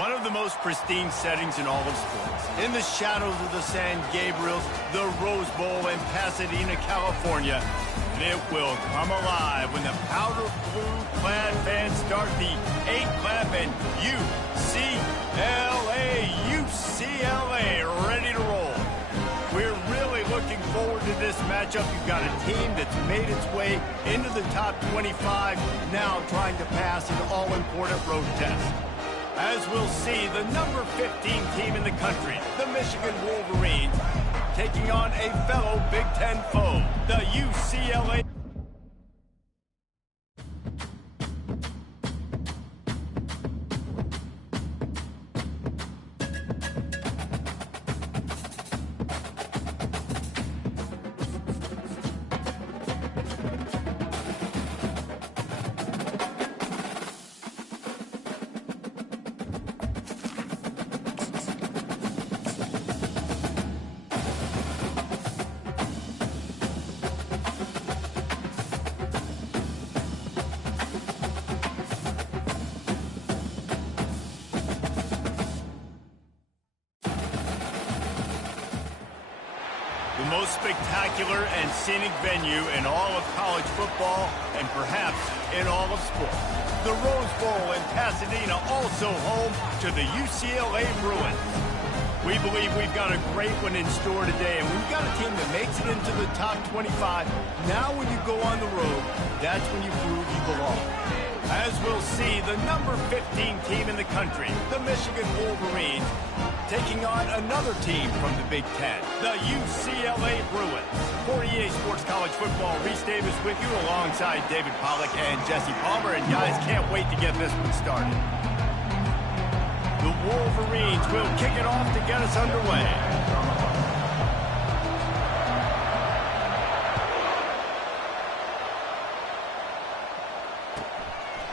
One of the most pristine settings in all of sports. In the shadows of the San Gabriels, the Rose Bowl in Pasadena, California. And it will come alive when the powder blue-clad fans start the 8-clap and UCLA ready to roll. We're really looking forward to this matchup. You've got a team that's made its way into the top 25, now trying to pass an all-important road test. As we'll see, the number 15 team in the country, the Michigan Wolverines, taking on a fellow Big Ten foe, the UCLA. The most spectacular and scenic venue in all of college football and perhaps in all of sports. The Rose Bowl in Pasadena, also home to the UCLA Bruins. We believe we've got a great one in store today, and we've got a team that makes it into the top 25. Now when you go on the road, that's when you prove you belong. As we'll see, the number 15 team in the country, the Michigan Wolverines, taking on another team from the Big Ten, the UCLA Bruins. For EA Sports College Football, Reese Davis with you alongside David Pollack and Jesse Palmer. And guys, can't wait to get this one started. The Wolverines will kick it off to get us underway.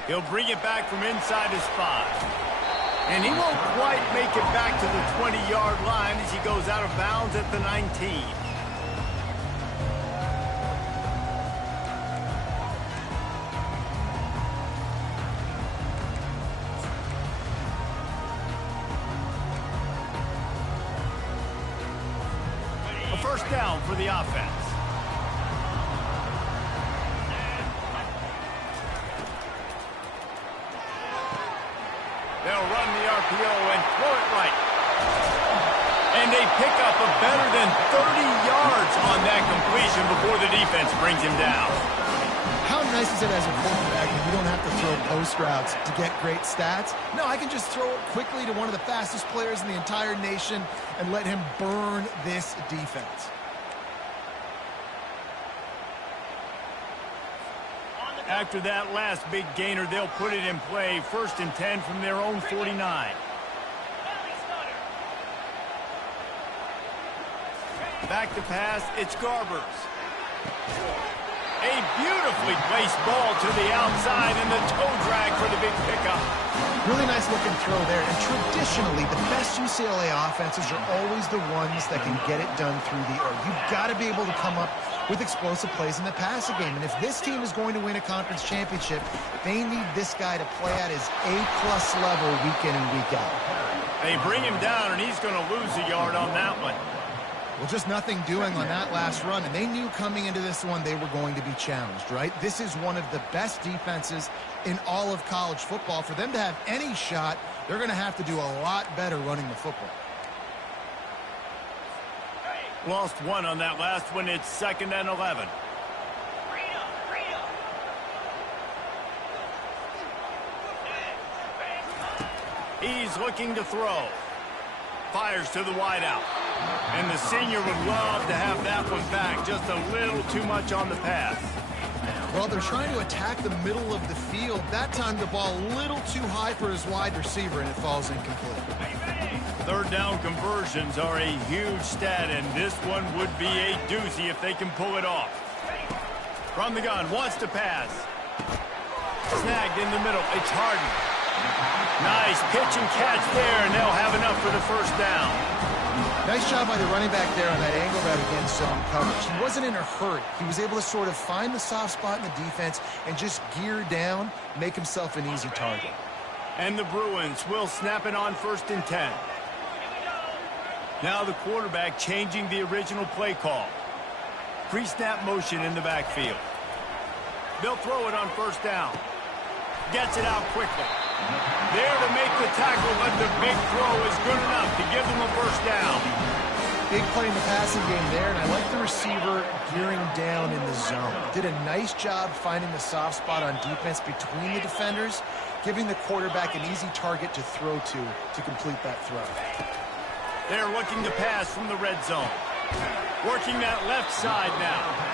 He'll bring it back from inside his 5. And he won't quite make it back to the 20-yard line as he goes out of bounds at the 19. A first down for the offense. They'll run the RPO and throw it right. And they pick up a better than 30 yards on that completion before the defense brings him down. How nice is it as a quarterback when you don't have to throw post routes to get great stats? No, I can just throw it quickly to one of the fastest players in the entire nation and let him burn this defense. After that last big gainer, they'll put it in play. 1st and 10 from their own 49. Back to pass, it's Garbers. A beautifully placed ball to the outside and the toe drag for the big pickup. Really nice looking throw there. And traditionally, the best UCLA offenses are always the ones that can get it done through the air. You've got to be able to come up with explosive plays in the passing game. And if this team is going to win a conference championship, they need this guy to play at his A-plus level week in and week out. They bring him down, and he's going to lose a yard on that one. Well, just nothing doing on that last run, and they knew coming into this one they were going to be challenged, right? This is one of the best defenses in all of college football. For them to have any shot, they're going to have to do a lot better running the football. Lost one on that last one. It's 2nd and 11. He's looking to throw. Fires to the wideout. And the senior would love to have that one back. Just a little too much on the pass. Well, they're trying to attack the middle of the field. That time the ball a little too high for his wide receiver, and it falls incomplete. 3rd down conversions are a huge stat, and this one would be a doozy if they can pull it off. From the gun, wants to pass. Snagged in the middle. It's Harden. Nice pitch and catch there, and they'll have enough for the 1st down. Nice job by the running back there on that angle route against zone coverage. He wasn't in a hurry. He was able to sort of find the soft spot in the defense and just gear down, make himself an easy target. And the Bruins will snap it on 1st and 10. Now the quarterback changing the original play call. Pre-snap motion in the backfield. They'll throw it on 1st down. Gets it out quickly. There to make the tackle, but the big throw is good enough to give them a 1st down. Big play in the passing game there, and I like the receiver gearing down in the zone. Did a nice job finding the soft spot on defense between the defenders, giving the quarterback an easy target to throw to complete that throw. They're looking to pass from the red zone. Working that left side now.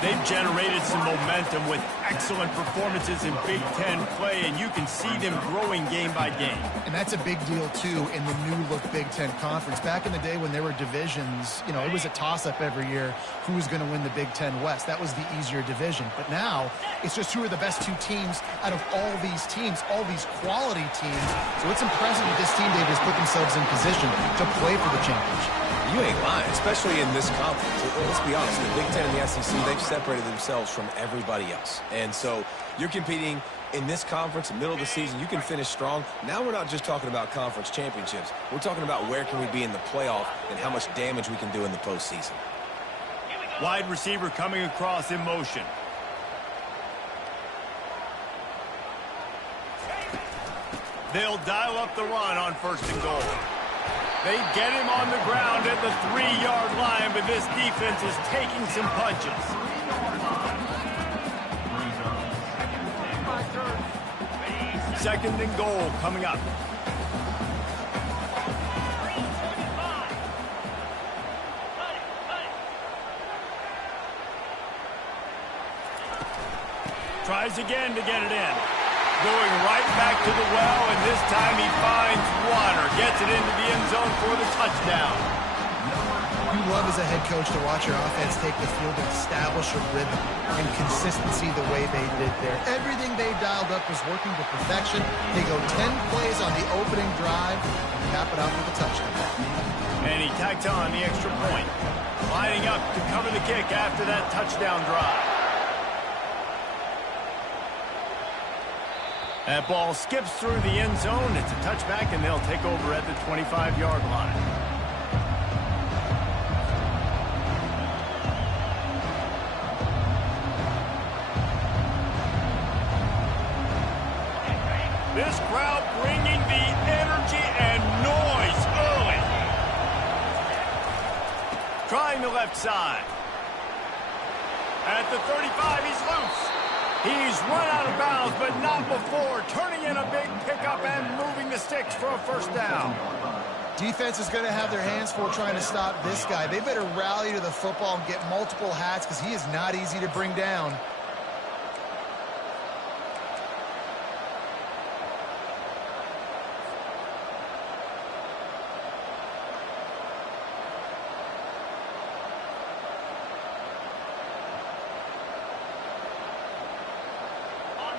They've generated some momentum with excellent performances in Big Ten play, and you can see them growing game by game. And that's a big deal, too, in the new-look Big Ten Conference. Back in the day when there were divisions, you know, it was a toss-up every year who was going to win the Big Ten West. That was the easier division. But now, it's just who are the best 2 teams out of all these teams, all these quality teams. So it's impressive that this team, Dave, has put themselves in position to play for the championship. You ain't lying, especially in this conference. Let's be honest, the Big Ten and the SEC, they've separated themselves from everybody else. And so you're competing in this conference, middle of the season, you can finish strong. Now we're not just talking about conference championships. We're talking about where can we be in the playoff and how much damage we can do in the postseason. Wide receiver coming across in motion. They'll dial up the run on 1st and goal. They get him on the ground at the 3-yard line, but this defense is taking some punches. Second and goal coming up. Tries again to get it in. Going right back to the well, and this time he finds water. Gets it into the end zone for the touchdown. You love as a head coach to watch your offense take the field and establish a rhythm and consistency the way they did there. Everything they dialed up was working to perfection. They go 10 plays on the opening drive and cap it off with a touchdown. And he tacked on the extra point. Lining up to cover the kick after that touchdown drive. That ball skips through the end zone. It's a touchback, and they'll take over at the 25-yard line. This crowd bringing the energy and noise early. Trying the left side. At the 35, he's loose. He's run out of bounds, but not before. Turning in a big pickup and moving the sticks for a 1st down. Defense is going to have their hands full trying to stop this guy. They better rally to the football and get multiple hats because he is not easy to bring down.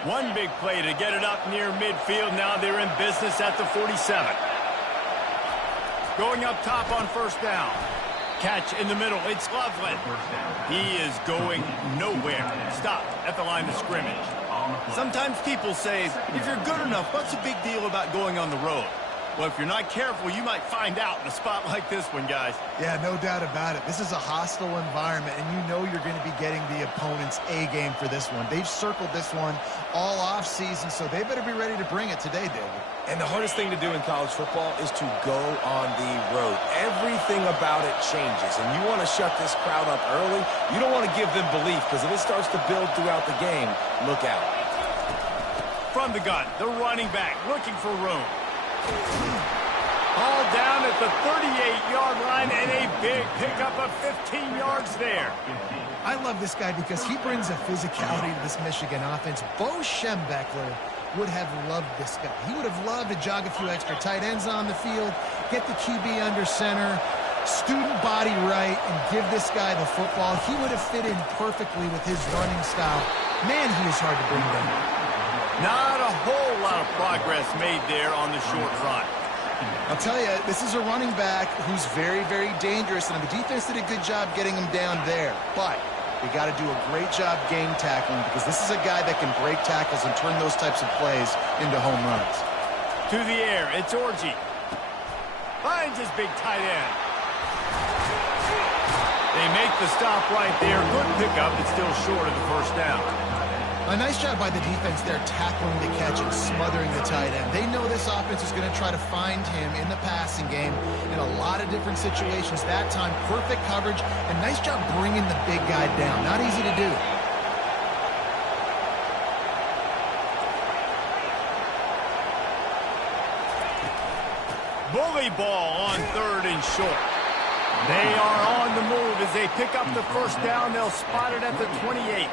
One big play to get it up near midfield. Now they're in business at the 47. Going up top on 1st down. Catch in the middle. It's Loveland. He is going nowhere. Stop at the line of scrimmage. Sometimes people say, if you're good enough, what's the big deal about going on the road? Well, if you're not careful, you might find out in a spot like this one, guys. Yeah, no doubt about it. This is a hostile environment, and you know you're going to be getting the opponent's A-game for this one. They've circled this one all off-season, so they better be ready to bring it today, David. And the hardest thing to do in college football is to go on the road. Everything about it changes, and you want to shut this crowd up early. You don't want to give them belief, because if it starts to build throughout the game, look out. From the gun, the running back looking for room. All down at the 38-yard line, and a big pickup of 15 yards there. I love this guy because he brings a physicality to this Michigan offense. Bo Schembechler would have loved this guy. He would have loved to jog a few extra tight ends on the field, get the QB under center, student body right, and give this guy the football. He would have fit in perfectly with his running style. Man, he is hard to bring down. Not a whole lot of progress made there on the short run. I'll tell you, this is a running back who's very, very dangerous, and the defense did a good job getting him down there. But they got to do a great job game tackling because this is a guy that can break tackles and turn those types of plays into home runs. To the air, it's Orji. Finds his big tight end. They make the stop right there. Good pickup, but still short of the first down. A nice job by the defense there tackling the catch and smothering the tight end. They know this offense is going to try to find him in the passing game in a lot of different situations. That time, perfect coverage, and nice job bringing the big guy down. Not easy to do. Bully ball on 3rd and short. They are on the move as they pick up the first down. They'll spot it at the 28.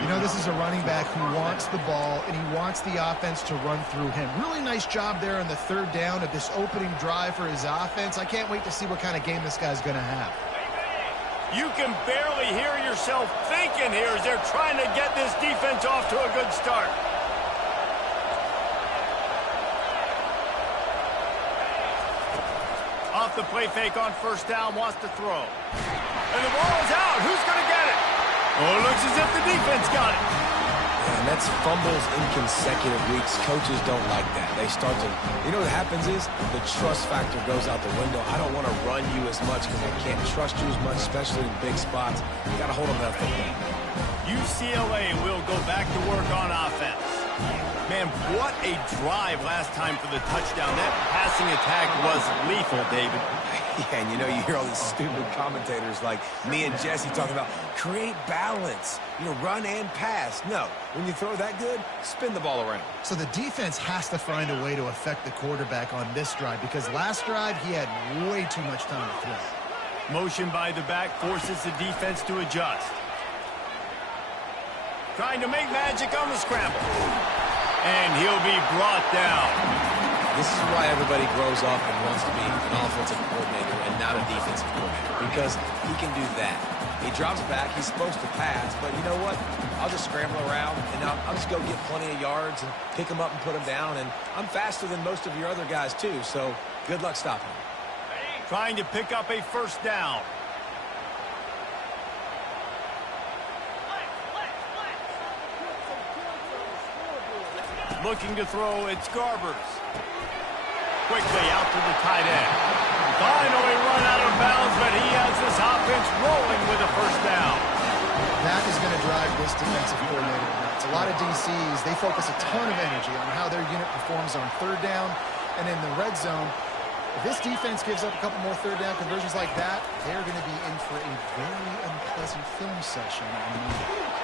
You know, this is a running back who wants the ball, and he wants the offense to run through him. Really nice job there on the 3rd down of this opening drive for his offense. I can't wait to see what kind of game this guy's going to have. You can barely hear yourself thinking here as they're trying to get this defense off to a good start. Off the play fake on first down, wants to throw. And the ball is out. Who's going to get it? Oh, it looks as if the defense got it. Yeah, and that's fumbles in consecutive weeks. Coaches don't like that. They start to, you know what happens is the trust factor goes out the window. I don't want to run you as much because I can't trust you as much, especially in big spots. You got to hold them to that football. UCLA will go back to work on offense. Man, what a drive last time for the touchdown. That passing attack was lethal, David. Yeah, and you know, you hear all these stupid commentators like me and Jesse talking about create balance, you know, run and pass. No, when you throw that good, spin the ball around. So the defense has to find a way to affect the quarterback on this drive because last drive he had way too much time to throw. Motion by the back forces the defense to adjust. Trying to make magic on the scramble. And he'll be brought down. This is why everybody grows up and wants to be an offensive coordinator and not a defensive coordinator, because he can do that. He drops back, he's supposed to pass, but you know what? I'll just scramble around, and I'll just go get plenty of yards and pick him up and put him down, and I'm faster than most of your other guys too, so good luck stopping him. Trying to pick up a first down. Looking to throw, it's Garbers. Quickly out to the tight end. Finally run out of bounds, but he has this offense rolling with a first down. That is going to drive this defensive coordinator nuts. A lot of DCs, they focus a ton of energy on how their unit performs on 3rd down and in the red zone. If this defense gives up a couple more 3rd down conversions like that, they're going to be in for a very unpleasant film session on Monday.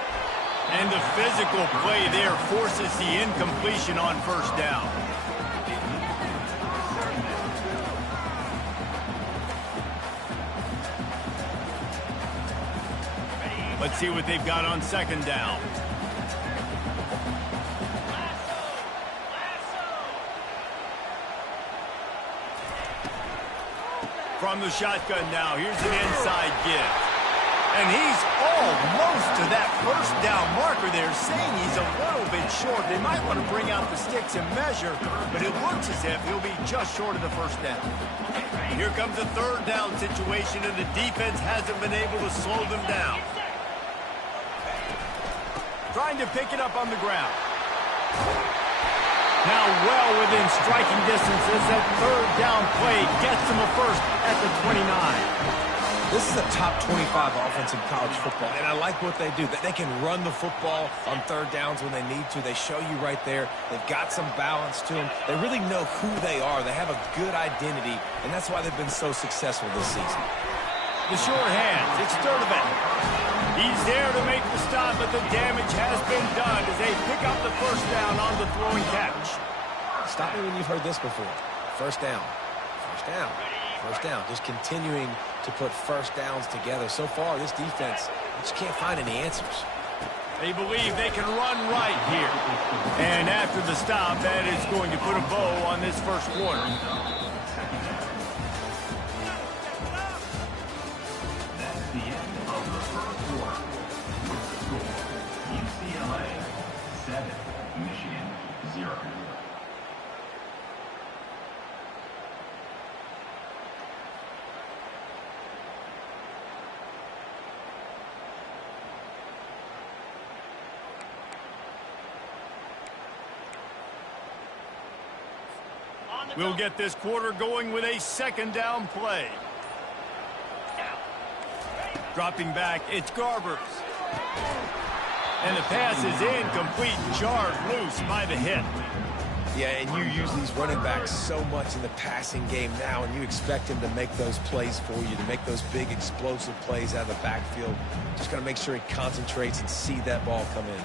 And the physical play there forces the incompletion on first down. Let's see what they've got on 2nd down. From the shotgun now, here's an inside give. And he's almost to that first down marker there, saying he's a little bit short. They might want to bring out the sticks and measure, but it looks as if he'll be just short of the first down. Here comes a 3rd down situation, and the defense hasn't been able to slow them down. Trying to pick it up on the ground. Now well within striking distance as that 3rd down play gets them a first at the 29. This is a top 25 offense in college football, and I like what they do. They can run the football on 3rd downs when they need to. They show you right there. They've got some balance to them. They really know who they are. They have a good identity, and that's why they've been so successful this season. The short hands, it's Sturdivant. He's there to make the stop, but the damage has been done as they pick up the first down on the throwing catch. Stop me when you've heard this before. First down. First down. First down. Just continuing to put first downs together. So far, this defense just can't find any answers. They believe they can run right here. And after the stop, that is going to put a bow on this first quarter. That's the end of the first quarter. UCLA 7, Michigan 0. We'll get this quarter going with a second down play. Dropping back, it's Garbers. And the pass is incomplete, jarred loose by the hit. Yeah, and you use these running backs so much in the passing game now, and you expect him to make those plays for you, to make those big explosive plays out of the backfield. Just got to make sure he concentrates and see that ball come in.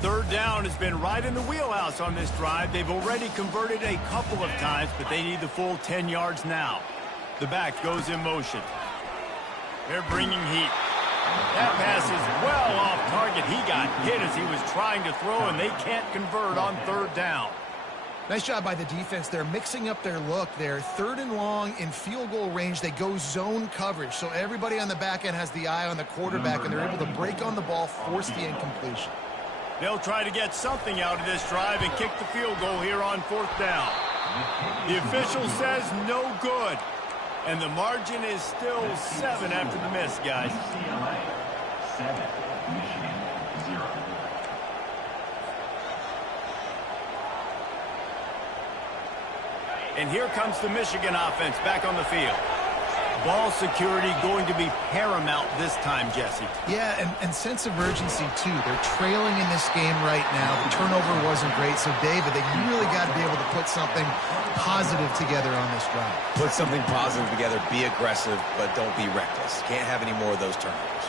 Third down has been right in the wheelhouse on this drive. They've already converted a couple of times, but they need the full 10 yards now. The back goes in motion. They're bringing heat. That pass is well off target. He got hit as he was trying to throw, and they can't convert on third down. Nice job by the defense. They're mixing up their look. They're third and long in field goal range. They go zone coverage, so everybody on the back end has the eye on the quarterback, and they're able to break on the ball, force the incompletion. They'll try to get something out of this drive and kick the field goal here on fourth down. The official says no good. And the margin is still 7 after the miss, guys. UCLA 7, Michigan 0. And here comes the Michigan offense back on the field. Ball security going to be paramount this time, Jesse. Yeah, and sense of urgency, too. They're trailing in this game right now. The turnover wasn't great, so, David, they really got to be able to put something positive together on this drive. Put something positive together, be aggressive, but don't be reckless. Can't have any more of those turnovers.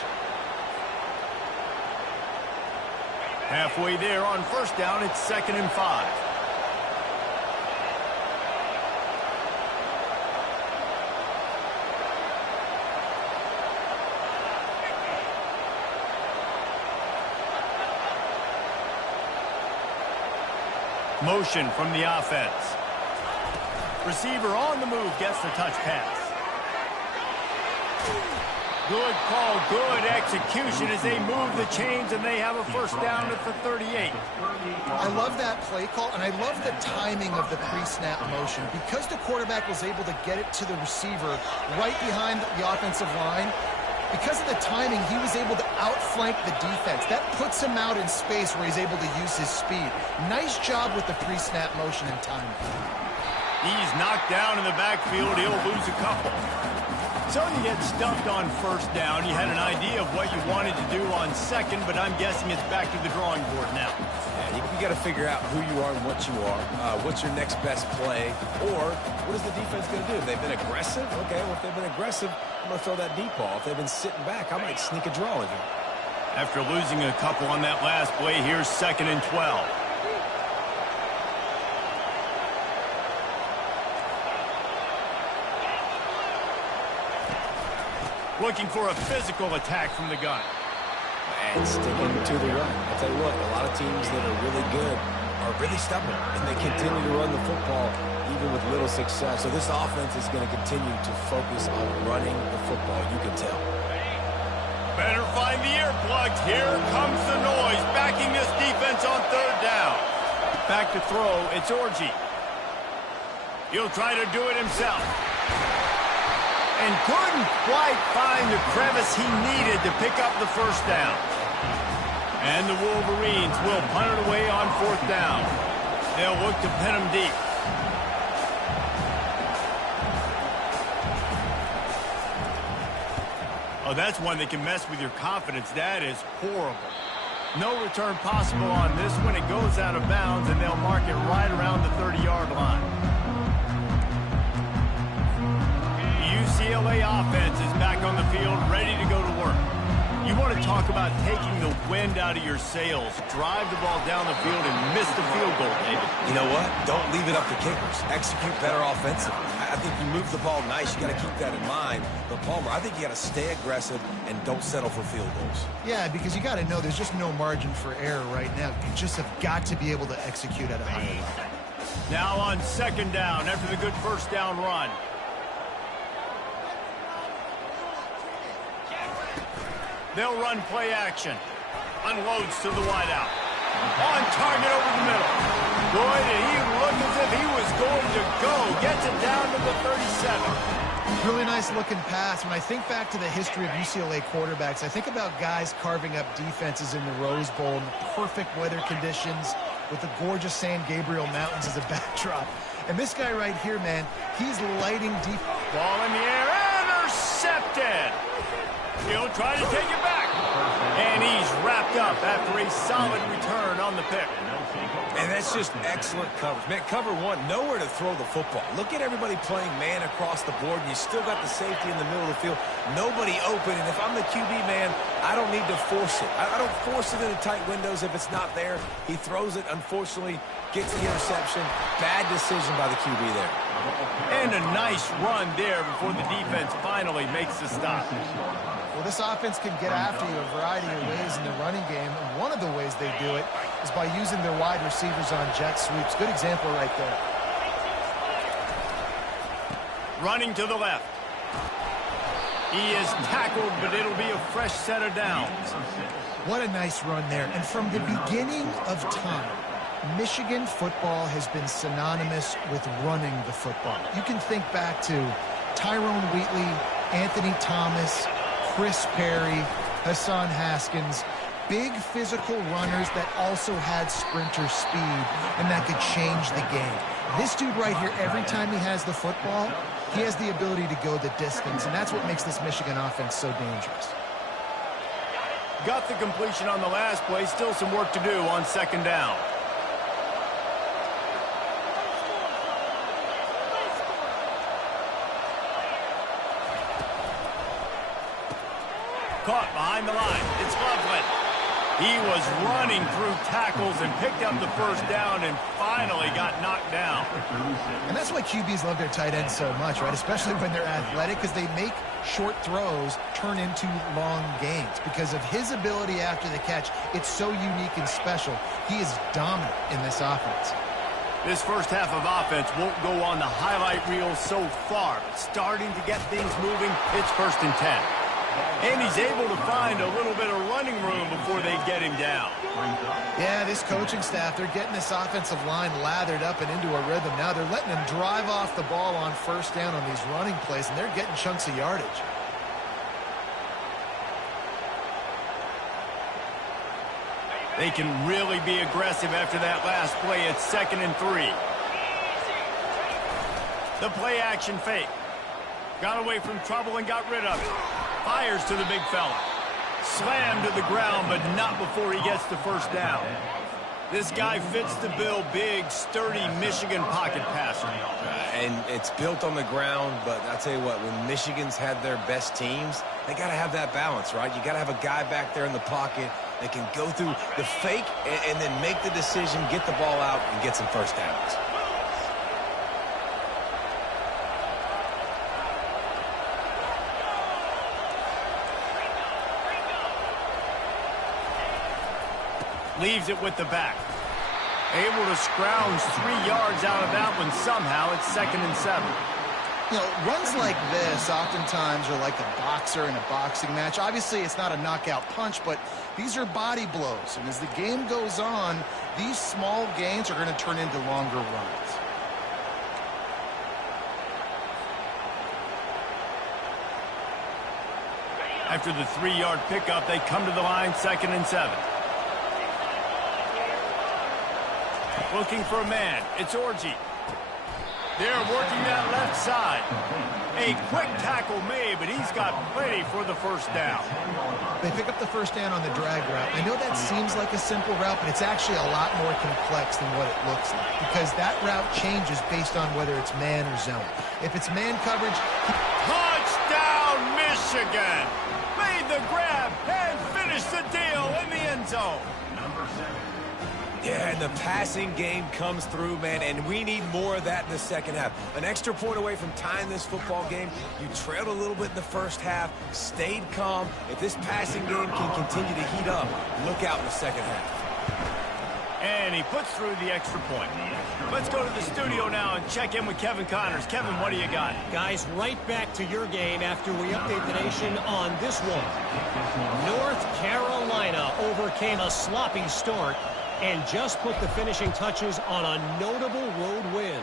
Halfway there on first down, it's 2nd and 5. Motion from the offense. Receiver on the move gets the touch pass. Good call, good execution as they move the chains, and they have a first down at the 38. I love that play call, and I love the timing of the pre-snap motion. Because the quarterback was able to get it to the receiver right behind the offensive line, because of the timing, he was able to outflank the defense. That puts him out in space where he's able to use his speed. Nice job with the pre-snap motion and timing. He's knocked down in the backfield. He'll lose a couple. So you get stuffed on first down. You had an idea of what you wanted to do on second, but I'm guessing it's back to the drawing board now. Yeah, you got to figure out who you are and what you are. What's your next best play? Or what is the defense going to do? If they've been aggressive, okay, well, if they've been aggressive, I'm going to throw that deep ball. If they've been sitting back, I might sneak a draw in here. After losing a couple on that last play, here's 2nd and 12. Looking for a physical attack from the gun. And sticking to the run. I'll tell you what, a lot of teams that are really good are really stubborn, and they continue to run the football even with little success. So this offense is going to continue to focus on running the football, you can tell. Better find the earplugs. Here comes the noise, backing this defense on third down. Back to throw, it's Orji. He'll try to do it himself. And couldn't quite find the crevice he needed to pick up the first down. And the Wolverines will punt it away on fourth down. They'll look to pin him deep. Oh, that's one that can mess with your confidence. That is horrible. No return possible on this one. It goes out of bounds, and they'll mark it right around the 30-yard line. UCLA offense is back on the field, ready to go to work. You want to talk about taking the wind out of your sails. Drive the ball down the field and miss the field goal, David. You know what? Don't leave it up to kickers. Execute better offensively. I think you move the ball nice. You got to keep that in mind. But, Palmer, I think you got to stay aggressive and don't settle for field goals. Yeah, because you got to know there's just no margin for error right now. You just have got to be able to execute at a high level. Now on second down after the good first down run. They'll run play action. Unloads to the wideout. On target over the middle. Boy, did he look as if he was going to go. Gets it down to the 37. Really nice looking pass. When I think back to the history of UCLA quarterbacks, I think about guys carving up defenses in the Rose Bowl in the perfect weather conditions with the gorgeous San Gabriel Mountains as a backdrop. And this guy right here, man, he's lighting deep. Ball in the air, intercepted. He'll try to take it back. And he's wrapped up after a solid return on the pick. And that's just excellent coverage. Man, cover one, nowhere to throw the football. Look at everybody playing man across the board, and you still got the safety in the middle of the field. Nobody open, and if I'm the QB, man, I don't need to force it. I don't force it into tight windows if it's not there. He throws it, unfortunately, gets the interception. Bad decision by the QB there. And a nice run there before the defense finally makes the stop. Well, this offense can get after you a variety of ways in the running game, and one of the ways they do it is by using their wide receivers on jet sweeps. Good example right there. Running to the left. He is tackled, but it'll be a fresh set of downs. What a nice run there. And from the beginning of time, Michigan football has been synonymous with running the football. You can think back to Tyrone Wheatley, Anthony Thomas, Chris Perry, Hassan Haskins, big physical runners that also had sprinter speed and that could change the game. This dude right here, every time he has the football, he has the ability to go the distance, and that's what makes this Michigan offense so dangerous. Got the completion on the last play, still some work to do on second down. Caught behind the line. It's Loveland. He was running through tackles and picked up the first down and finally got knocked down. And that's why QBs love their tight ends so much, right? Especially when they're athletic, because they make short throws turn into long gains. Because of his ability after the catch, it's so unique and special. He is dominant in this offense. This first half of offense won't go on the highlight reel so far, but starting to get things moving, it's 1st and 10. And he's able to find a little bit of running room before they get him down. Yeah, this coaching staff, they're getting this offensive line lathered up and into a rhythm. Now they're letting them drive off the ball on first down on these running plays, and they're getting chunks of yardage. They can really be aggressive after that last play. It's 2nd and 3. The play action fake. Got away from trouble and got rid of it. Fires to the big fella. Slammed to the ground, but not before he gets the first down. This guy fits the bill, big, sturdy Michigan pocket passer. And it's built on the ground, but I'll tell you what, when Michigan's had their best teams, they got to have that balance, right? You got to have a guy back there in the pocket that can go through the fake and then make the decision, get the ball out, and get some first downs. Leaves it with the back. Able to scrounge 3 yards out of that one somehow. It's 2nd and 7. You know, runs like this oftentimes are like a boxer in a boxing match. Obviously, it's not a knockout punch, but these are body blows. And as the game goes on, these small gains are going to turn into longer runs. After the 3-yard pickup, they come to the line, 2nd and 7. Looking for a man. It's Orji. They're working that left side. A quick tackle made, but he's got plenty for the first down. They pick up the first down on the drag route. I know that seems like a simple route, but it's actually a lot more complex than what it looks like, because that route changes based on whether it's man or zone. If it's man coverage... Touchdown, Michigan! Made the grab and finished the deal in the end zone. Yeah, and the passing game comes through, man, and we need more of that in the second half. An extra point away from tying this football game. You trailed a little bit in the first half, stayed calm. If this passing game can continue to heat up, look out in the second half. And he puts through the extra point. Let's go to the studio now and check in with Kevin Connors. Kevin, what do you got? Guys, right back to your game after we update the nation on this one. North Carolina overcame a sloppy start and just put the finishing touches on a notable road win.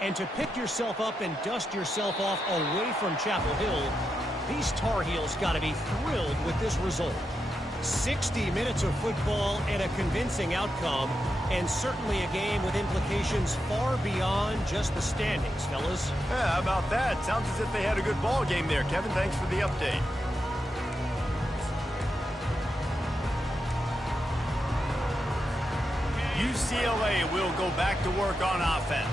And to pick yourself up and dust yourself off away from Chapel Hill, these Tar Heels got to be thrilled with this result. 60 minutes of football and a convincing outcome, and certainly a game with implications far beyond just the standings, fellas. Yeah, how about that? Sounds as if they had a good ball game there. Kevin, thanks for the update. UCLA will go back to work on offense.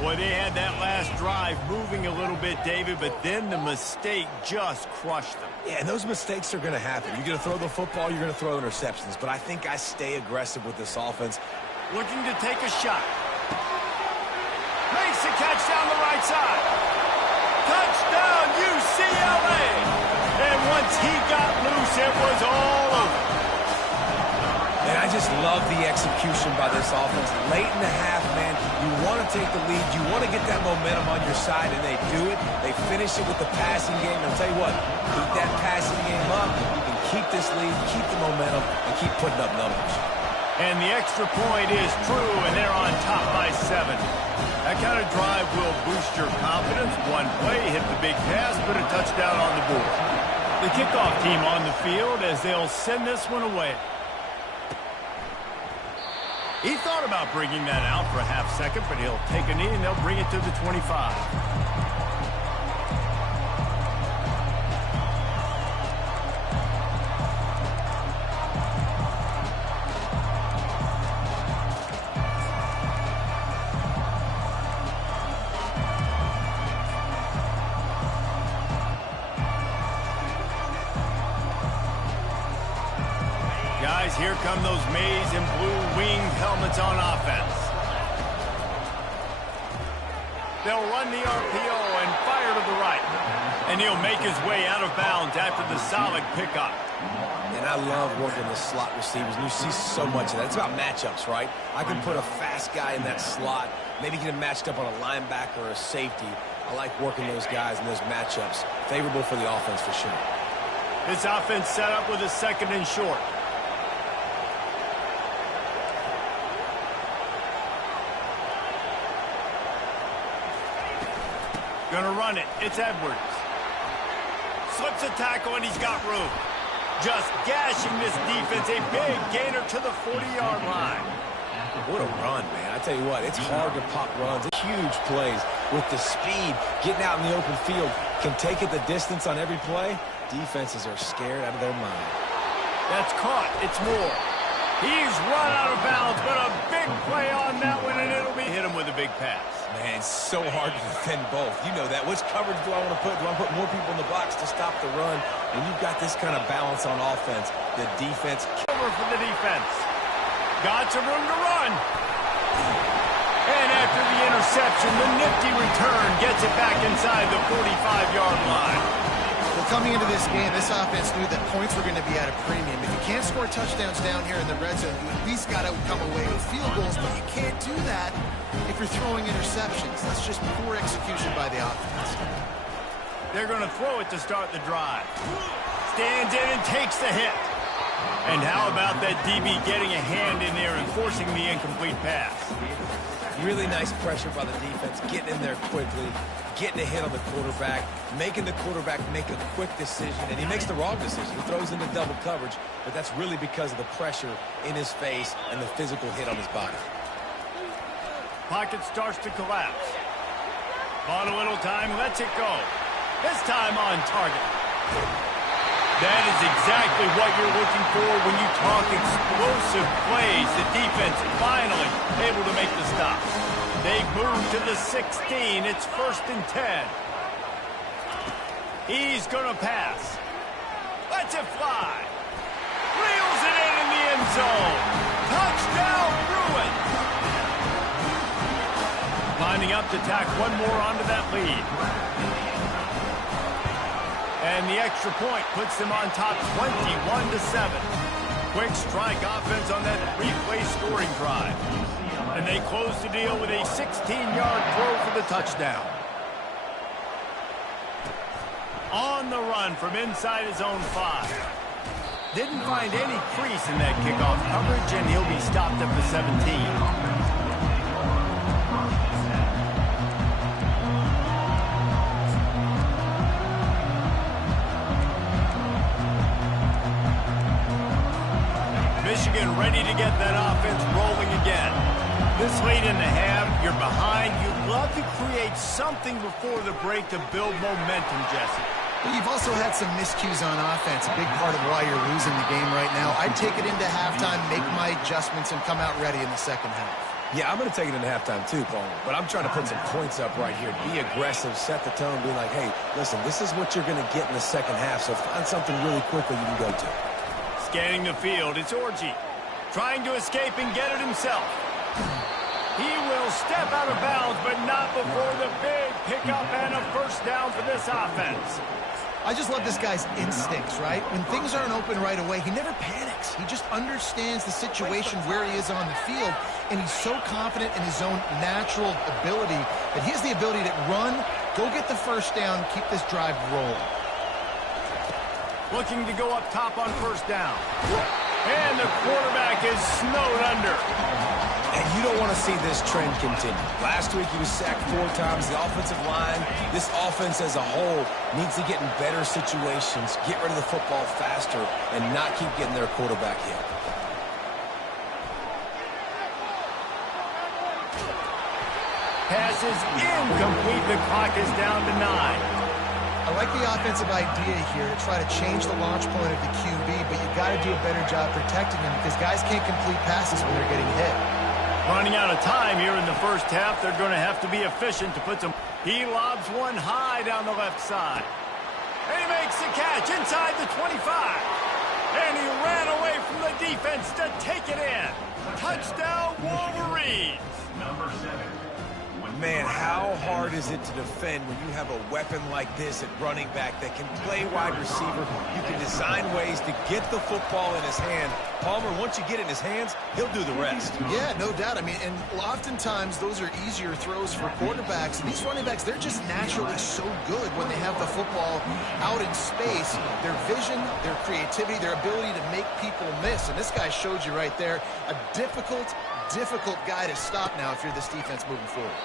Boy, they had that last drive moving a little bit, David, but then the mistake just crushed them. Yeah, and those mistakes are going to happen. You're going to throw the football, you're going to throw interceptions. But I think I stay aggressive with this offense. Looking to take a shot. Makes the catch down the right side. Touchdown, UCLA! And once he got loose, it was all over. And I just love the execution by this offense. Late in the half, man, you want to take the lead. You want to get that momentum on your side, and they do it. They finish it with the passing game. And I'll tell you what, keep that passing game up. You can keep this lead, keep the momentum, and keep putting up numbers. And the extra point is true, and they're on top by 7. That kind of drive will boost your confidence. One play, hit the big pass, put a touchdown on the board. The kickoff team on the field as they'll send this one away. He thought about bringing that out for a half second, but he'll take a knee and they'll bring it to the 25. Guys, here come those maize and blue winged helmets on offense. They'll run the RPO and fire to the right. And he'll make his way out of bounds after the solid pickup. And I love working the slot receivers, and you see so much of that. It's about matchups, right? I can put a fast guy in that slot, maybe get him matched up on a linebacker or a safety. I like working those guys in those matchups. Favorable for the offense for sure. This offense set up with a 2nd and short. Gonna run it. It's Edwards. Slips a tackle, and he's got room. Just gashing this defense. A big gainer to the 40-yard line. What a run, man. I tell you what, it's hard to pop runs. Huge plays with the speed, getting out in the open field, can take it the distance on every play. Defenses are scared out of their mind. That's caught. It's more. He's run out of bounds, but a big play on that one, and it'll be hit him with a big pass. Man, it's so hard to defend both. You know that. Which coverage do I want to put? Do I put more people in the box to stop the run? And you've got this kind of balance on offense. The defense. Over for the defense. Got some room to run. And after the interception, the nifty return gets it back inside the 45-yard line. Well, coming into this game, this offense knew that points were going to be at a premium. If you can't score touchdowns down here in the red zone, you at least got to come away with field goals, but you can't do that if you're throwing interceptions. That's just poor execution by the offense. They're going to throw it to start the drive. Stands in and takes the hit. And how about that DB getting a hand in there and forcing the incomplete pass? Really nice pressure by the defense, getting in there quickly, getting a hit on the quarterback, making the quarterback make a quick decision, and he makes the wrong decision. He throws into double coverage, but that's really because of the pressure in his face and the physical hit on his body. Pocket starts to collapse. Bought a little time, lets it go. This time on target. That is exactly what you're looking for when you talk explosive plays. The defense finally able to make the stop. They move to the 16. It's 1st and 10. He's going to pass. Lets it fly. Reels it in the end zone. Touchdown, Bruins. Lining up to tack one more onto that lead. And the extra point puts them on top 21-7. quick strike offense on that replay scoring drive. And they close the deal with a 16-yard throw for the touchdown. On the run from inside his own 5. Didn't find any crease in that kickoff coverage, and he'll be stopped at the 17. Michigan ready to get that offense rolling again. This late in the half, you're behind. You'd love to create something before the break to build momentum, Jesse. But you've also had some miscues on offense, a big part of why you're losing the game right now. I'd take it into halftime, make my adjustments, and come out ready in the second half. Yeah, I'm going to take it into halftime too, Paul. But I'm trying to put some points up right here. Be aggressive, set the tone, be like, hey, listen, this is what you're going to get in the second half, so find something really quickly you can go to. Scanning the field, it's Orji. Trying to escape and get it himself. He will step out of bounds, but not before the big pickup and a first down for this offense. I just love this guy's instincts, right? When things aren't open right away, he never panics. He just understands the situation where he is on the field, and he's so confident in his own natural ability that he has the ability to run, go get the first down, keep this drive rolling. Looking to go up top on first down. And the quarterback is snowed under. And you don't want to see this trend continue. Last week he was sacked 4 times. The offensive line, this offense as a whole, needs to get in better situations, get rid of the football faster, and not keep getting their quarterback hit. Pass is incomplete. The clock is down to 9. I like the offensive idea here to try to change the launch point of the QB, but you got to do a better job protecting him because guys can't complete passes when they're getting hit. Running out of time here in the first half, they're going to have to be efficient to put some... He lobs one high down the left side. And he makes the catch inside the 25. And he ran away from the defense to take it in. Touchdown, Wolverines. Number 7. Man, how hard is it to defend when you have a weapon like this at running back that can play wide receiver? You can design ways to get the football in his hand. Palmer, once you get it in his hands, he'll do the rest. Yeah, no doubt. I mean, and oftentimes those are easier throws for quarterbacks. These running backs, they're just naturally so good when they have the football out in space. Their vision, their creativity, their ability to make people miss. And this guy showed you right there, a difficult guy to stop now if you're this defense moving forward.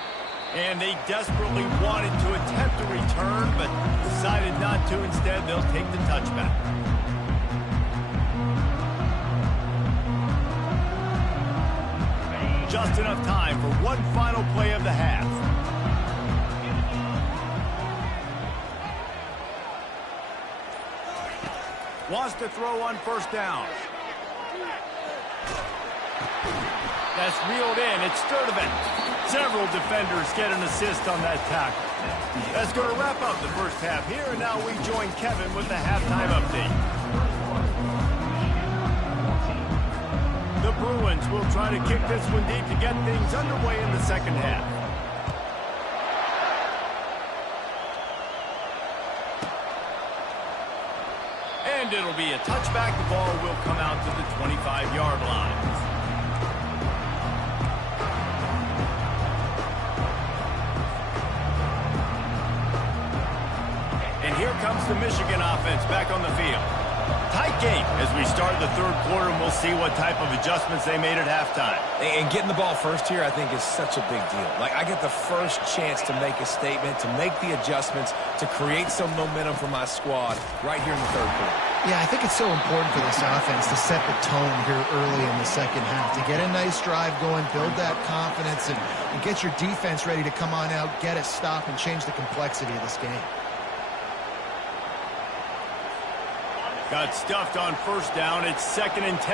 And they desperately wanted to attempt a return, but decided not to. Instead, they'll take the touchback. Just enough time for one final play of the half. Wants to throw on first down. That's reeled in. It's Sturdivant. Several defenders get an assist on that tackle. That's going to wrap up the first half here, and now we join Kevin with the halftime update. The Bruins will try to kick this one deep to get things underway in the second half. And it'll be a touchback. The ball will come out to the 25-yard line. And here comes the Michigan offense back on the field. Tight game as we start the third quarter, and we'll see what type of adjustments they made at halftime. And getting the ball first here, I think, is such a big deal. Like, I get the first chance to make a statement, to make the adjustments, to create some momentum for my squad right here in the third quarter. Yeah, I think it's so important for this offense to set the tone here early in the second half, to get a nice drive going, build that confidence, and get your defense ready to come on out, get a stop, and change the complexity of this game. Got stuffed on first down. It's 2nd and 10.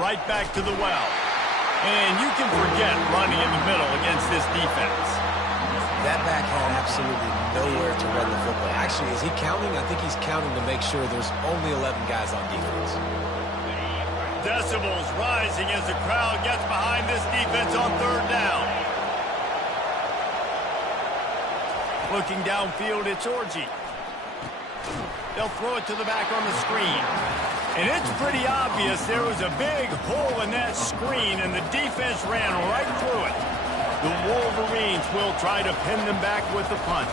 Right back to the well. And you can forget running in the middle against this defense. That back had absolutely nowhere to run the football. Actually, is he counting? I think he's counting to make sure there's only 11 guys on defense. Decibels rising as the crowd gets behind this defense on third down. Looking downfield, it's Orji. They'll throw it to the back on the screen. And it's pretty obvious there was a big hole in that screen, and the defense ran right through it. The Wolverines will try to pin them back with the punt.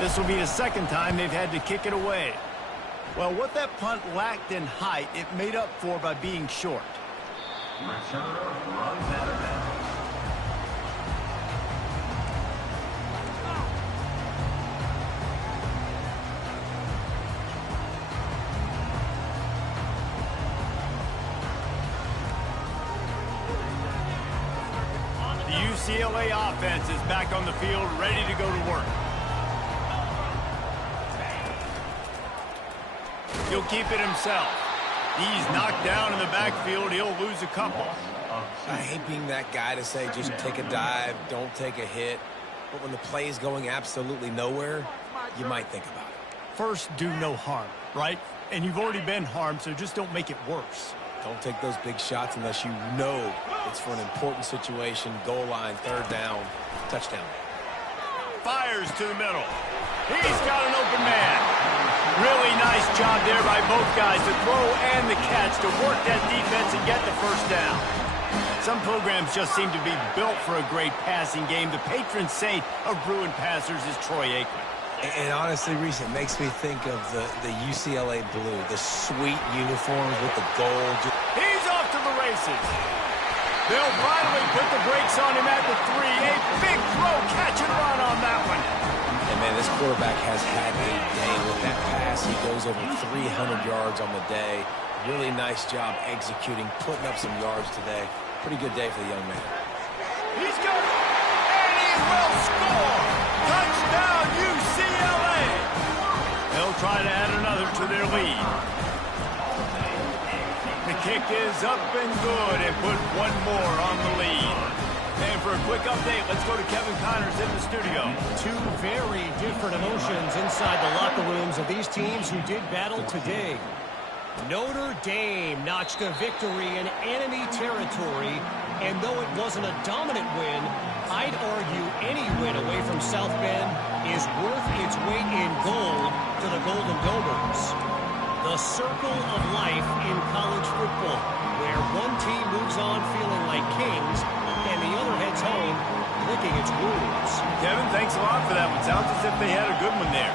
This will be the second time they've had to kick it away. Well, what that punt lacked in height, it made up for by being short. Returner runs out of bounds. The UCLA offense is back on the field, ready to go to work. He'll keep it himself. He's knocked down in the backfield. He'll lose a couple. I hate being that guy to say just take a dive, don't take a hit. But when the play is going absolutely nowhere, you might think about it. First, do no harm, right? And you've already been harmed, so just don't make it worse. Don't take those big shots unless you know it's for an important situation. Goal line, third down, touchdown. Fires to the middle. He's got an open man. Really nice job there by both guys, the throw and the catch, to work that defense and get the first down. Some programs just seem to be built for a great passing game. The patron saint of Bruin passers is Troy Aikman. And honestly, Reese, it makes me think of the UCLA blue, the sweet uniforms with the gold. He's off to the races. They'll finally put the brakes on him at the 3. A big throw, catch and run on that one. And, man, this quarterback has had a day with that pass. He goes over 300 yards on the day. Really nice job executing, putting up some yards today. Pretty good day for the young man. He's got it, and he will score. Touchdown, UCLA. They'll try to add another to their lead. The kick is up and good, and put one more on the lead. And for a quick update, let's go to Kevin Connors in the studio. Two very different emotions inside the locker rooms of these teams who did battle today. Notre Dame notched a victory in enemy territory, and though it wasn't a dominant win, I'd argue any win away from South Bend is worth its weight in gold to the Golden Domers. The circle of life in college football, where one team moves on feeling like kings, and the other heads home licking its wounds. Kevin, thanks a lot for that one. Sounds as if they had a good one there.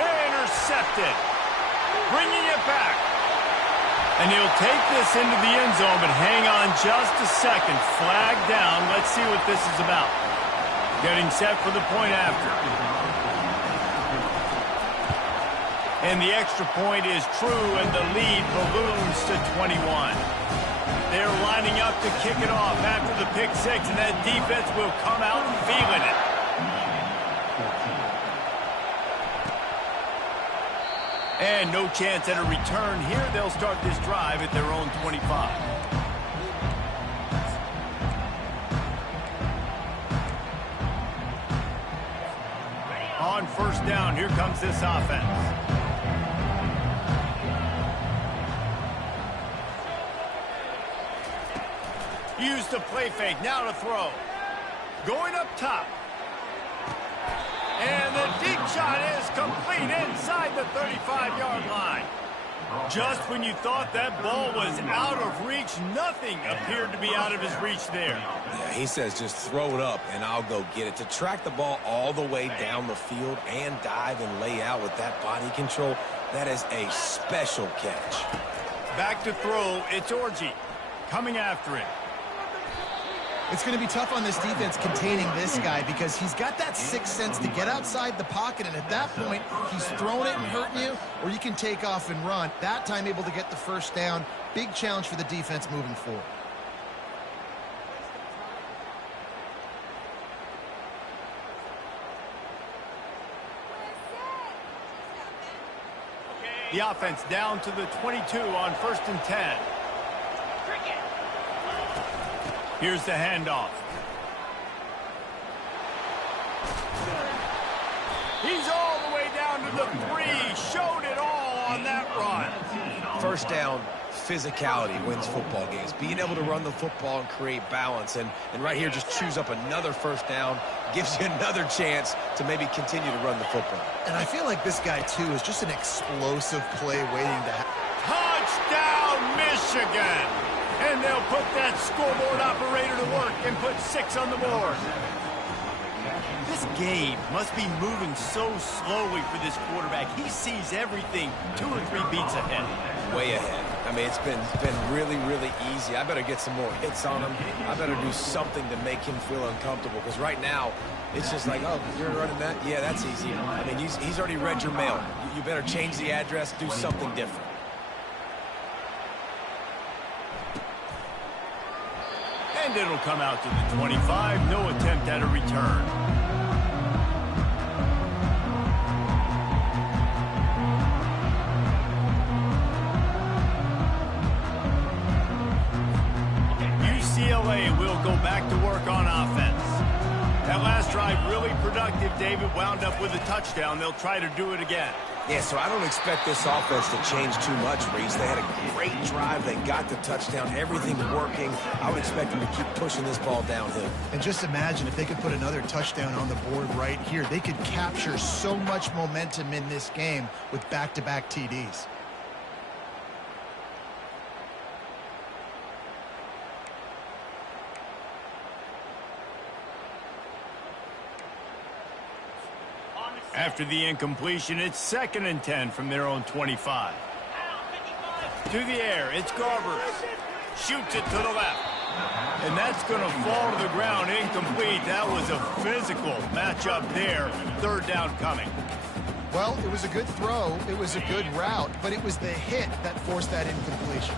Intercepted. Bringing it back. And he'll take this into the end zone, but hang on just a second. Flag down. Let's see what this is about. Getting set for the point after. And the extra point is true, and the lead balloons to 21. They're lining up to kick it off after the pick six, and that defense will come out feeling it. And no chance at a return here. They'll start this drive at their own 25. On first down, here comes this offense. Use the play fake, now to throw. Going up top. And the deep shot is complete inside the 35-yard line. Just when you thought that ball was out of reach, nothing appeared to be out of his reach there. Yeah, he says just throw it up and I'll go get it. To track the ball all the way down the field and dive and lay out with that body control, that is a special catch. Back to throw, it's Orji coming after it. It's going to be tough on this defense containing this guy because he's got that sixth sense to get outside the pocket, and at that point, he's throwing it and hurting you, or you can take off and run. That time able to get the first down. Big challenge for the defense moving forward. The offense down to the 22 on 1st and 10. Here's the handoff. He's all the way down to the 3. Showed it all on that run. first down physicality wins football games. Being able to run the football and create balance. And right here, just choose up another first down, gives you another chance to maybe continue to run the football. And I feel like this guy, too, is just an explosive play waiting to happen. Touchdown, Michigan! And they'll put that scoreboard operator to work and put 6 on the board. This game must be moving so slowly for this quarterback. He sees everything 2 or 3 beats ahead. Way ahead. I mean, it's been really, really easy. I better get some more hits on him. I better do something to make him feel uncomfortable, because right now, it's just like, oh, you're running that? Yeah, that's easy. I mean, he's already read your mail. You better change the address, do something different. And it'll come out to the 25. No attempt at a return. UCLA will go back to work on offense. That last drive really productive. David wound up with a touchdown. They'll try to do it again. Yeah, so I don't expect this offense to change too much, Reese. They had a great drive. They got the touchdown. Everything's working. I would expect them to keep pushing this ball downhill. And just imagine if they could put another touchdown on the board right here. They could capture so much momentum in this game with back-to-back TDs. After the incompletion, it's 2nd and 10 from their own 25. To the air, it's Garbers. Shoots it to the left. And that's going to fall to the ground incomplete. That was a physical matchup there. 3rd down coming. Well, it was a good throw. It was a good route, but it was the hit that forced that incompletion.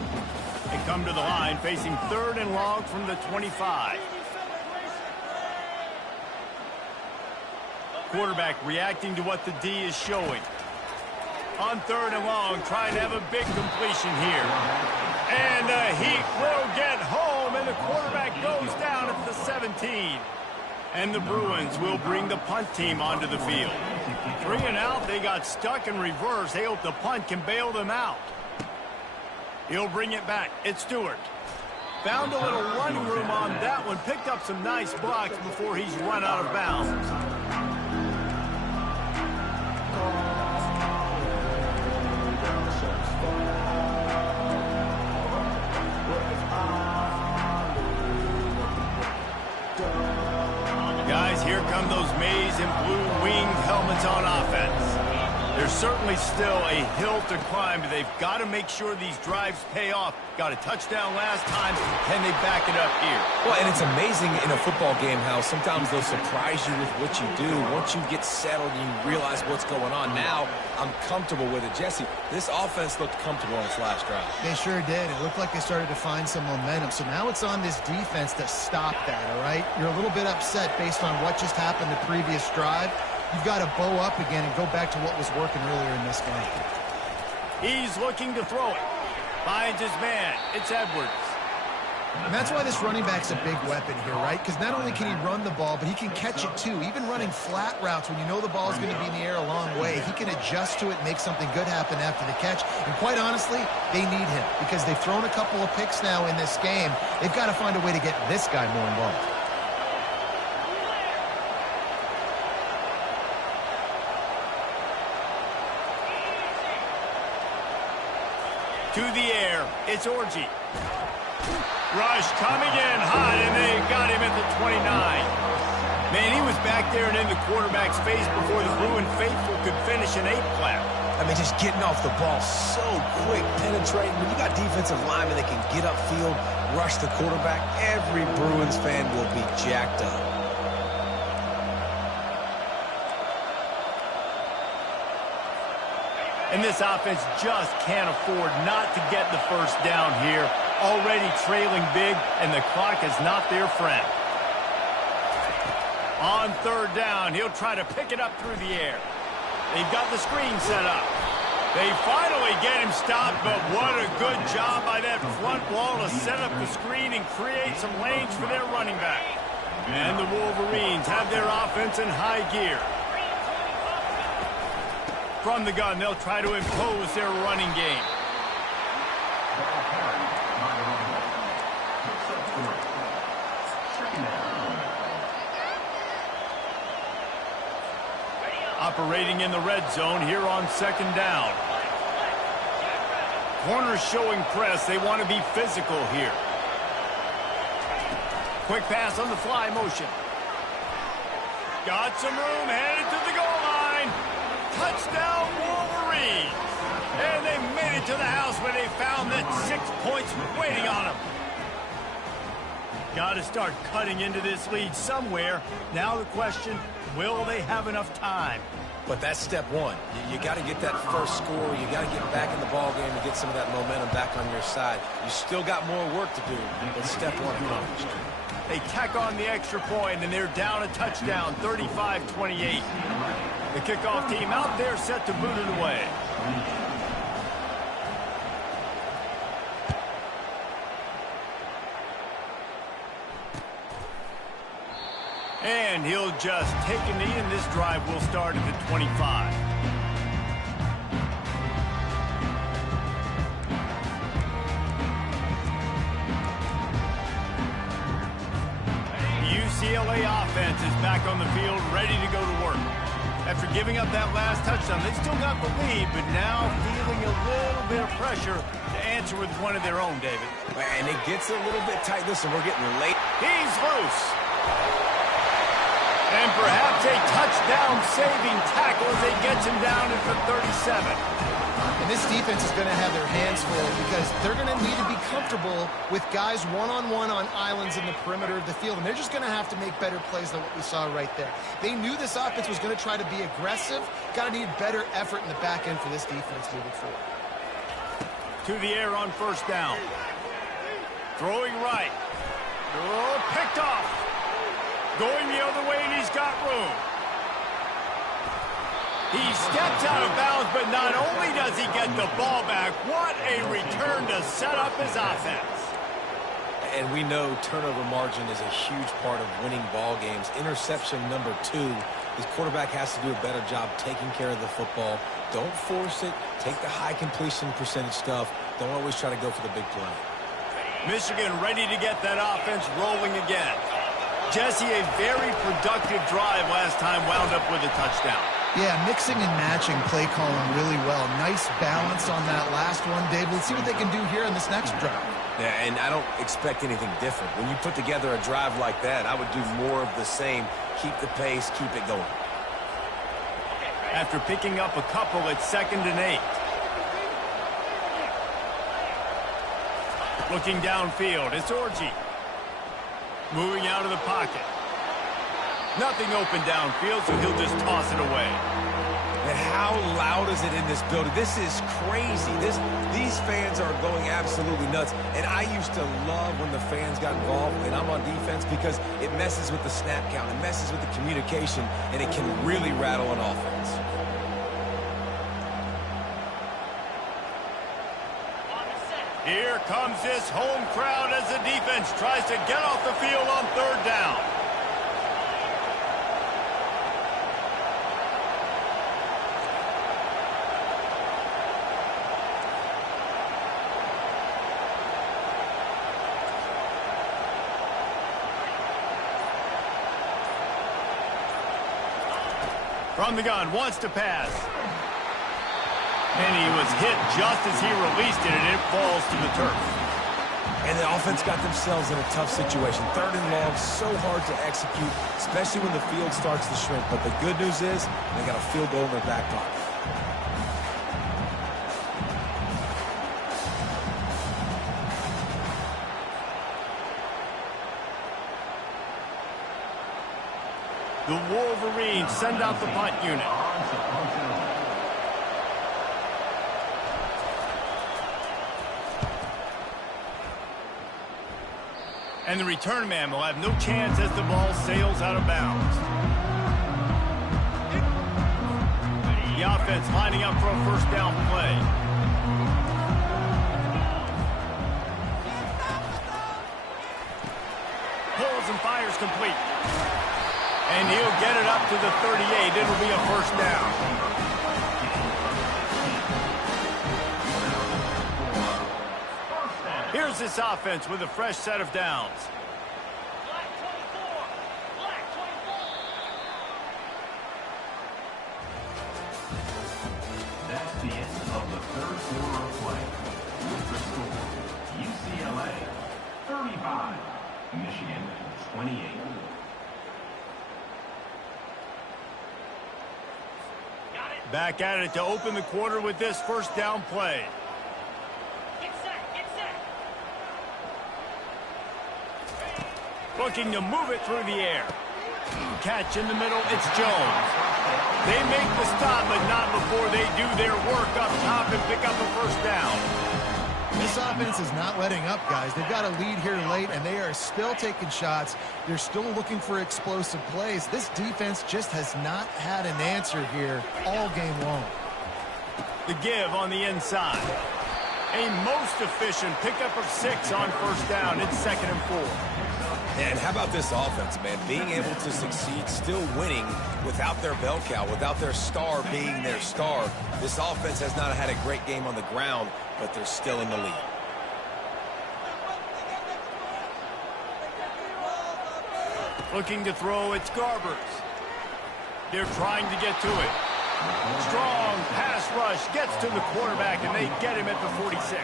They come to the line facing 3rd and long from the 25. Quarterback reacting to what the D is showing. On 3rd and long, trying to have a big completion here. And the Heat will get home, and the quarterback goes down at the 17. And the Bruins will bring the punt team onto the field. 3 and out, they got stuck in reverse. They hope the punt can bail them out. He'll bring it back. It's Stewart. Found a little running room on that one. Picked up some nice blocks before he's run out of bounds. Guys, here come those maize and blue winged helmets on offense. There's certainly still a hill to climb, but they've got to make sure these drives pay off. Got a touchdown last time. Can they back it up here? Well, and it's amazing in a football game how sometimes they'll surprise you with what you do. Once you get settled and you realize what's going on, now I'm comfortable with it. Jesse, this offense looked comfortable on its last drive. They sure did. It looked like they started to find some momentum. So now it's on this defense to stop that, all right? You're a little bit upset based on what just happened the previous drive. You've got to bow up again and go back to what was working earlier in this game. He's looking to throw it. Finds his man. It's Edwards. And that's why this running back's a big weapon here, right? Because not only can he run the ball, but he can catch it too. Even running flat routes when you know the ball is going to be in the air a long way, he can adjust to it and make something good happen after the catch. And quite honestly, they need him because they've thrown a couple of picks now in this game. They've got to find a way to get this guy more involved. To the air, it's Orji. Rush coming in hot, and they got him at the 29. Man, he was back there and in the quarterback's face before the Bruin faithful could finish an 8-clap. I mean, just getting off the ball so quick, penetrating. When you got defensive linemen that can get upfield, rush the quarterback, every Bruins fan will be jacked up. And this offense just can't afford not to get the first down here. Already trailing big, and the clock is not their friend. On 3rd down, he'll try to pick it up through the air. They've got the screen set up. They finally get him stopped, but what a good job by that front wall to set up the screen and create some lanes for their running back. And the Wolverines have their offense in high gear. From the gun, they'll try to impose their running game. Ball carried by the running back. Picks up 3. Second down. Operating in the red zone here on second down. Corners showing press. They want to be physical here. Quick pass on the fly motion. Got some room, headed to the goal line. Touchdown, Wolverines. And they made it to the house where they found that 6 points waiting on them. Got to start cutting into this lead somewhere. Now the question, will they have enough time? But that's step one. You got to get that first score. You got to get back in the ball game and get some of that momentum back on your side. You still got more work to do, but step one accomplished. They tack on the extra point, and they're down a touchdown, 35-28. The kickoff team out there set to boot it away. And he'll just take a knee, and this drive will start at the 25. The UCLA offense is back on the field, ready to go to work. After giving up that last touchdown, they still got the lead, but now feeling a little bit of pressure to answer with one of their own, David. And it gets a little bit tight. Listen, we're getting late. He's loose. And perhaps a touchdown-saving tackle as they gets him down at the 37. And this defense is going to have their hands full because they're going to need to be comfortable with guys one-on-one on islands in the perimeter of the field. And they're just going to have to make better plays than what we saw right there. They knew this offense was going to try to be aggressive. Got to need better effort in the back end for this defense moving forward. To the air on first down. Throwing right. Oh, picked off. Going the other way, and he's got room. He steps out of bounds, but not only does he get the ball back, what a return to set up his offense. And we know turnover margin is a huge part of winning ball games. Interception number 2. His quarterback has to do a better job taking care of the football. Don't force it. Take the high completion percentage stuff. Don't always try to go for the big play. Michigan ready to get that offense rolling again. Jesse, a very productive drive last time, wound up with a touchdown. Yeah, mixing and matching play calling really well. Nice balance on that last one, Dave. Let's see what they can do here in this next drive. Yeah, and I don't expect anything different. When you put together a drive like that, I would do more of the same. Keep the pace, keep it going. After picking up a couple at 2nd and 8. Looking downfield, it's Orji. Moving out of the pocket. Nothing open downfield, so he'll just toss it away. And how loud is it in this building? This is crazy. These fans are going absolutely nuts. And I used to love when the fans got involved, and I'm on defense, because it messes with the snap count. It messes with the communication, and it can really rattle an offense. Here comes this home crowd as the defense tries to get off the field on 3rd down. From the gun, wants to pass. And he was hit just as he released it, and it falls to the turf. And the offense got themselves in a tough situation. 3rd and long, so hard to execute, especially when the field starts to shrink. But the good news is they got a field goal in their back pocket. The Wolverines send out the punt unit. And the return man will have no chance as the ball sails out of bounds. The offense lining up for a first down play. Pulls and fires complete. And he'll get it up to the 38. It'll be a first down. goes this offense with a fresh set of downs. That's the end of the third quarter of play. With the score, UCLA 35, Michigan 28. Back at it to open the quarter with this first down play. Looking to move it through the air. Catch in the middle, it's Jones. They make the stop, but not before they do their work up top and pick up a first down. This offense is not letting up, guys. They've got a lead here late, and they are still taking shots. They're still looking for explosive plays. This defense just has not had an answer here all game long. The give on the inside. A most efficient pickup of 6 on first down. It's 2nd and 4. And how about this offense, man? Being able to succeed, still winning without their bell cow, without their star being their star. This offense has not had a great game on the ground, but they're still in the lead. Looking to throw, it's Garbers. They're trying to get to it. Strong pass rush gets to the quarterback, and they get him at the 46.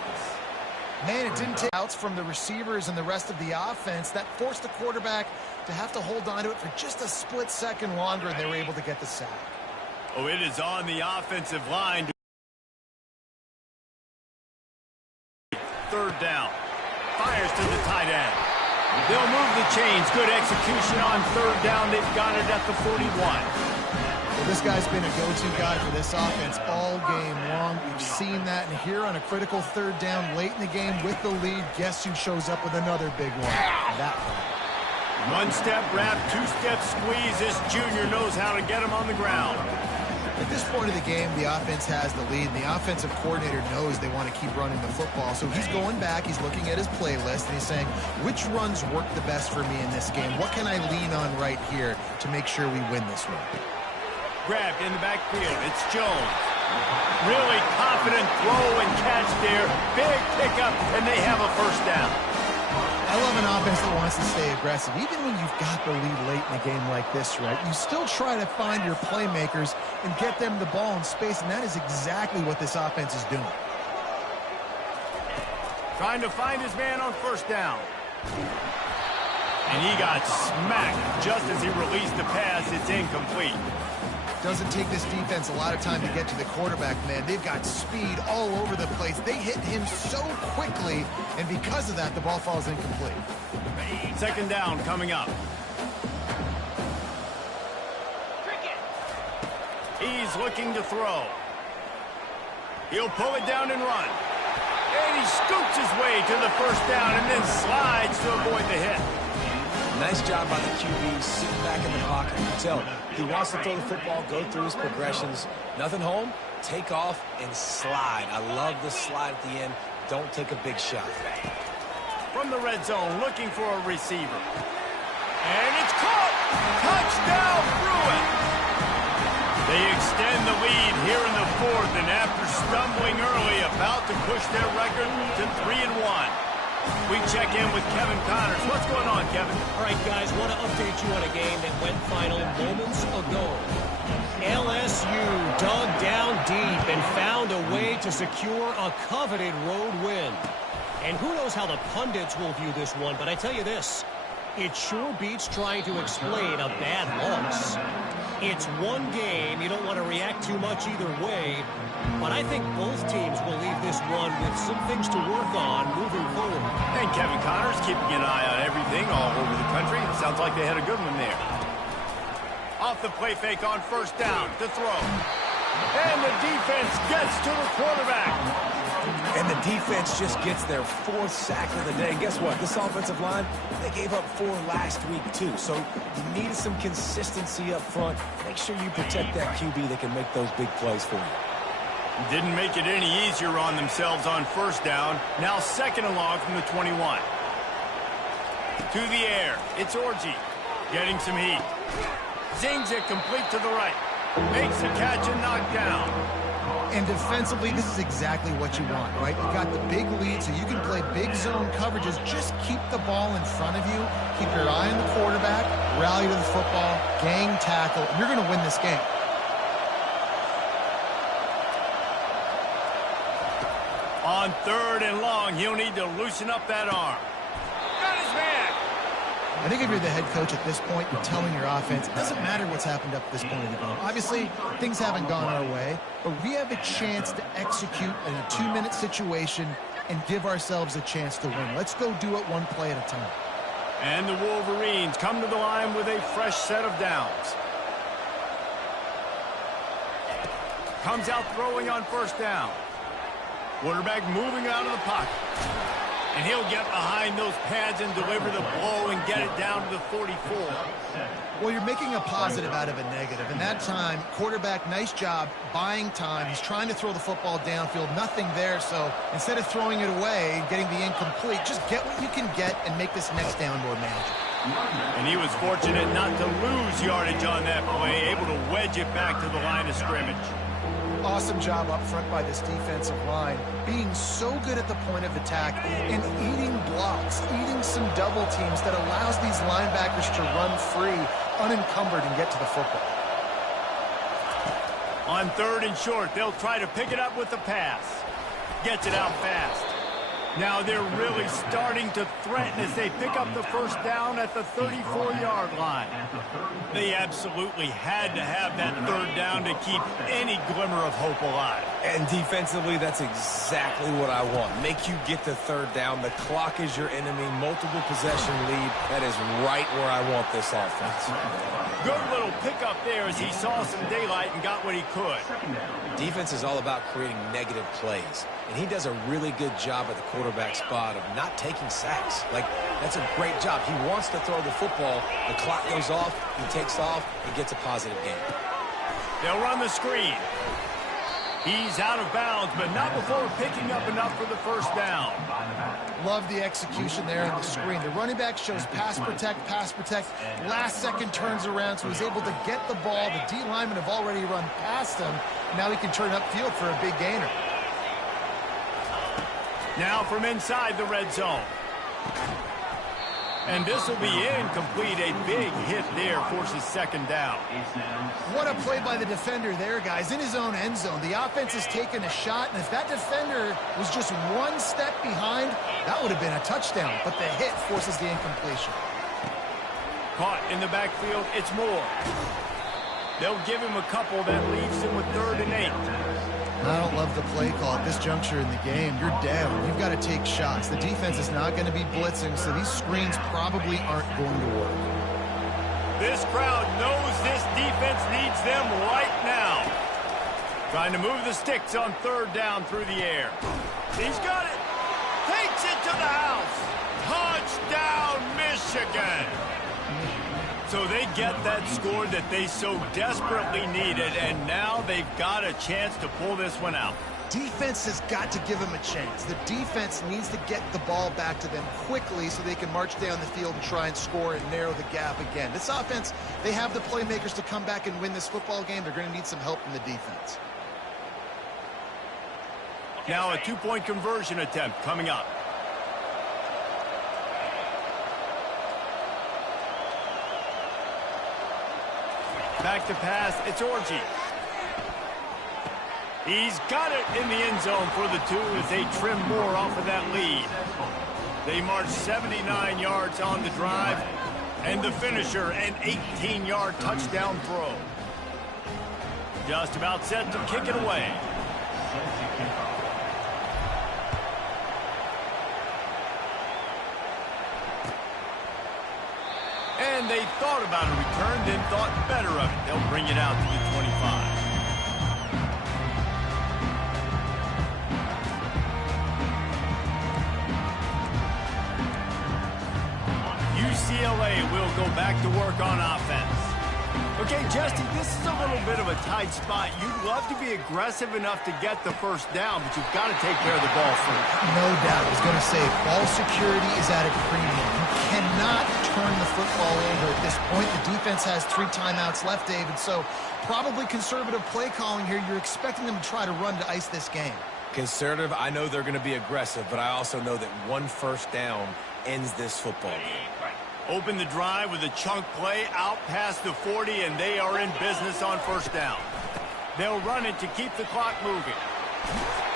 Man, it didn't take outs from the receivers and the rest of the offense. That forced the quarterback to have to hold on to it for just a split second longer, and they were able to get the sack. Oh, it is on the offensive line. 3rd down. Fires to the tight end. They'll move the chains. Good execution on 3rd down. They've got it at the 41. Well, this guy's been a go-to guy for this offense all game long. We've seen that, and here on a critical 3rd down late in the game with the lead, guess who shows up with another big one? That one. 1-step wrap, 2-step squeeze. This junior knows how to get him on the ground. At this point of the game, the offense has the lead, and the offensive coordinator knows they want to keep running the football. So he's going back, he's looking at his playlist, and he's saying, which runs work the best for me in this game? What can I lean on right here to make sure we win this one? Grabbed in the backfield. It's Jones. Really confident throw and catch there. Big pickup, and they have a first down. I love an offense that wants to stay aggressive. Even when you've got the lead late in a game like this, right, you still try to find your playmakers and get them the ball in space, and that is exactly what this offense is doing. Trying to find his man on first down. And he got smacked just as he released the pass. It's incomplete. Doesn't take this defense a lot of time to get to the quarterback, man. They've got speed all over the place. They hit him so quickly, and because of that, the ball falls incomplete. 2nd down coming up. He's looking to throw. He'll pull it down and run. And he scoops his way to the first down and then slides to avoid the hit. Nice job by the QB, sitting back in the pocket. You can tell he wants to throw the football, go through his progressions. Nothing home, take off and slide. I love the slide at the end. Don't take a big shot. From the red zone, looking for a receiver. And it's caught! Touchdown, Bruin! They extend the lead here in the 4th, and after stumbling early, about to push their record to 3-1. We check in with Kevin Connors. What's going on, Kevin? All right, guys, want to update you on a game that went final moments ago. LSU dug down deep and found a way to secure a coveted road win. And who knows how the pundits will view this one, but I tell you this, it sure beats trying to explain a bad loss. It's one game. You don't want to react too much either way. But I think both teams will leave this one with some things to work on moving forward. And Kevin Connors keeping an eye on everything all over the country. Sounds like they had a good one there. Off the play fake on first down to throw. And the defense gets to the quarterback. And the defense just gets their 4th sack of the day. And guess what? This offensive line, they gave up 4 last week, too. So you need some consistency up front. Make sure you protect that QB that can make those big plays for you. Didn't make it any easier on themselves on first down. Now 2nd and long from the 21. To the air. It's Orji. Getting some heat. Zings it complete to the right. Makes the catch and knocked down. And defensively, this is exactly what you want, right? You got the big lead, so you can play big zone coverages. Just keep the ball in front of you. Keep your eye on the quarterback, rally to the football, gang tackle, and you're going to win this game. On 3rd and long, he'll need to loosen up that arm. Got his man. I think if you're the head coach at this point, you're telling your offense, it doesn't matter what's happened up to this point of the game. Obviously, things haven't gone our way, but we have a chance to execute in a 2-minute situation and give ourselves a chance to win. Let's go do it one play at a time. And the Wolverines come to the line with a fresh set of downs. Comes out throwing on 1st down. Quarterback moving out of the pocket. And he'll get behind those pads and deliver the blow and get it down to the 44. Well, you're making a positive out of a negative. And that time, quarterback, nice job buying time. He's trying to throw the football downfield. Nothing there. So instead of throwing it away and getting the incomplete, just get what you can get and make this next down more manageable. And he was fortunate not to lose yardage on that play, able to wedge it back to the line of scrimmage. Awesome job up front by this defensive line, being so good at the point of attack and eating blocks, eating some double teams that allows these linebackers to run free, unencumbered, and get to the football. On 3rd and short, they'll try to pick it up with the pass. Gets it out fast. Now they're really starting to threaten as they pick up the 1st down at the 34-yard line. They absolutely had to have that 3rd down to keep any glimmer of hope alive. And defensively, that's exactly what I want. Make you get the 3rd down. The clock is your enemy. Multiple possession lead. That is right where I want this offense. Good little pickup there as he saw some daylight and got what he could. Defense is all about creating negative plays, and he does a really good job at the quarterback spot of not taking sacks. Like, that's a great job. He wants to throw the football. The clock goes off, he takes off, and gets a positive game. They'll run the screen. He's out of bounds, but not before picking up enough for the 1st down. Love the execution there on the screen. The running back shows pass protect, last second turns around, so he's able to get the ball. The D linemen have already run past him. Now he can turn upfield for a big gainer. Now from inside the red zone. And this will be incomplete. A big hit there forces 2nd down. What a play by the defender there, guys. In his own end zone. The offense has taken a shot, and if that defender was just one step behind, that would have been a touchdown. But the hit forces the incompletion. Caught in the backfield, it's Moore. They'll give him a couple. That leaves him with 3rd and 8. I don't love the play call at this juncture in the game. You're down. You've got to take shots. The defense is not going to be blitzing, so these screens probably aren't going to work. This crowd knows this defense needs them right now. Trying to move the sticks on 3rd down through the air. He's got it. Takes it to the house. Touchdown, Michigan. So they get that score that they so desperately needed, and now they've got a chance to pull this one out. Defense has got to give them a chance. The defense needs to get the ball back to them quickly so they can march down the field and try and score and narrow the gap again. This offense, they have the playmakers to come back and win this football game. They're going to need some help from the defense. Now a 2-point conversion attempt coming up. Back to pass, it's Orji. He's got it in the end zone for the 2 as they trim more off of that lead. They march 79 yards on the drive, and the finisher, an 18-yard touchdown throw. Just about set to kick it away. And they thought about a return, then thought better of it. They'll bring it out to the 25. UCLA will go back to work on offense. Okay, Justy, this is a little bit of a tight spot. You'd love to be aggressive enough to get the first down, but you've got to take care of the ball first. No doubt. I was going to say, ball security is at a premium. You cannot turn the football over at this point. The defense has 3 timeouts left, David, so probably conservative play calling here. You're expecting them to try to run to ice this game. Conservative, I know they're going to be aggressive, but I also know that 1 first down ends this football game. Open the drive with a chunk play out past the 40, and they are in business on first down. They'll run it to keep the clock moving.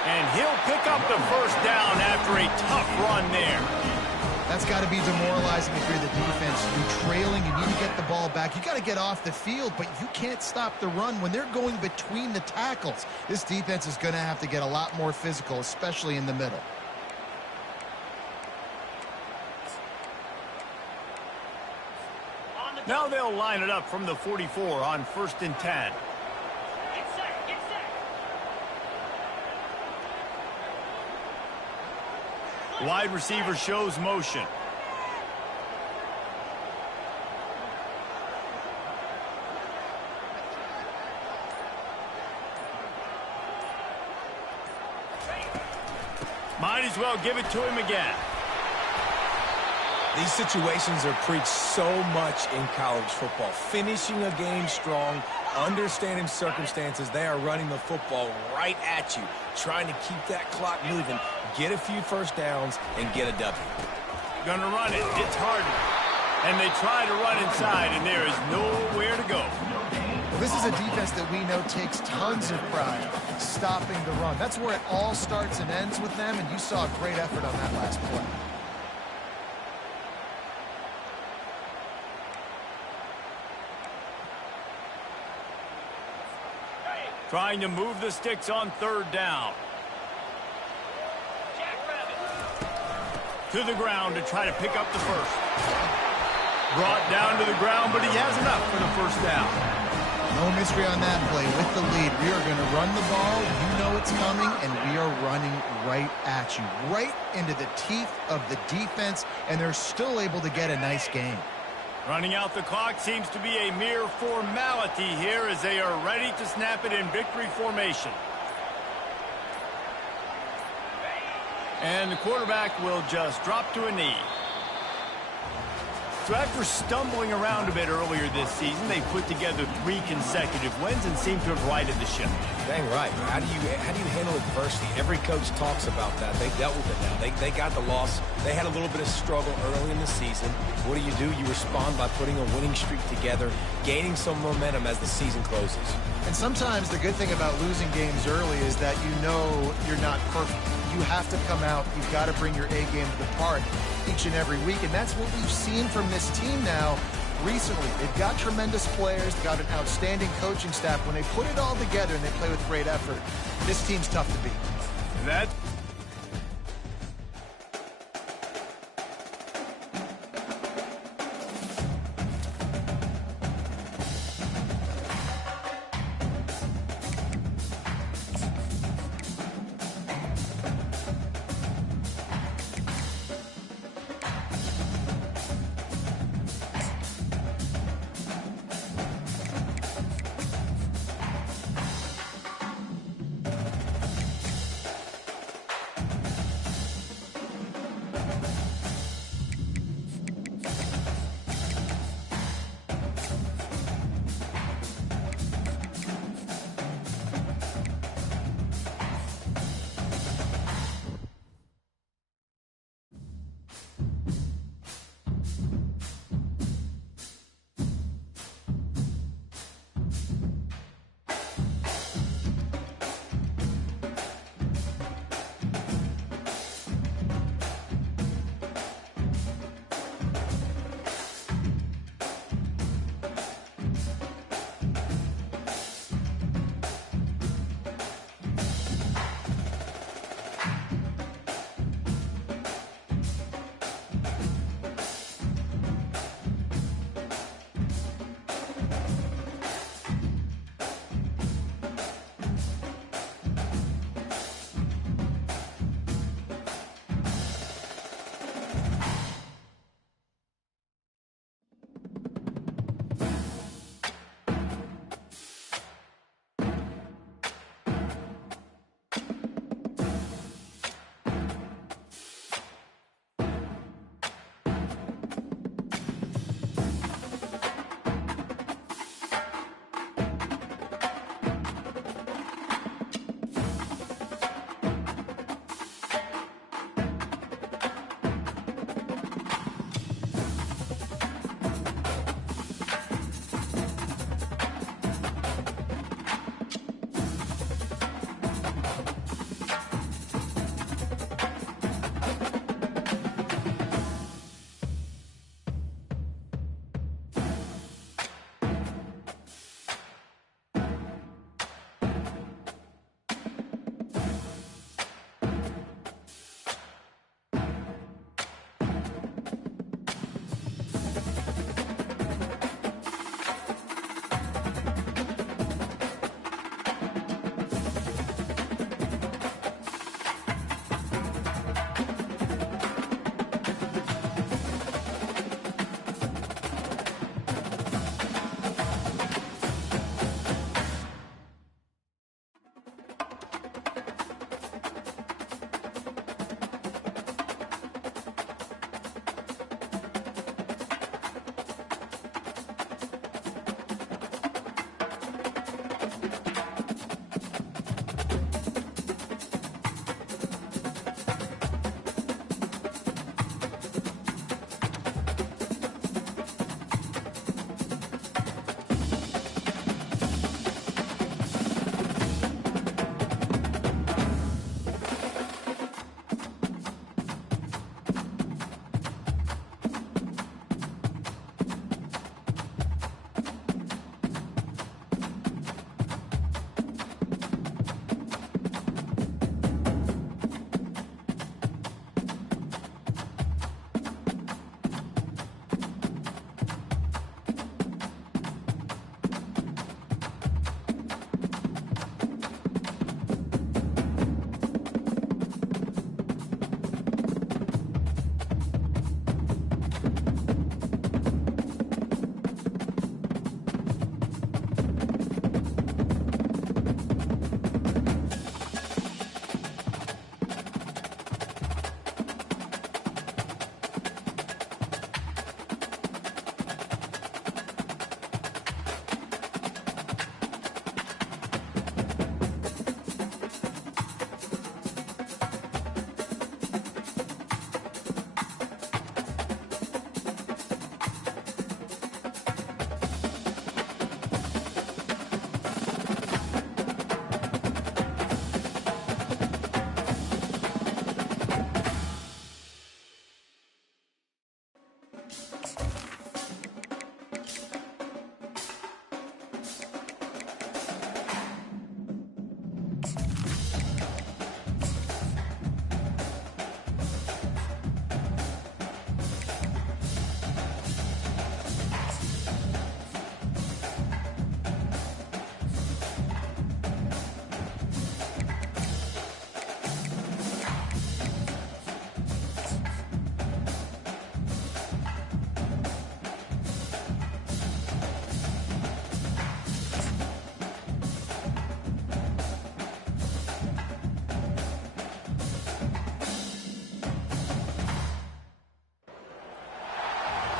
And he'll pick up the first down after a tough run there. That's got to be demoralizing if you're the defense. You're trailing, you need to get the ball back. You got to get off the field, but you can't stop the run. When they're going between the tackles, this defense is going to have to get a lot more physical, especially in the middle. Now they'll line it up from the 44 on 1st and 10. Wide receiver shows motion. Might as well give it to him again. These situations are preached so much in college football. Finishing a game strong, understanding circumstances. They are running the football right at you, trying to keep that clock moving, get a few first downs, and get a W. Gonna run it. It's Harden. And they try to run inside, and there is nowhere to go. Well, this is a defense that we know takes tons of pride stopping the run. That's where it all starts and ends with them, and you saw a great effort on that last play. Trying to move the sticks on 3rd down. To the ground to try to pick up the first. Brought down to the ground, but he has enough for the first down. No mystery on that play. With the lead, we are going to run the ball. You know it's coming, and we are running right at you, right into the teeth of the defense, and they're still able to get a nice game. Running out the clock seems to be a mere formality here as they are ready to snap it in victory formation. And the quarterback will just drop to a knee. So after stumbling around a bit earlier this season, they put together 3 consecutive wins and seem to have righted the ship. Dang right. How do you handle adversity? Every coach talks about that. They dealt with it now. They got the loss. They had a little bit of struggle early in the season. What do? You respond by putting a winning streak together, gaining some momentum as the season closes. And sometimes the good thing about losing games early is that you know you're not perfect. You have to come out. You've got to bring your A game to the park each and every week, and that's what we've seen from this team now recently. They've got tremendous players, they've got an outstanding coaching staff. When they put it all together and they play with great effort, this team's tough to beat. That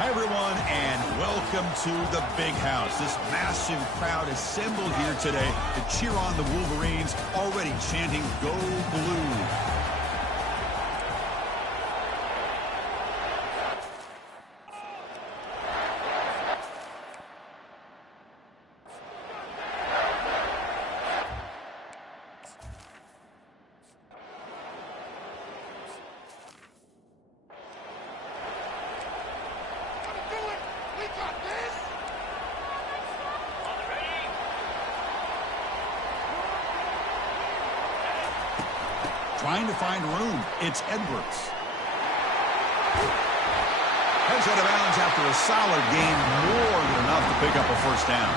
Hi, everyone, and welcome to the Big House. This massive crowd assembled here today to cheer on the Wolverines, already chanting, "Go Blue." Trying to find room. It's Edwards. Heads out of bounds after a solid game, more than enough to pick up a first down.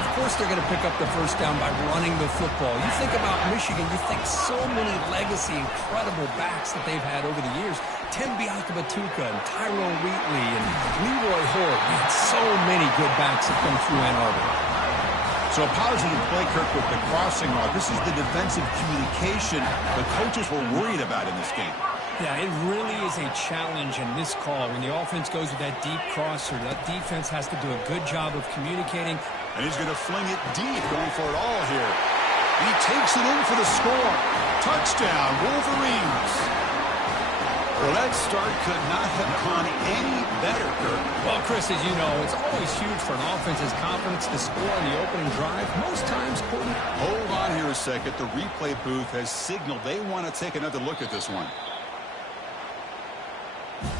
Of course they're going to pick up the first down by running the football. You think about Michigan, you think so many legacy, incredible backs that they've had over the years. Tim Biakabatuka and Tyrone Wheatley and Leroy Hort. We had so many good backs that come through Ann Arbor. So a positive play, Kirk, with the crossing route. This is the defensive communication the coaches were worried about in this game. Yeah, it really is a challenge in this call. When the offense goes with that deep crosser, that defense has to do a good job of communicating. And he's going to fling it deep, going for it all here. And he takes it in for the score. Touchdown, Wolverines. Well, that start could not have gone any better, Kirk. Well, Chris, as you know, it's always huge for an offense's confidence to score on the opening drive. Most times, Courtney. Hold on here a second. The replay booth has signaled they want to take another look at this one.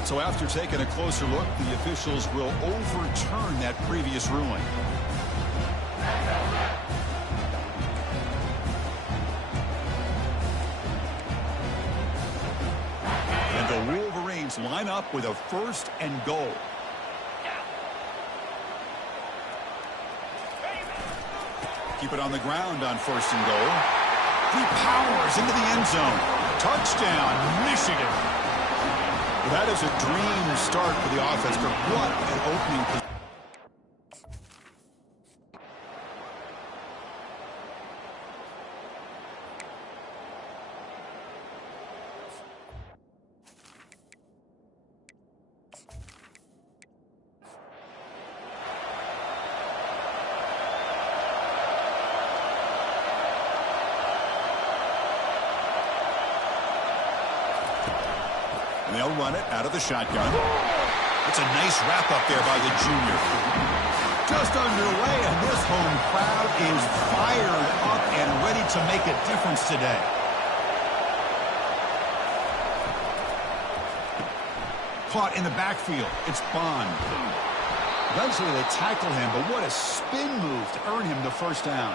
So after taking a closer look, the officials will overturn that previous ruling. And the Wolverines line up with a 1st and goal. Keep it on the ground on 1st and goal. He powers into the end zone. Touchdown, Michigan. That is a dream start for the offense, but what an opening position. And they'll run it out of the shotgun. It's a nice wrap-up there by the junior. Just underway, and this home crowd is fired up and ready to make a difference today. Caught in the backfield. It's Bond. Eventually they tackle him, but what a spin move to earn him the first down.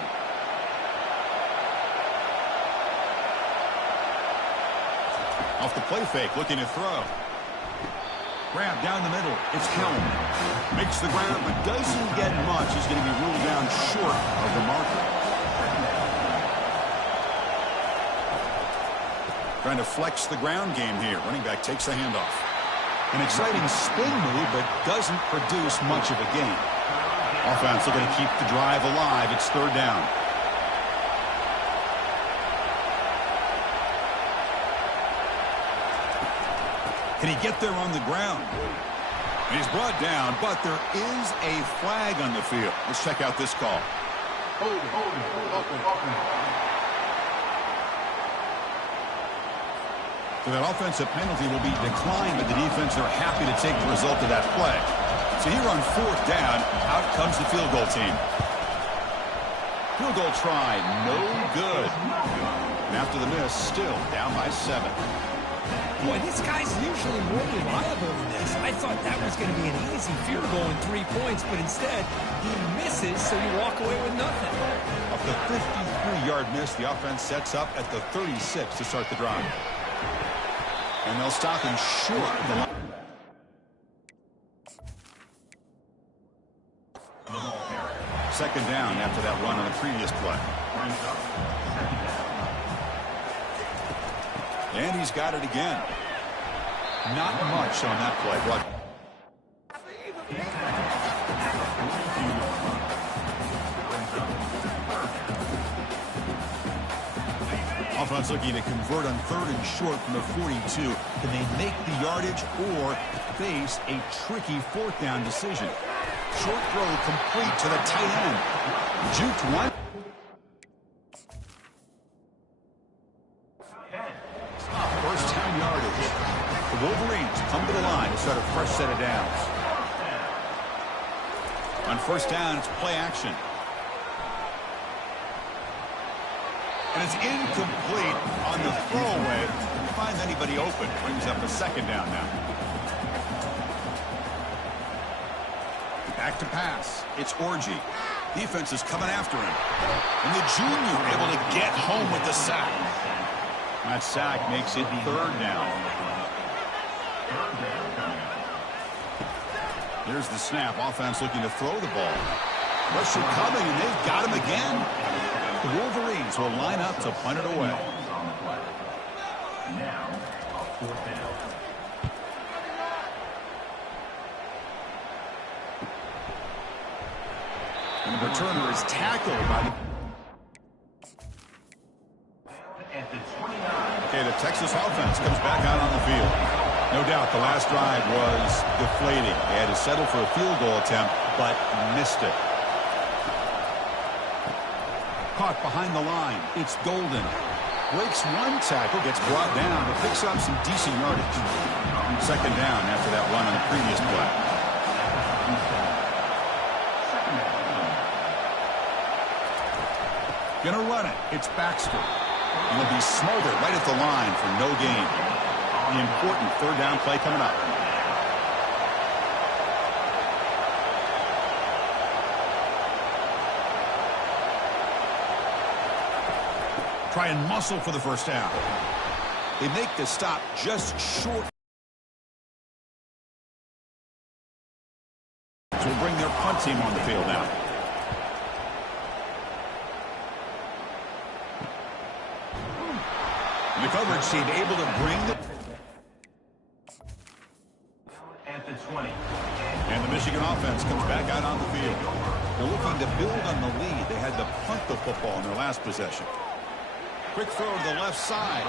Off the play fake, looking to throw. Grab down the middle. It's Helm. Makes the ground, but doesn't get much. He's going to be ruled down short of the marker. Trying to flex the ground game here. Running back takes the handoff. An exciting spin move, but doesn't produce much of a gain. Offense looking to keep the drive alive. It's 3rd down. Can he get there on the ground? And he's brought down, but there is a flag on the field. Let's check out this call. So that offensive penalty will be declined, but the defense are happy to take the result of that play. So here on 4th down, out comes the field goal team. Field goal try, no good. And after the miss, still down by 7. Boy, this guy's usually more reliable than this. I thought that was going to be an easy field goal in 3 points, but instead, he misses, so you walk away with nothing. Off the 53-yard miss, the offense sets up at the 36 to start the drive. And they'll stop him short of the line. Second down after that run on the previous play. And he's got it again. Not much on that play. But Offense looking to convert on 3rd and short from the 42. Can they make the yardage or face a tricky 4th down decision? Short throw complete to the tight end. Juked one. First down yardage. The Wolverines come to the line to start a fresh set of downs. On 1st down, it's play action. And it's incomplete on the throwaway. Finds anybody open. Brings up a 2nd down now. Back to pass. It's Orji. Defense is coming after him. And the junior able to get home with the sack. That sack makes it 3rd down. Here's the snap. Offense looking to throw the ball. Pressure coming, and they've got him again. The Wolverines will line up to punt it away. Now, 4th down. And the returner is tackled by the... At the 29. Okay, the Texas offense comes back out on the field. No doubt the last drive was deflating. They had to settle for a field goal attempt, but missed it. Caught behind the line. It's Golden. Breaks one tackle, gets brought down, but picks up some decent yardage. 2nd down after that run on the previous play. Gonna run it. It's Baxter. And he'll be smothered right at the line for no gain. The important 3rd down play coming up. Try and muscle for the 1st down. They make the stop just short. So we'll bring their punt team on the field now. The coverage team able to bring the... At the 20. And the Michigan offense comes back out on the field. They're looking to build on the lead. They had to punt the football in their last possession. Quick throw to the left side.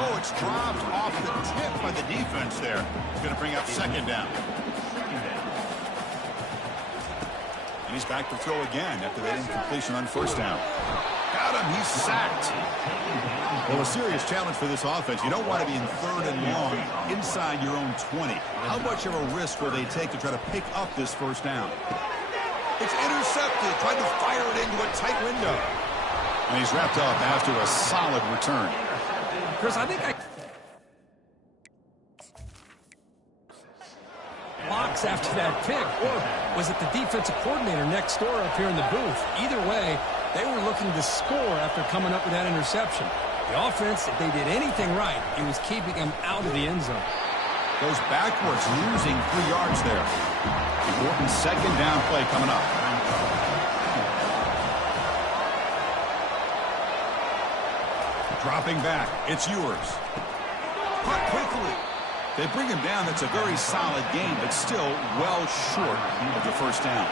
Oh, it's dropped off the tip by the defense there. It's going to bring up 2nd down. And he's back to throw again after that incompletion on 1st down. Got him. He's sacked. Well, a serious challenge for this offense. You don't want to be in 3rd and long inside your own 20. How much of a risk will they take to try to pick up this 1st down? It's intercepted. Tried to fire it into a tight window. And he's wrapped up after a solid return. Chris, I think box after that pick, or was it the defensive coordinator next door up here in the booth? Either way, they were looking to score after coming up with that interception. The offense, if they did anything right, it was keeping them out of the end zone. Goes backwards, losing 3 yards there. Important 2nd down play coming up. Dropping back, it's yours. Caught quickly. They bring him down. That's a very solid game, but still well short of the 1st down.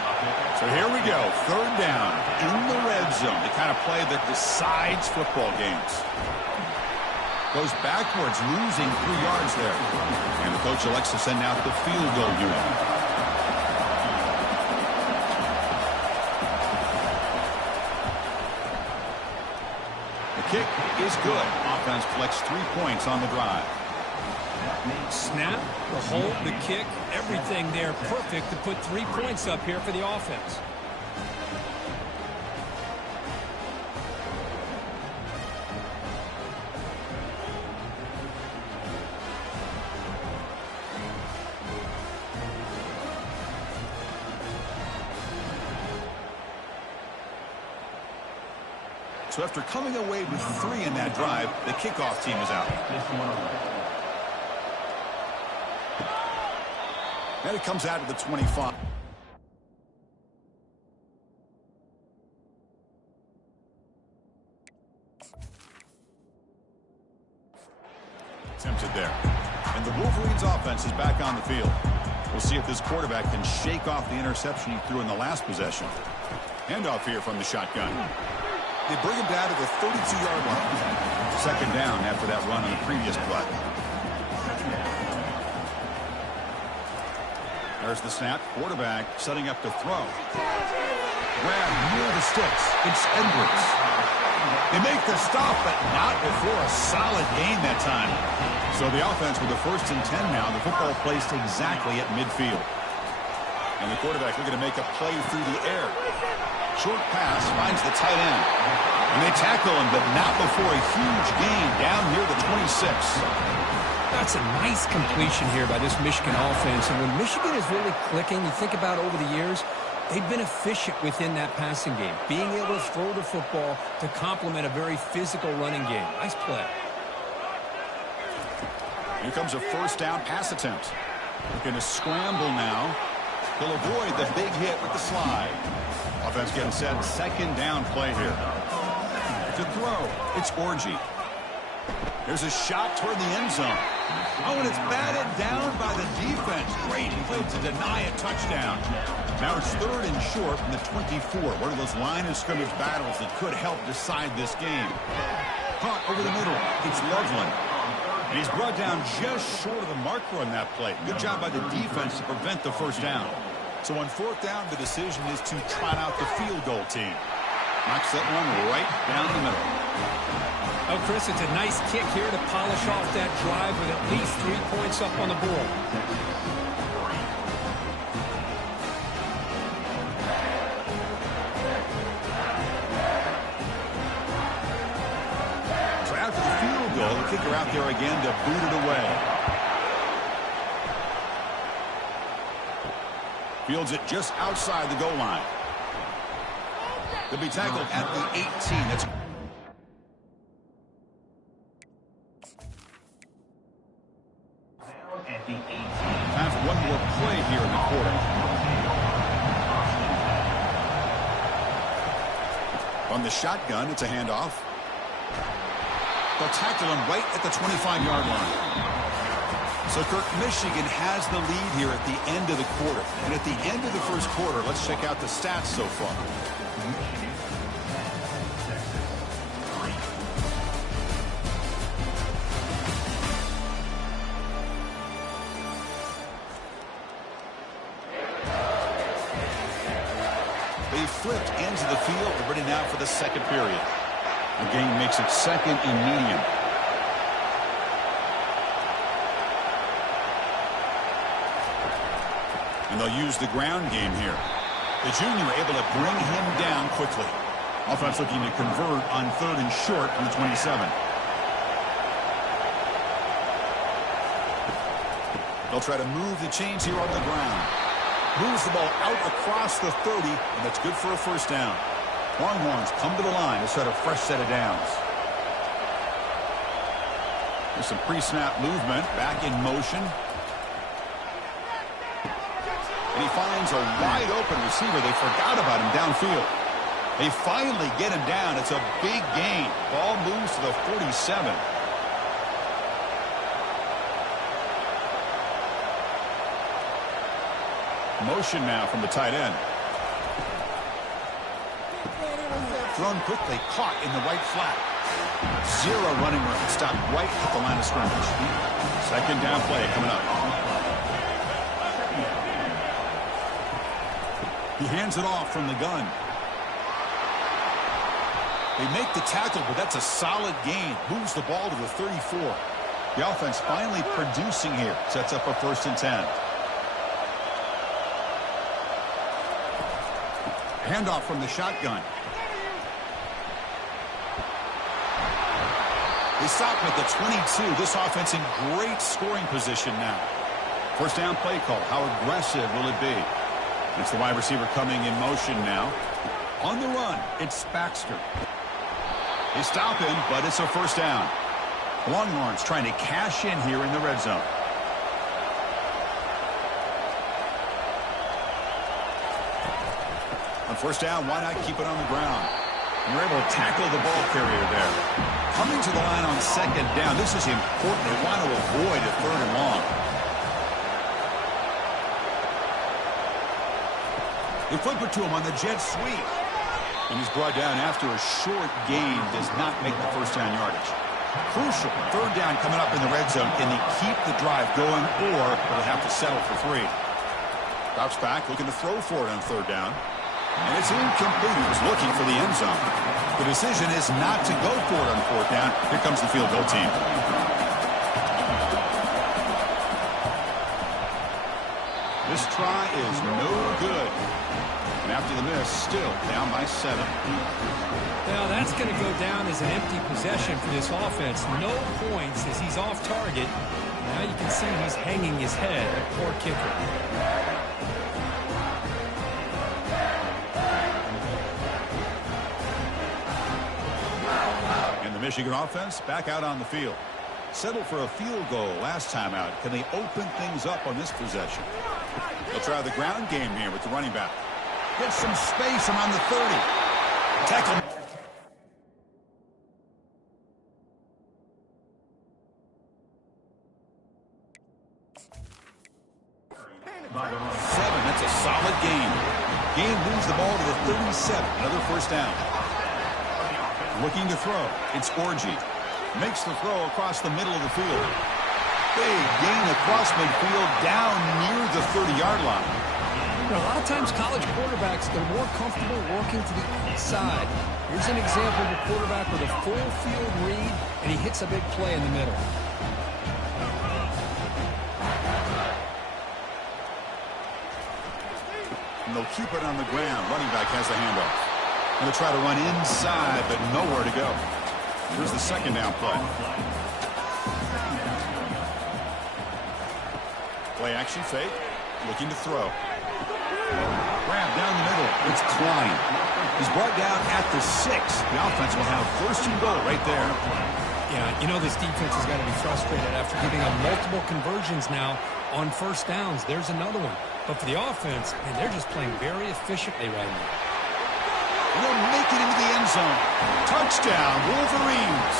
So here we go, 3rd down in the red zone. The kind of play that decides football games. Goes backwards, losing 3 yards there. And the coach elects to send out the field goal unit. The kick is good. Offense collects 3 points on the drive. Snap, the hold, the kick, everything there perfect to put 3 points up here for the offense. So after coming away with 3 in that drive, the kickoff team is out. And it comes out to the 25. Attempted there. And the Wolverines offense is back on the field. We'll see if this quarterback can shake off the interception he threw in the last possession. Handoff here from the shotgun. They bring him down to the 32-yard line. Second down after that run on the previous play. There's the snap. Quarterback setting up to throw. Grab near the sticks. It's Edwards. They make the stop, but not before a solid gain that time. So the offense with the 1st and 10 now. The football placed exactly at midfield. And the quarterback looking to make a play through the air. Short pass finds the tight end. And they tackle him, but not before a huge gain down near the 26. That's a nice completion here by this Michigan offense. And when Michigan is really clicking, you think about over the years, they've been efficient within that passing game, being able to throw the football to complement a very physical running game. Nice play. Here comes a 1st down pass attempt. Looking to scramble now. He'll avoid the big hit with the slide. Offense getting set. 2nd down play here. To throw, it's Orji. There's a shot toward the end zone. Oh, and it's batted down by the defense. Great play to deny a touchdown. Now it's 3rd and short from the 24. One of those line of scrimmage battles that could help decide this game. Caught over the middle. It's Loveland. And he's brought down just short of the marker on that play. Good job by the defense to prevent the 1st down. So on 4th down, the decision is to trot out the field goal team. Knocks that one right down the middle. Oh, Chris, it's a nice kick here to polish off that drive with at least 3 points up on the board. So after the field goal, the kicker out there again to boot it away. Fields it just outside the goal line. They'll be tackled at the 18. That's at the 18. time for one more play here in the quarter. On the shotgun, it's a handoff. They'll tackle him right at the 25-yard line. So, Kirk, Michigan has the lead here at the end of the quarter. And at the end of the 1st quarter, let's check out the stats so far. They flipped into the field. We're ready now for the 2nd period. The game makes it 2nd and medium. And they'll use the ground game here. The junior able to bring him down quickly. Offense looking to convert on 3rd and short from the 27. They'll try to move the chains here on the ground. Moves the ball out across the 30, and that's good for a 1st down. Longhorns come to the line to set a fresh set of downs. There's some pre-snap movement, back in motion. And he finds a wide-open receiver. They forgot about him downfield. They finally get him down. It's a big gain. Ball moves to the 47. Motion now from the tight end. Thrown quickly, caught in the right flat. 0 running room. Stopped right at the line of scrimmage. 2nd down play coming up. He hands it off from the gun. They make the tackle, but that's a solid gain. Moves the ball to the 34. The offense finally producing here. Sets up a 1st and 10. Handoff from the shotgun. They stop at the 22. This offense in great scoring position now. 1st down play call. How aggressive will it be? It's the wide receiver coming in motion now. On the run, it's Baxter. They stop him, but it's a 1st down. The Longhorns trying to cash in here in the red zone. On 1st down, why not keep it on the ground? You're able to tackle the ball carrier there. Coming to the line on 2nd down. This is important. They want to avoid a 3rd and long. They flip it to him on the jet sweep. And he's brought down after a short gain. Does not make the 1st down yardage. Crucial. Third down coming up in the red zone. Can they keep the drive going, or will they have to settle for 3? Drops back, looking to throw for it on third down. And it's incomplete. He was looking for the end zone. The decision is not to go for it on fourth down. Here comes the field goal team. This try is no good. And after the miss, still down by 7. Now that's going to go down as an empty possession for this offense. No points as he's off target. Now you can see he's hanging his head. A poor kicker. The Michigan offense back out on the field. Settled for a field goal last time out. Can they open things up on this possession? They'll try the ground game here with the running back. Get some space around the 30. Tackle. Seven. That's a solid gain. Gain moves the ball to the 37. Another first down. Looking to throw. It's Orji. Makes the throw across the middle of the field. Big gain across midfield down near the 30-yard line. You know, a lot of times college quarterbacks, they're more comfortable working to the outside. Here's an example of a quarterback with a full field read, and he hits a big play in the middle. And they'll keep it on the ground. Running back has the handoff. Going to try to run inside, but nowhere to go. Here's the second down play. Play action fake. Looking to throw. Grab down the middle. It's Klein. He's brought down at the 6. The offense will have first and goal right there. Yeah, you know this defense has got to be frustrated after giving up multiple conversions now on first downs. There's another one. But for the offense, man, they're just playing very efficiently right now. Will make it into the end zone. Touchdown, Wolverines.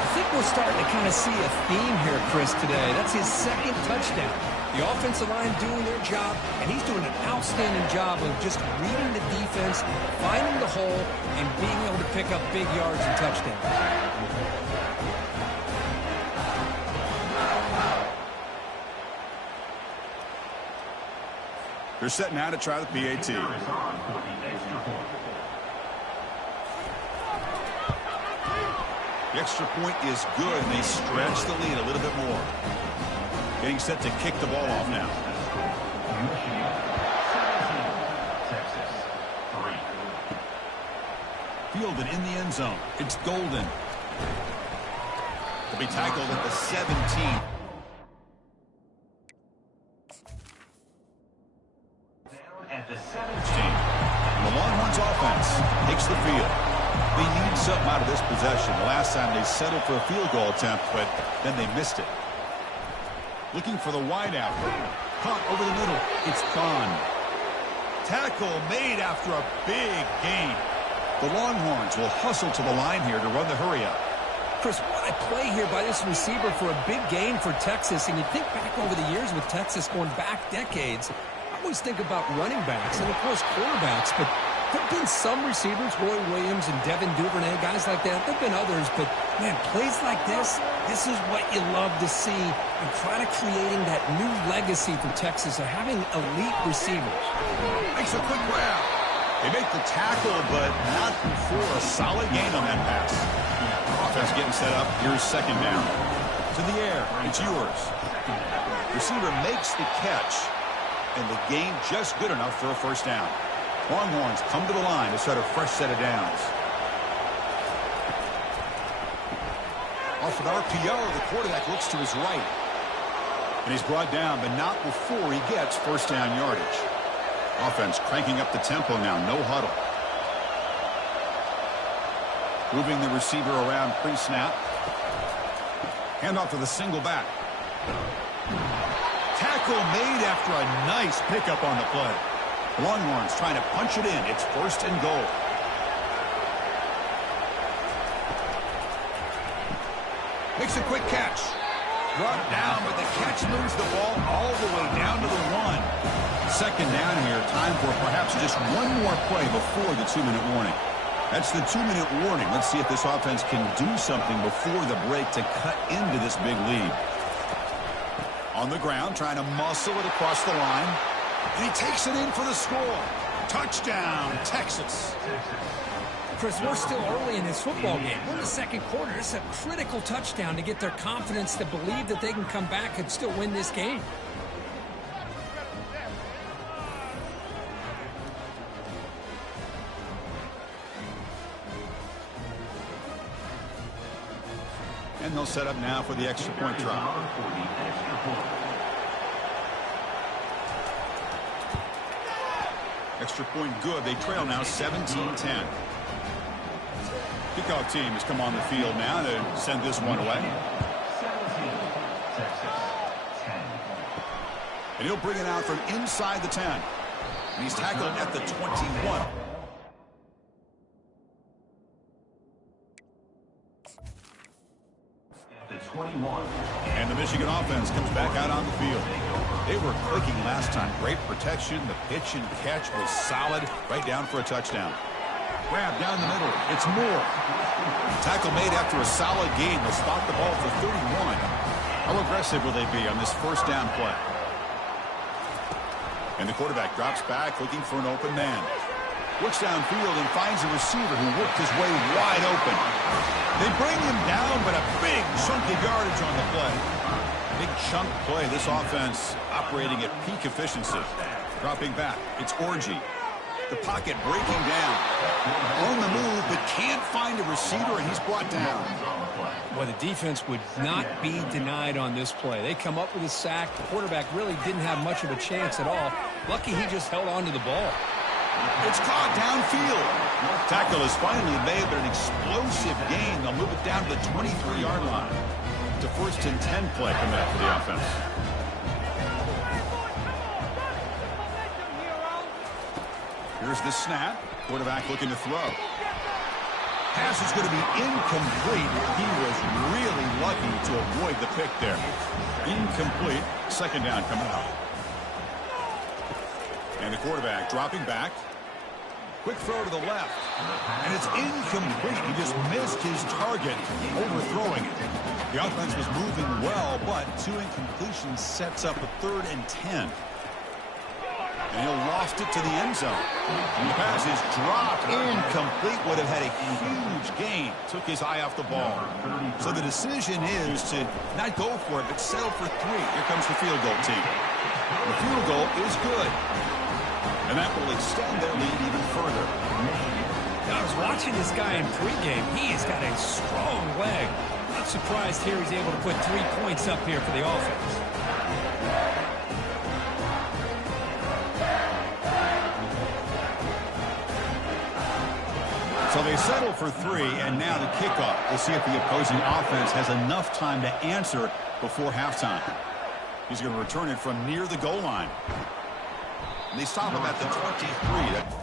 I think we're starting to kind of see a theme here, Chris, today. That's his second touchdown. The offensive line doing their job, and he's doing an outstanding job of just reading the defense, finding the hole, and being able to pick up big yards and touchdowns. They're setting out to try the PAT. The extra point is good, and they stretch the lead a little bit more. Getting set to kick the ball off now. Fielded in the end zone. It's Golden. To be tackled at the 17. At the 17. And the Longhorns offense takes the field. They need something out of this possession. The last time they settled for a field goal attempt, but then they missed it. Looking for the wideout. Caught over the middle. It's Bond. Tackle made after a big gain. The Longhorns will hustle to the line here to run the hurry up. Chris, what a play here by this receiver for a big gain for Texas. And you think back over the years with Texas going back decades, I always think about running backs and, of course, quarterbacks. But there have been some receivers, Roy Williams and Devin Duvernay, guys like that. There have been others. But, man, plays like this is what you love to see. And kind of creating that new legacy for Texas of having elite receivers. Makes a quick grab. They make the tackle, but not before a solid gain on that pass. Offense getting set up. Here's second down. To the air. It's yours. Receiver makes the catch, and the gain just good enough for a first down. Longhorns come to the line to set a fresh set of downs. Off an RPO, the quarterback looks to his right. And he's brought down, but not before he gets first down yardage. Offense cranking up the tempo now, no huddle. Moving the receiver around pre-snap. Handoff to the single back. Tackle made after a nice pickup on the play. Longhorns trying to punch it in. It's first and goal. Makes a quick catch. Brought down, but the catch moves the ball all the way down to the 1. Second down here. Time for perhaps just one more play before the 2-minute warning. That's the 2-minute warning. Let's see if this offense can do something before the break to cut into this big lead. On the ground, trying to muscle it across the line. And he takes it in for the score. Touchdown, Texas. Chris, we're still early in this football game. We're in the second quarter. It's a critical touchdown to get their confidence to believe that they can come back and still win this game. And they'll set up now for the extra point try. Extra point good. They trail now 17-10. Kickoff team has come on the field now to send this one away. And he'll bring it out from inside the 10. And he's tackled at the 21. And the Michigan offense comes back out on the field. They were clicking last time. Great protection. The pitch and catch was solid. Right down for a touchdown. Grab down the middle. It's Moore. Tackle made after a solid gain. They'll spot the ball for 31. How aggressive will they be on this first down play? And the quarterback drops back looking for an open man. Looks downfield and finds a receiver who worked his way wide open. They bring him down, but a big chunk of yardage on the play. Big chunk play. This offense operating at peak efficiency. Dropping back. It's Orgy. The pocket breaking down. On the move, but can't find a receiver, and he's brought down. Well, the defense would not be denied on this play. They come up with a sack. The quarterback really didn't have much of a chance at all. Lucky he just held on to the ball. It's caught downfield. Tackle is finally made, but an explosive gain. They'll move it down to the 23-yard line. It's a 1st and 10 play coming up for the offense. Here's the snap. Quarterback looking to throw. Pass is going to be incomplete. He was really lucky to avoid the pick there. Incomplete. Second down coming up. And the quarterback dropping back. Quick throw to the left. And it's incomplete. He just missed his target, overthrowing it. The offense was moving well, but 2 incompletions sets up a 3rd and 10. And he'll lost it to the end zone. And the pass is dropped. Incomplete. Would have had a huge gain. Took his eye off the ball. So the decision is to not go for it, but settle for 3. Here comes the field goal team. The field goal is good. And that will extend their lead even further. I was watching this guy in pregame. He has got a strong leg. Not surprised here he's able to put 3 points up here for the offense. So they settle for 3, and now the kickoff. We'll see if the opposing offense has enough time to answer before halftime. He's going to return it from near the goal line. And they stop him at the 23.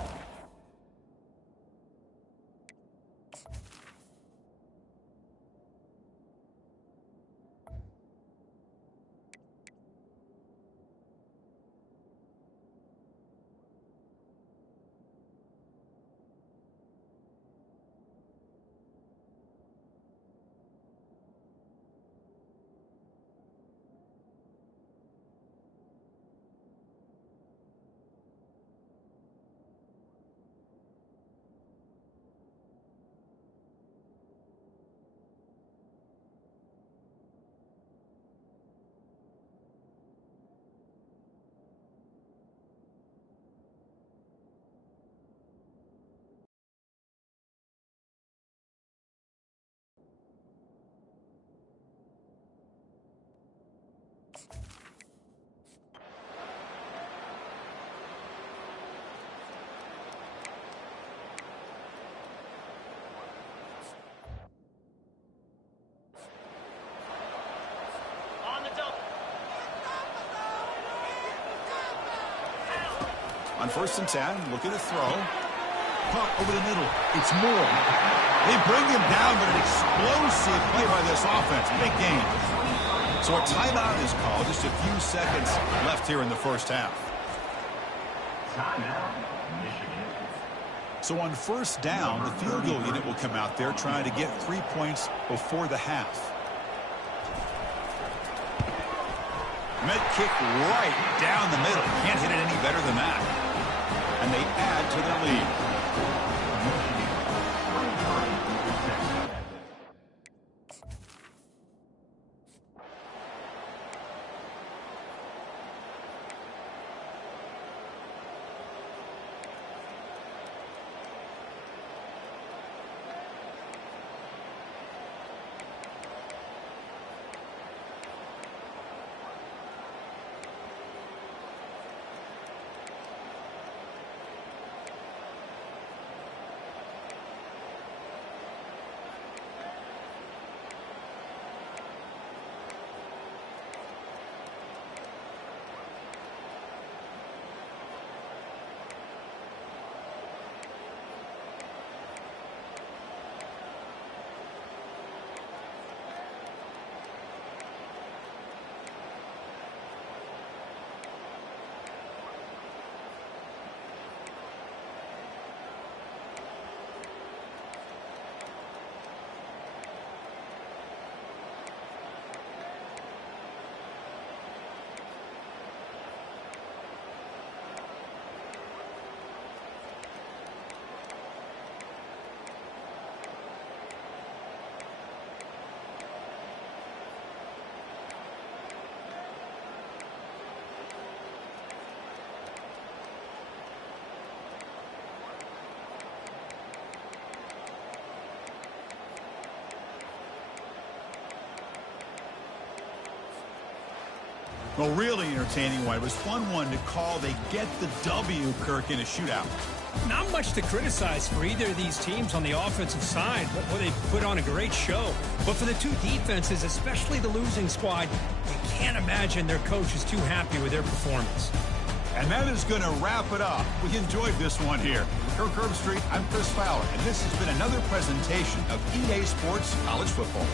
On 1st and 10, looking to throw. Pump over the middle. It's Moore. They bring him down, but an explosive play by this offense. Big game. So a timeout is called. Just a few seconds left here in the first half. Timeout, Michigan. So on first down, the field goal unit will come out there trying to get 3 points before the half. Met kick right down the middle. Can't hit it any better than that. And they add to their lead. Well, really entertaining one. It was fun one to call. They get the W, Kirk, in a shootout. Not much to criticize for either of these teams on the offensive side. Well, they put on a great show. But for the two defenses, especially the losing squad, you can't imagine their coach is too happy with their performance. And that is going to wrap it up. We enjoyed this one here. Kirk Herbstreit, I'm Chris Fowler, and this has been another presentation of EA Sports College Football.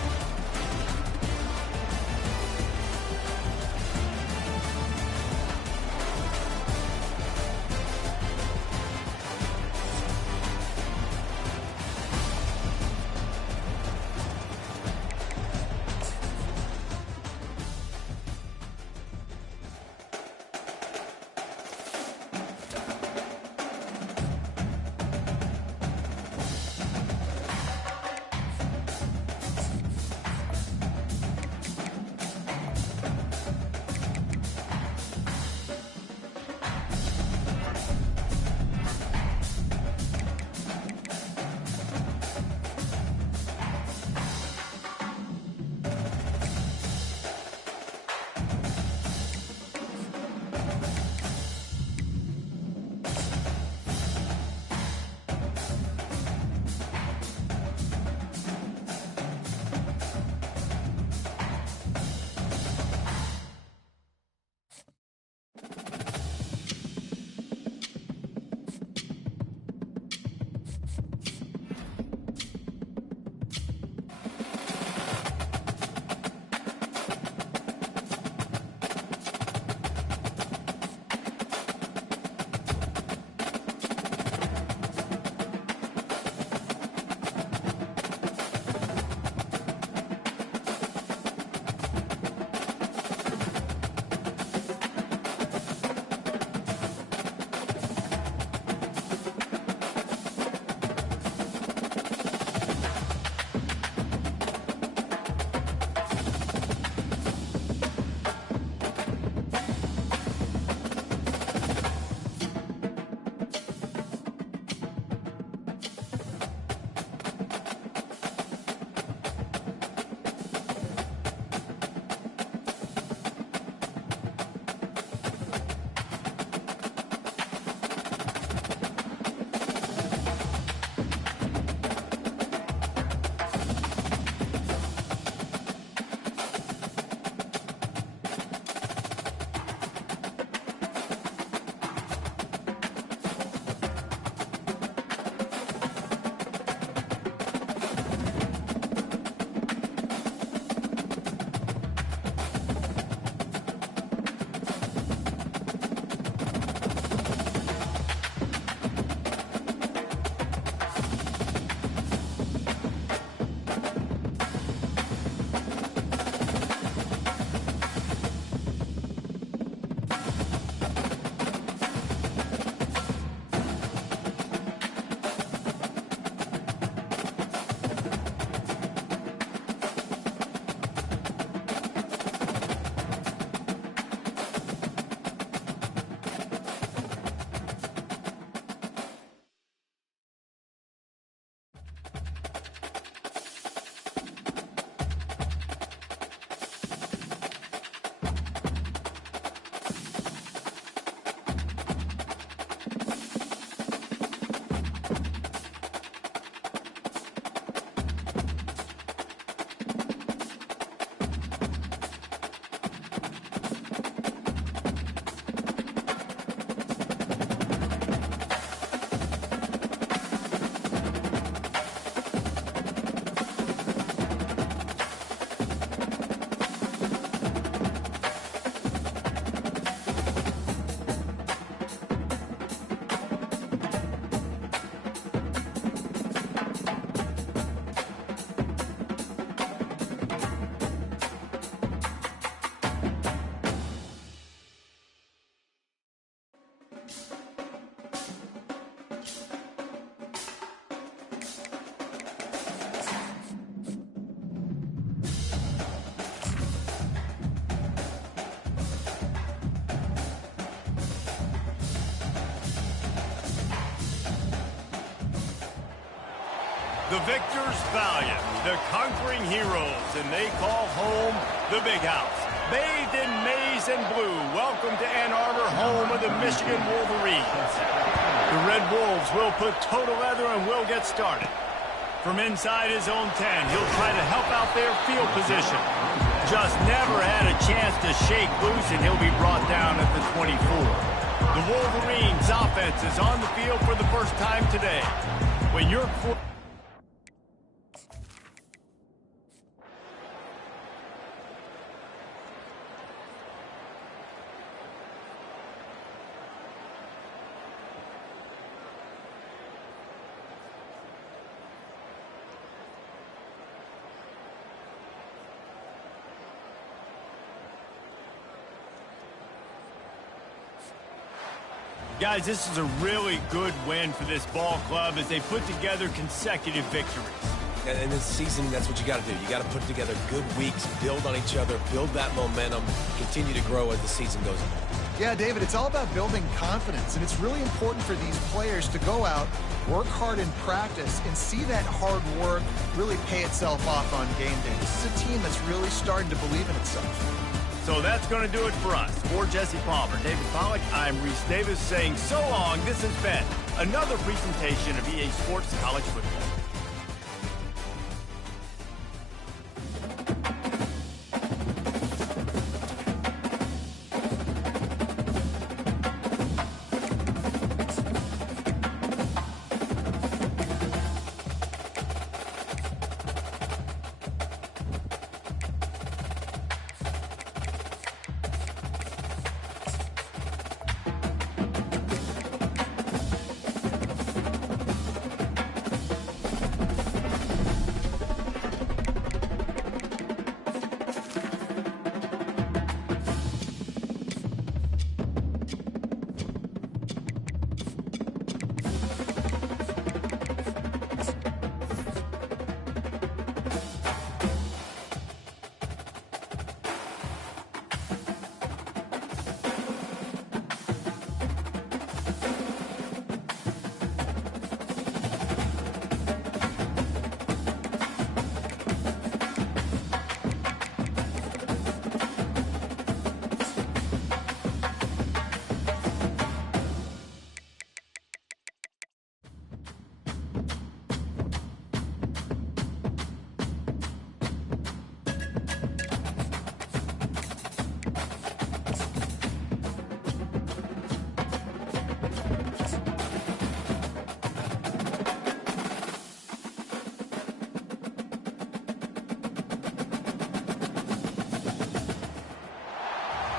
The victors valiant, the conquering heroes, and they call home the Big House. Bathed in maize and blue, welcome to Ann Arbor, home of the Michigan Wolverines. The Red Wolves will put toe to leather and will get started. From inside his own 10, he'll try to help out their field position. Just never had a chance to shake loose, and he'll be brought down at the 24. The Wolverines' offense is on the field for the first time today. When you're... Guys, this is a really good win for this ball club as they put together consecutive victories. And this season, that's what you got to do. You got to put together good weeks, build on each other, build that momentum, continue to grow as the season goes on. Yeah, David, it's all about building confidence, and it's really important for these players to go out, work hard in practice, and see that hard work really pay itself off on game day. This is a team that's really starting to believe in itself. So that's going to do it for us. For Jesse Palmer, David Pollack, I'm Reese Davis saying so long. This has been another presentation of EA Sports College Football.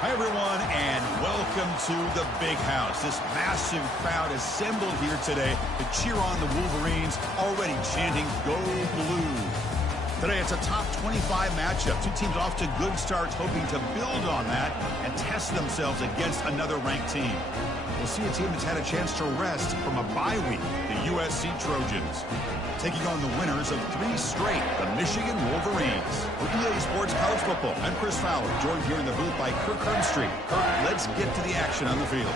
Hi, everyone, and welcome to the Big House. This massive crowd assembled here today to cheer on the Wolverines, already chanting, "Go Blue." Today, it's a top 25 matchup. Two teams off to good starts, hoping to build on that and test themselves against another ranked team. We'll see a team that's had a chance to rest from a bye week, the USC Trojans, taking on the winners of 3 straight, the Michigan Wolverines. For EA Sports College Football, I'm Chris Fowler, joined here in the booth by Kirk Herbstreit. Kirk, let's get to the action on the field.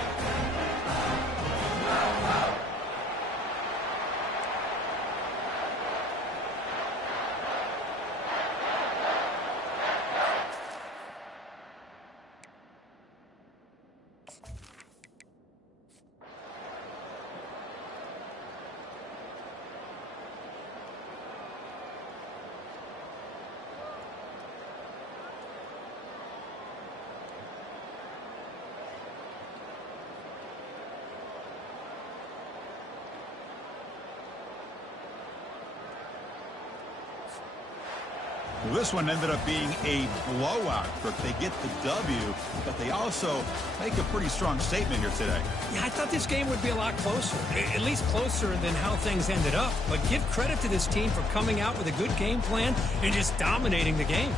Well, this one ended up being a blowout. They get the W, but they also make a pretty strong statement here today. Yeah, I thought this game would be a lot closer, at least closer than how things ended up. But give credit to this team for coming out with a good game plan and just dominating the game.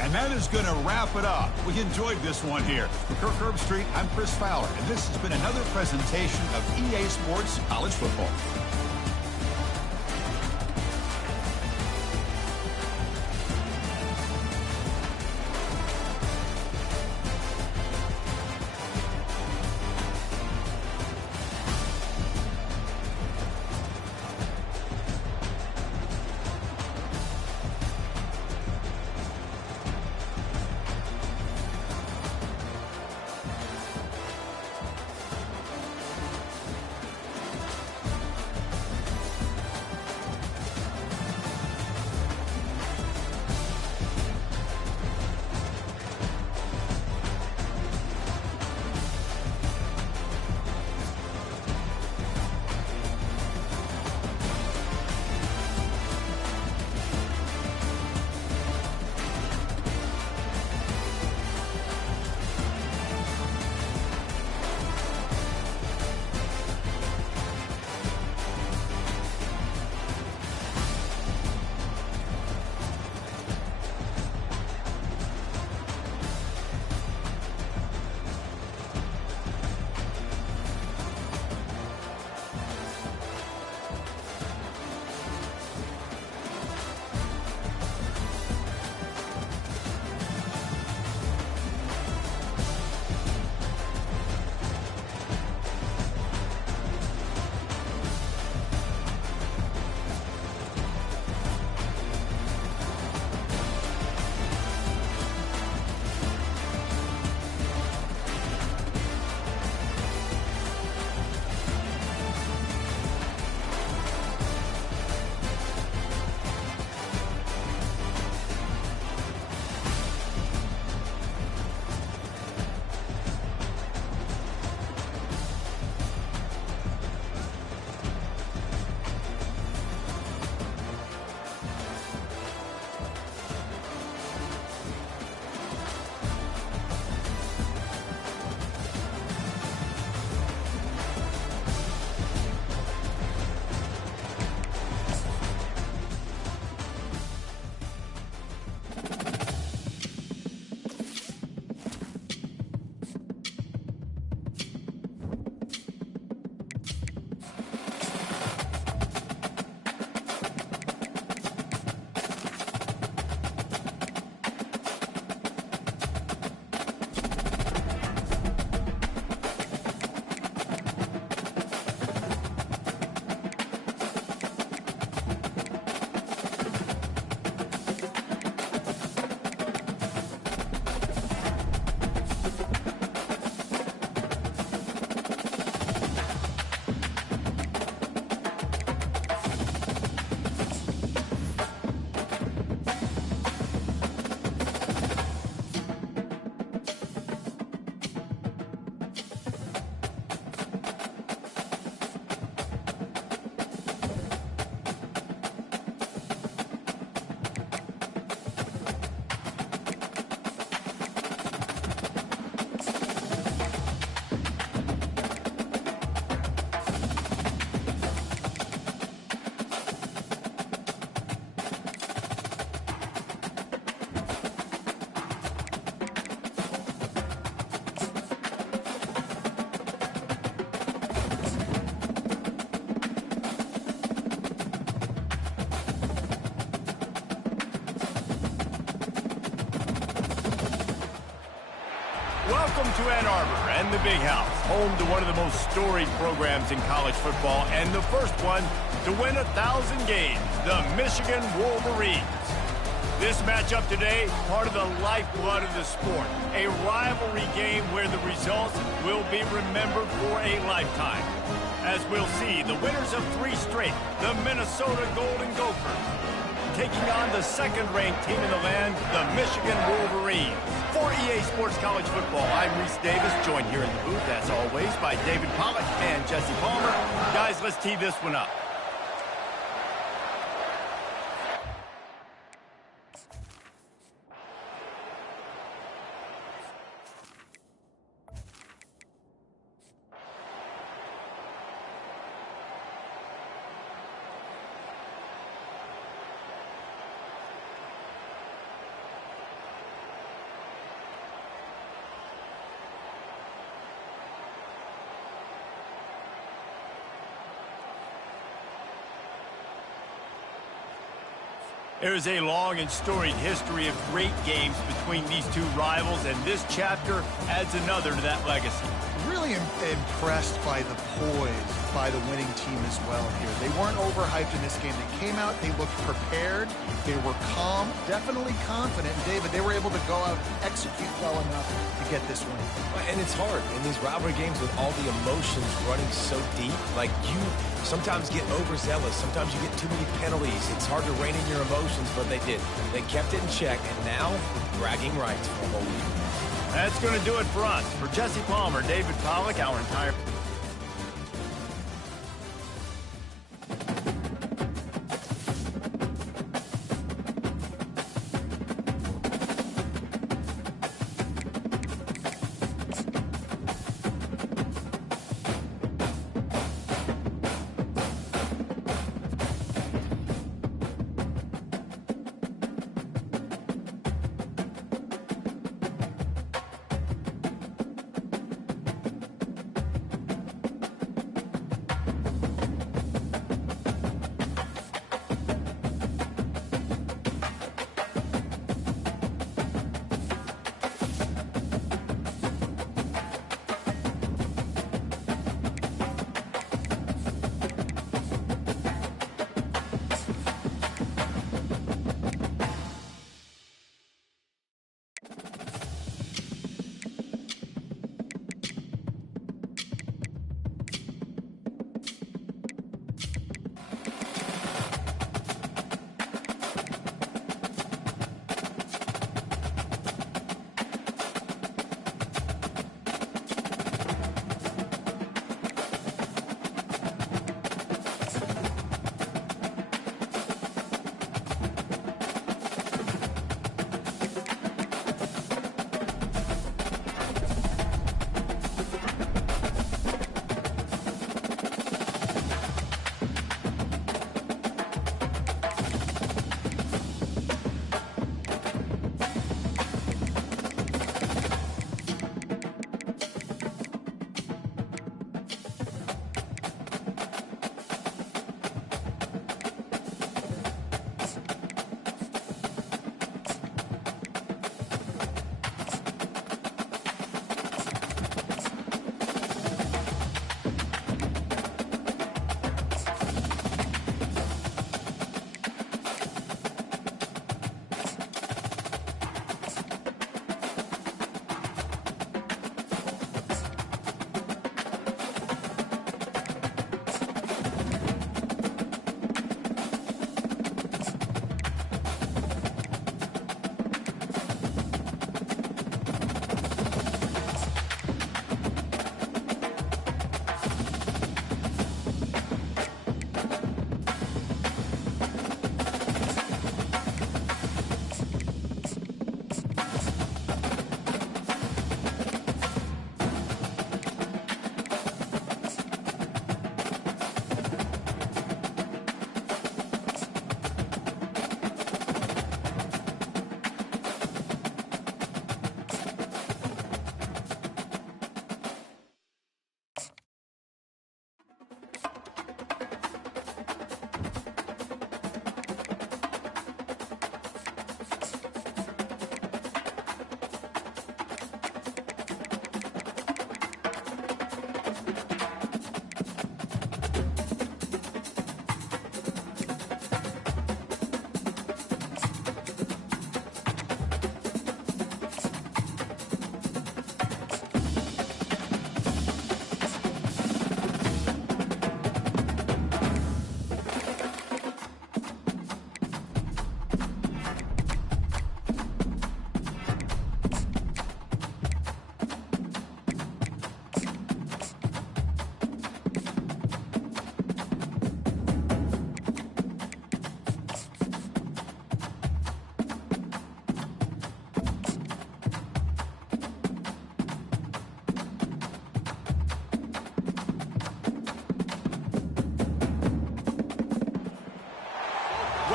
And that is going to wrap it up. We enjoyed this one here. For Kirk Herbstreit, I'm Chris Fowler, and this has been another presentation of EA Sports College Football. Welcome to Ann Arbor and the Big House, home to one of the most storied programs in college football, and the first one to win 1,000 games, the Michigan Wolverines. This matchup today, part of the lifeblood of the sport, a rivalry game where the results will be remembered for a lifetime. As we'll see, the winners of 3 straight, the Minnesota Golden Gophers, taking on the second-ranked team in the land, the Michigan Wolverines. For EA Sports College Football, I'm Reese Davis, joined here in the booth, as always, by David Pollack and Jesse Palmer. Guys, let's tee this one up. There is a long and storied history of great games between these two rivals, and this chapter adds another to that legacy. Really impressed by the poise by the winning team as well here. They weren't overhyped in this game. They came out, they looked prepared, they were calm, definitely confident. And David, they were able to go out and execute well enough to get this win. And it's hard in these rivalry games with all the emotions running so deep. Like, you sometimes get overzealous. Sometimes you get too many penalties. It's hard to rein in your emotions, but they did. They kept it in check, and now bragging rights for a whole week. That's going to do it for us. For Jesse Palmer, David Pollack, our entire...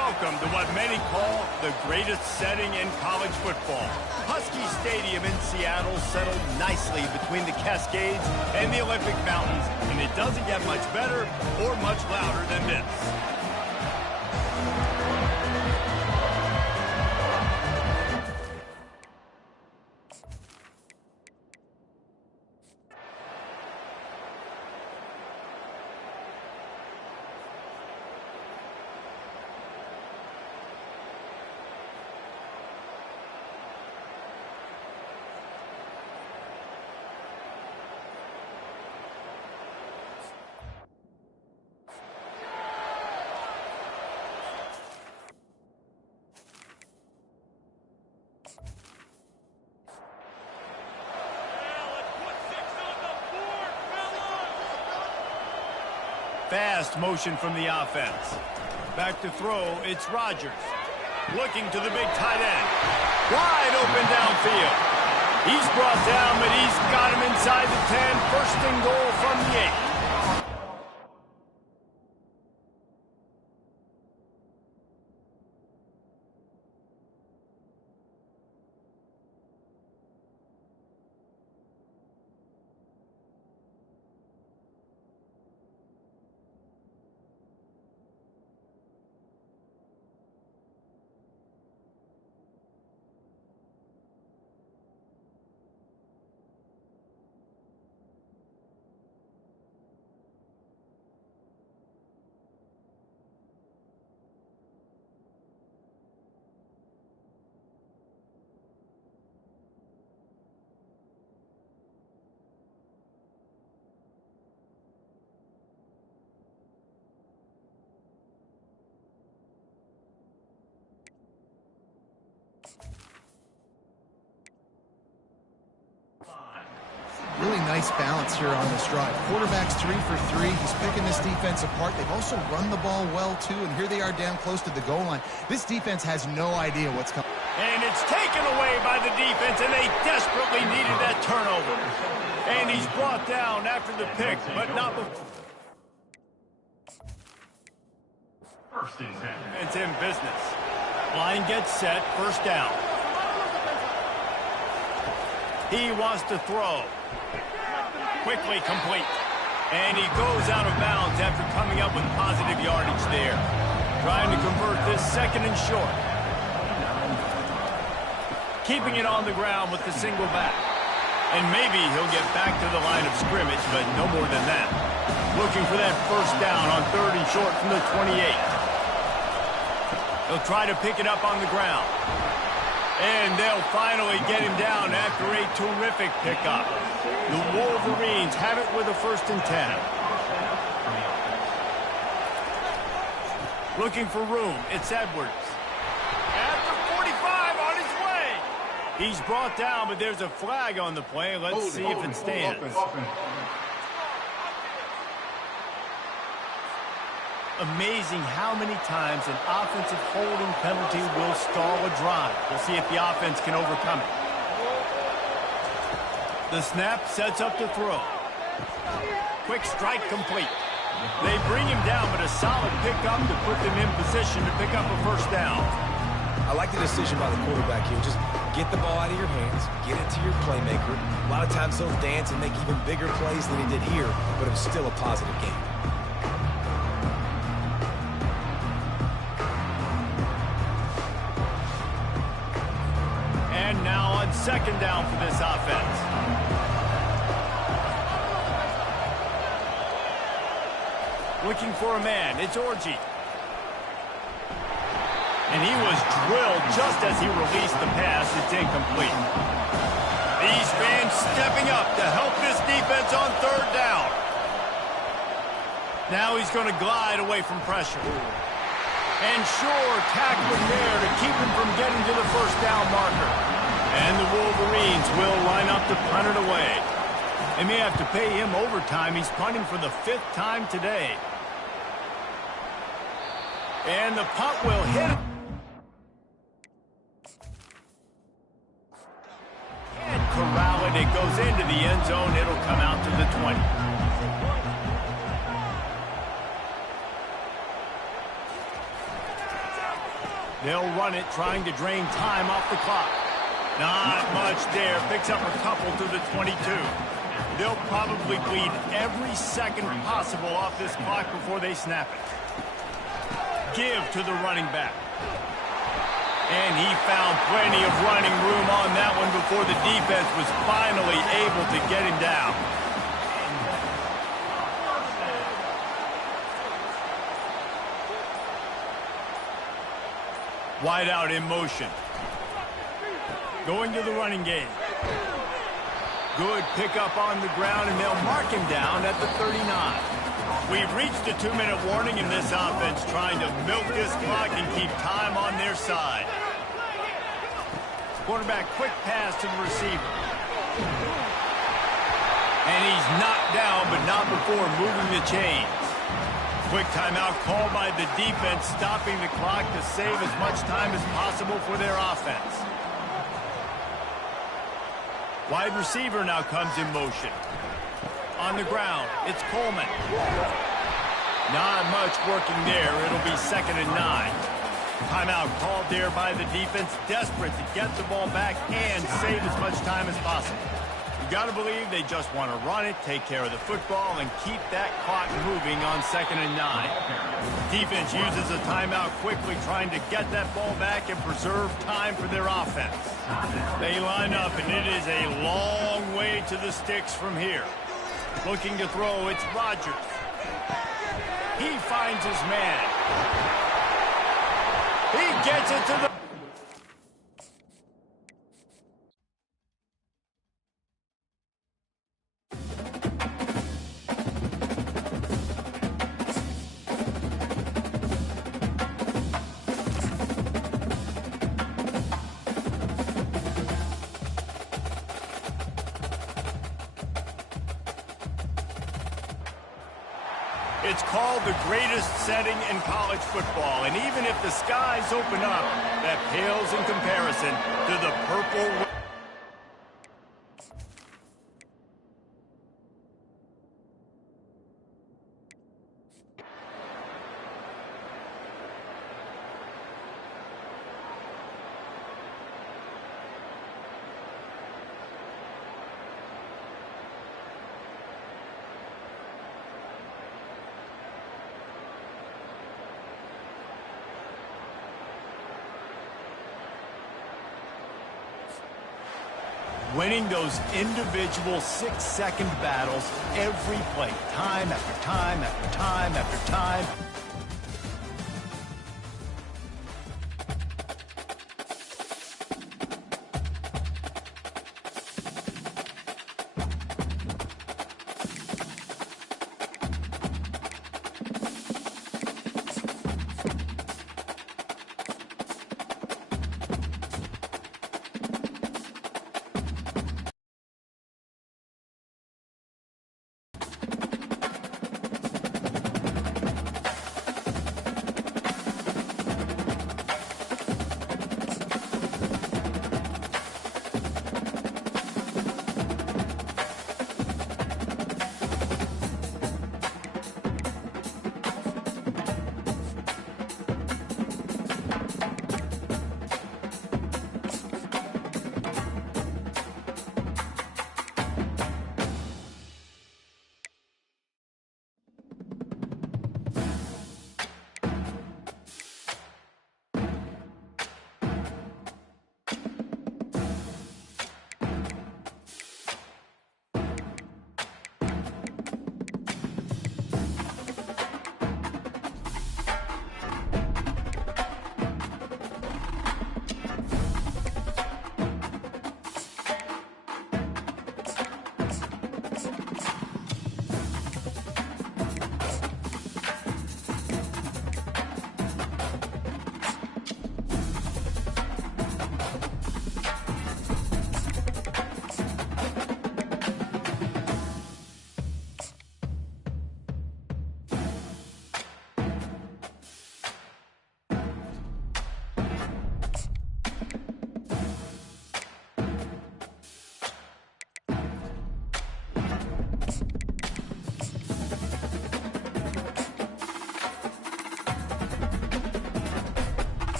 Welcome to what many call the greatest setting in college football. Husky Stadium in Seattle settled nicely between the Cascades and the Olympic Mountains, and it doesn't get much better or much louder than this. Fast motion from the offense. Back to throw, it's Rodgers. Looking to the big tight end. Wide open downfield. He's brought down, but he's got him inside the 10. First and goal from the 8. Really nice balance here on this drive. Quarterback's 3 for 3. He's picking this defense apart. They've also run the ball well, too, and here they are down close to the goal line. This defense has no idea what's coming. And it's taken away by the defense, and they desperately needed that turnover. And he's brought down after the pick, but not before. First and 10. It's in business. Line gets set, first down. He wants to throw. Quickly complete. And he goes out of bounds after coming up with positive yardage there. Trying to convert this second and short. Keeping it on the ground with the single back. And maybe he'll get back to the line of scrimmage, but no more than that. Looking for that first down on 3rd and short from the 28. He'll try to pick it up on the ground. And they'll finally get him down after a terrific pickup. The Wolverines have it with a 1st and 10. Looking for room, it's Edwards. After 45 on his way. He's brought down, but there's a flag on the play. Let's see if it stands. Amazing how many times an offensive holding penalty will stall a drive. We'll see if the offense can overcome it. The snap sets up the throw. Quick strike complete. They bring him down, but a solid pickup to put them in position to pick up a first down. I like the decision by the quarterback here. Just get the ball out of your hands, get it to your playmaker. A lot of times he'll dance and make even bigger plays than he did here, but it was still a positive game. And now on 2nd down for this offense. Looking for a man, it's Orji. And he was drilled just as he released the pass. It's incomplete. These fans stepping up to help this defense on 3rd down. Now he's going to glide away from pressure. And sure, tackling there to keep him from getting to the first down marker. And the Wolverines will line up to punt it away. They may have to pay him overtime. He's punting for the 5th time today. And the punt will hit him. And corral it. It goes into the end zone. It'll come out to the 20. They'll run it, trying to drain time off the clock. Not much there. Picks up a couple to the 22. They'll probably bleed every second possible off this clock before they snap it. Give to the running back. And he found plenty of running room on that one before the defense was finally able to get him down. Wide out in motion. Going to the running game. Good pickup on the ground, and they'll mark him down at the 39. We've reached a 2-minute warning in this offense, trying to milk this clock and keep time on their side. Quarterback quick pass to the receiver. And he's knocked down, but not before moving the chains. Quick timeout called by the defense, stopping the clock to save as much time as possible for their offense. Wide receiver now comes in motion. On the ground, it's Coleman. Not much working there. It'll be 2nd and 9. Timeout called there by the defense, desperate to get the ball back and save as much time as possible. You got to believe they just want to run it, take care of the football, and keep that clock moving on 2nd and 9. Defense uses a timeout quickly, trying to get that ball back and preserve time for their offense. They line up, and it is a long way to the sticks from here. Looking to throw, it's Rodgers. He finds his man. He gets it to the... It's called the greatest setting in college football, and even if the skies open up, that pales in comparison to the purple... Winning those individual 6-second battles every play, time after time after time after time.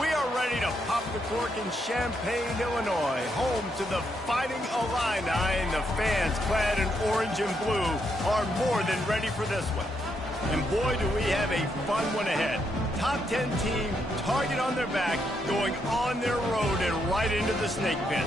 We are ready to pop the cork in Champaign, Illinois, home to the Fighting Illini, and the fans clad in orange and blue are more than ready for this one. And boy, do we have a fun one ahead. Top 10 team, target on their back, going on their road and right into the snake pit.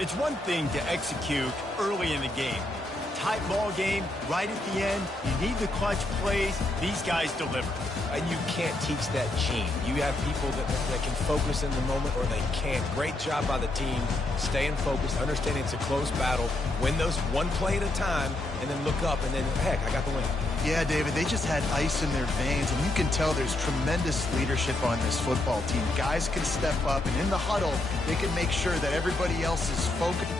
It's one thing to execute early in the game. Tight ball game, right at the end, you need the clutch plays. These guys deliver. And you can't teach that gene. You have people that can focus in the moment or they can't. Great job by the team, staying focused, understanding it's a close battle, win those one play at a time, and then look up, and then, heck, I got the win. Yeah, David, they just had ice in their veins, and you can tell there's tremendous leadership on this football team. Guys can step up, and in the huddle, they can make sure that everybody else is focused.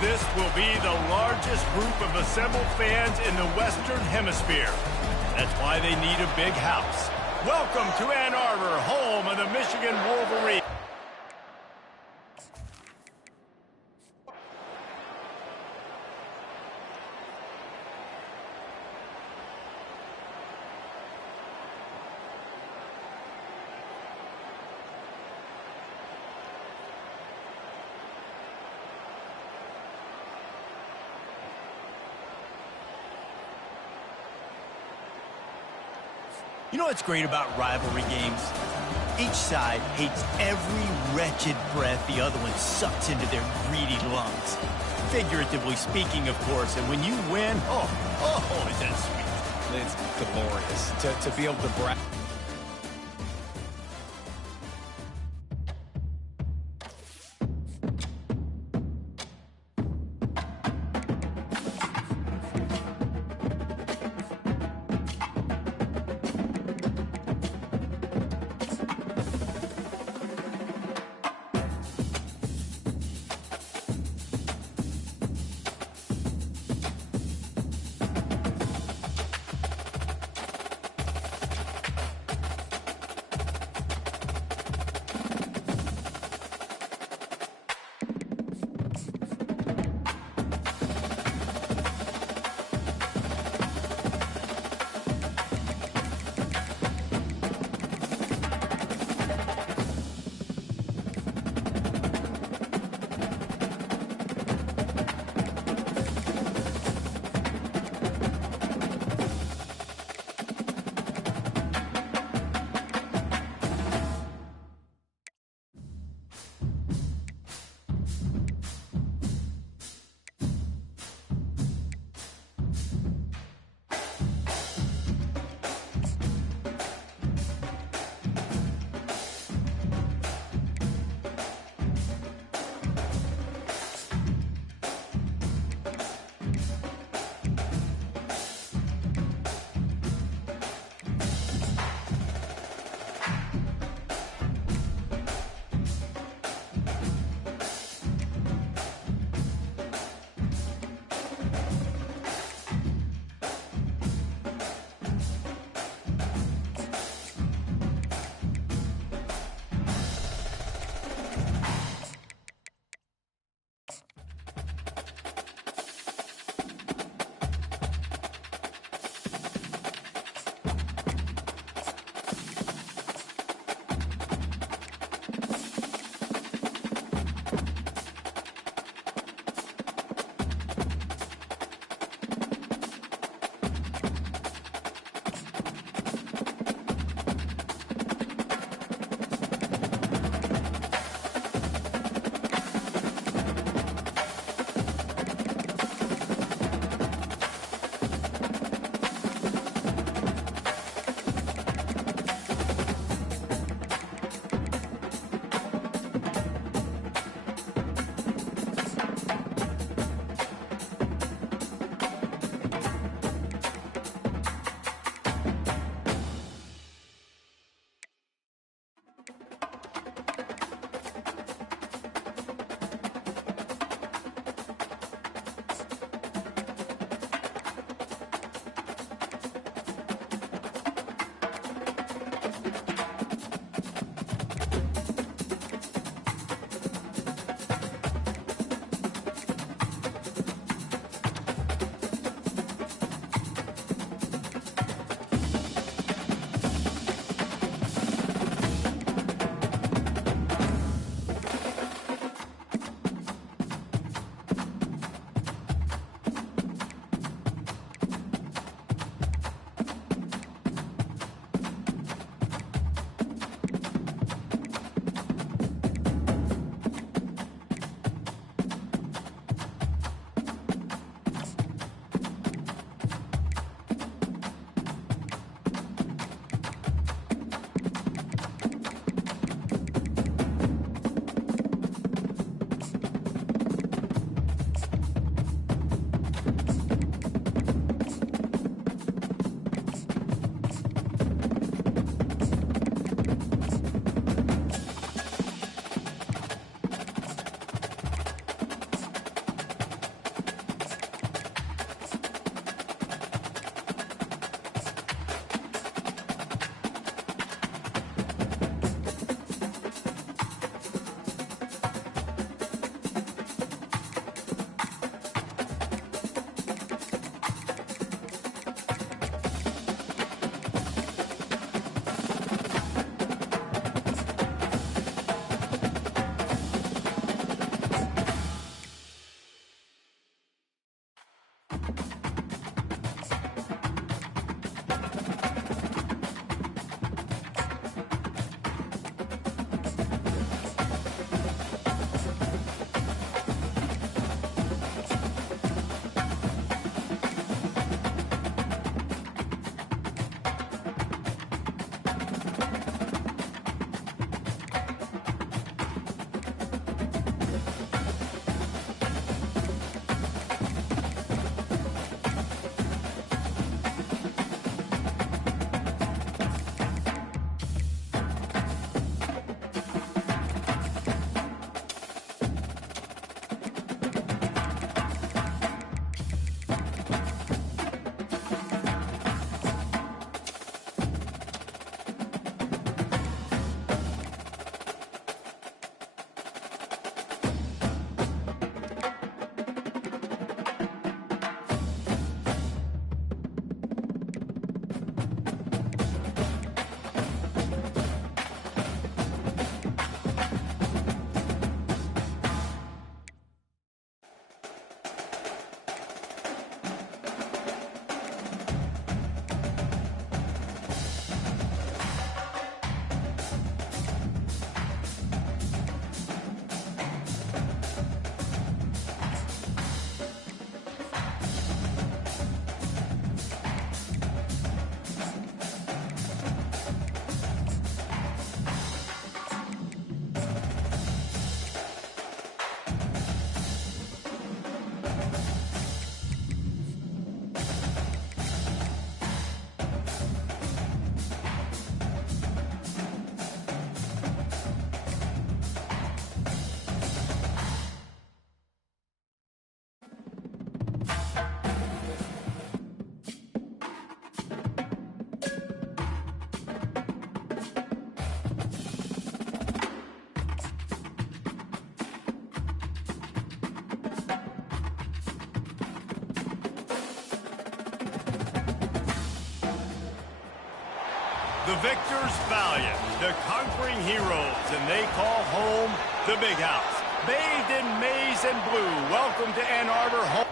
This will be the largest group of assembled fans in the Western Hemisphere. That's why they need a big house. Welcome to Ann Arbor, home of the Michigan Wolverines. You know what's great about rivalry games? Each side hates every wretched breath the other one sucks into their greedy lungs. Figuratively speaking, of course, and when you win, oh, is that sweet. It's glorious to be able to brag. The victors valiant, the conquering heroes, and they call home the Big House. Bathed in maize and blue, welcome to Ann Arbor home.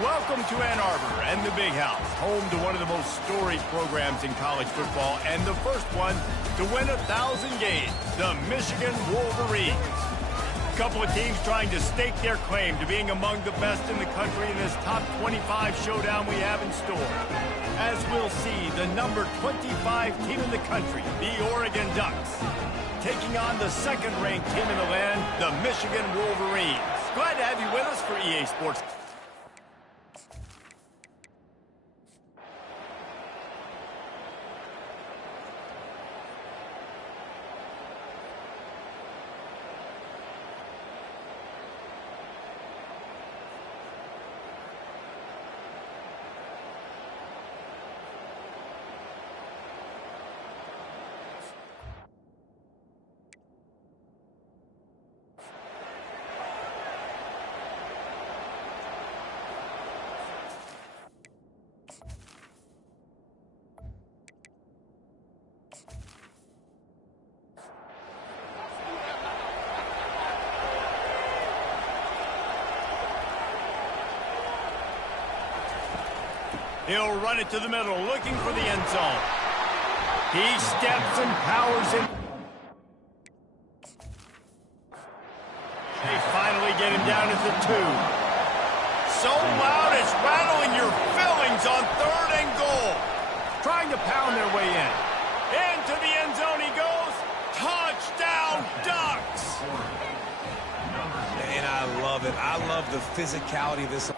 Welcome to Ann Arbor and the Big House, home to one of the most storied programs in college football and the first one to win 1,000 games, the Michigan Wolverines. A couple of teams trying to stake their claim to being among the best in the country in this top 25 showdown we have in store. As we'll see, the number 25 team in the country, the Oregon Ducks, taking on the second-ranked team in the land, the Michigan Wolverines. Glad to have you with us for EA Sports. He'll run it to the middle, looking for the end zone. He steps and powers in. They finally get him down at the 2. So loud it's rattling your fillings on 3rd and goal. Trying to pound their way in. Into the end zone he goes. Touchdown, Ducks! And I love it. I love the physicality of this.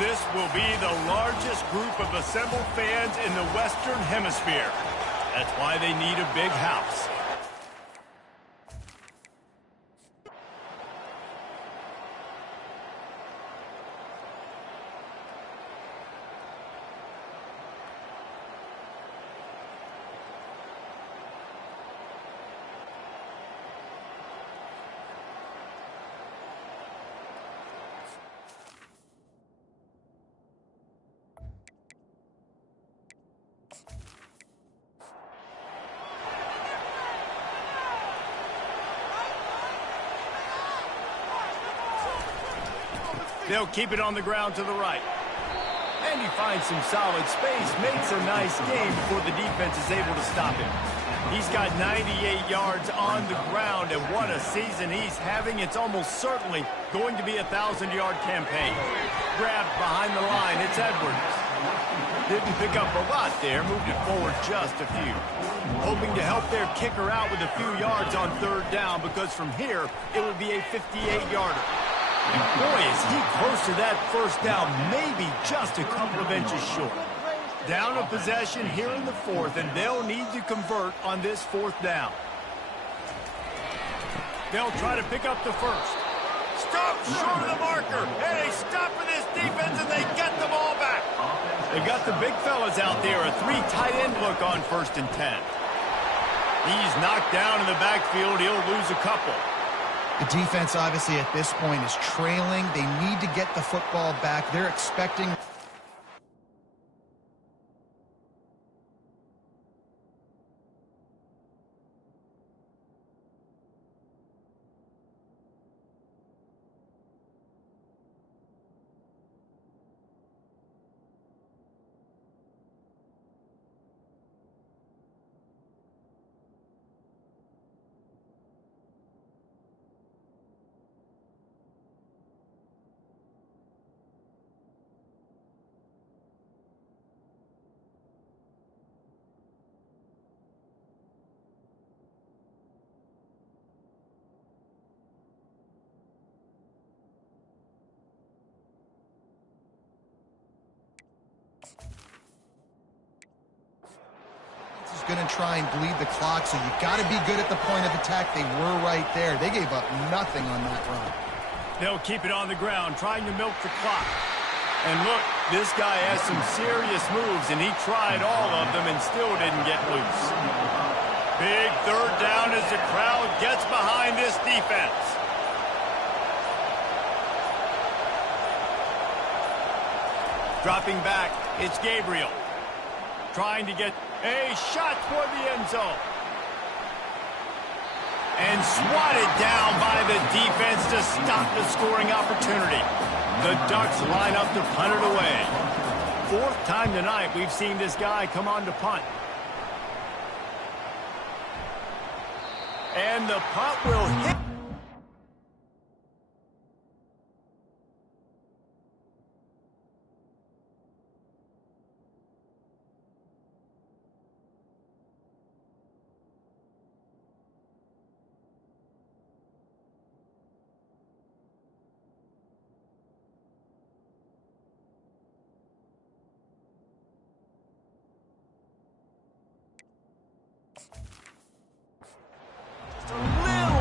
This will be the largest group of assembled fans in the Western Hemisphere. That's why they need a big house. They'll keep it on the ground to the right. And he finds some solid space, makes a nice game before the defense is able to stop him. He's got 98 yards on the ground, and what a season he's having. It's almost certainly going to be a 1,000-yard campaign. Grabbed behind the line, it's Edwards. Didn't pick up a lot there, moved it forward just a few. Hoping to help their kicker out with a few yards on third down, because from here, it will be a 58-yarder. And boy, is he close to that first down, maybe just a couple of inches short. Down a possession here in the fourth, and they'll need to convert on this fourth down. They'll try to pick up the first. Stop short of the marker, and they stop for this defense, and they get the ball back. They got the big fellas out there, a 3 tight end look on 1st and 10. He's knocked down in the backfield. He'll lose a couple. The defense, obviously, at this point is trailing. They need to get the football back. They're expecting... going to try and bleed the clock, so you've got to be good at the point of attack. They were right there. They gave up nothing on that run. They'll keep it on the ground, trying to milk the clock. And look, this guy has some serious moves, and he tried all of them and still didn't get loose. Big third down as the crowd gets behind this defense. Dropping back, it's Gabriel. Trying to get a shot toward the end zone. And swatted down by the defense to stop the scoring opportunity. The Ducks line up to punt it away. 4th time tonight we've seen this guy come on to punt. And the punt will hit.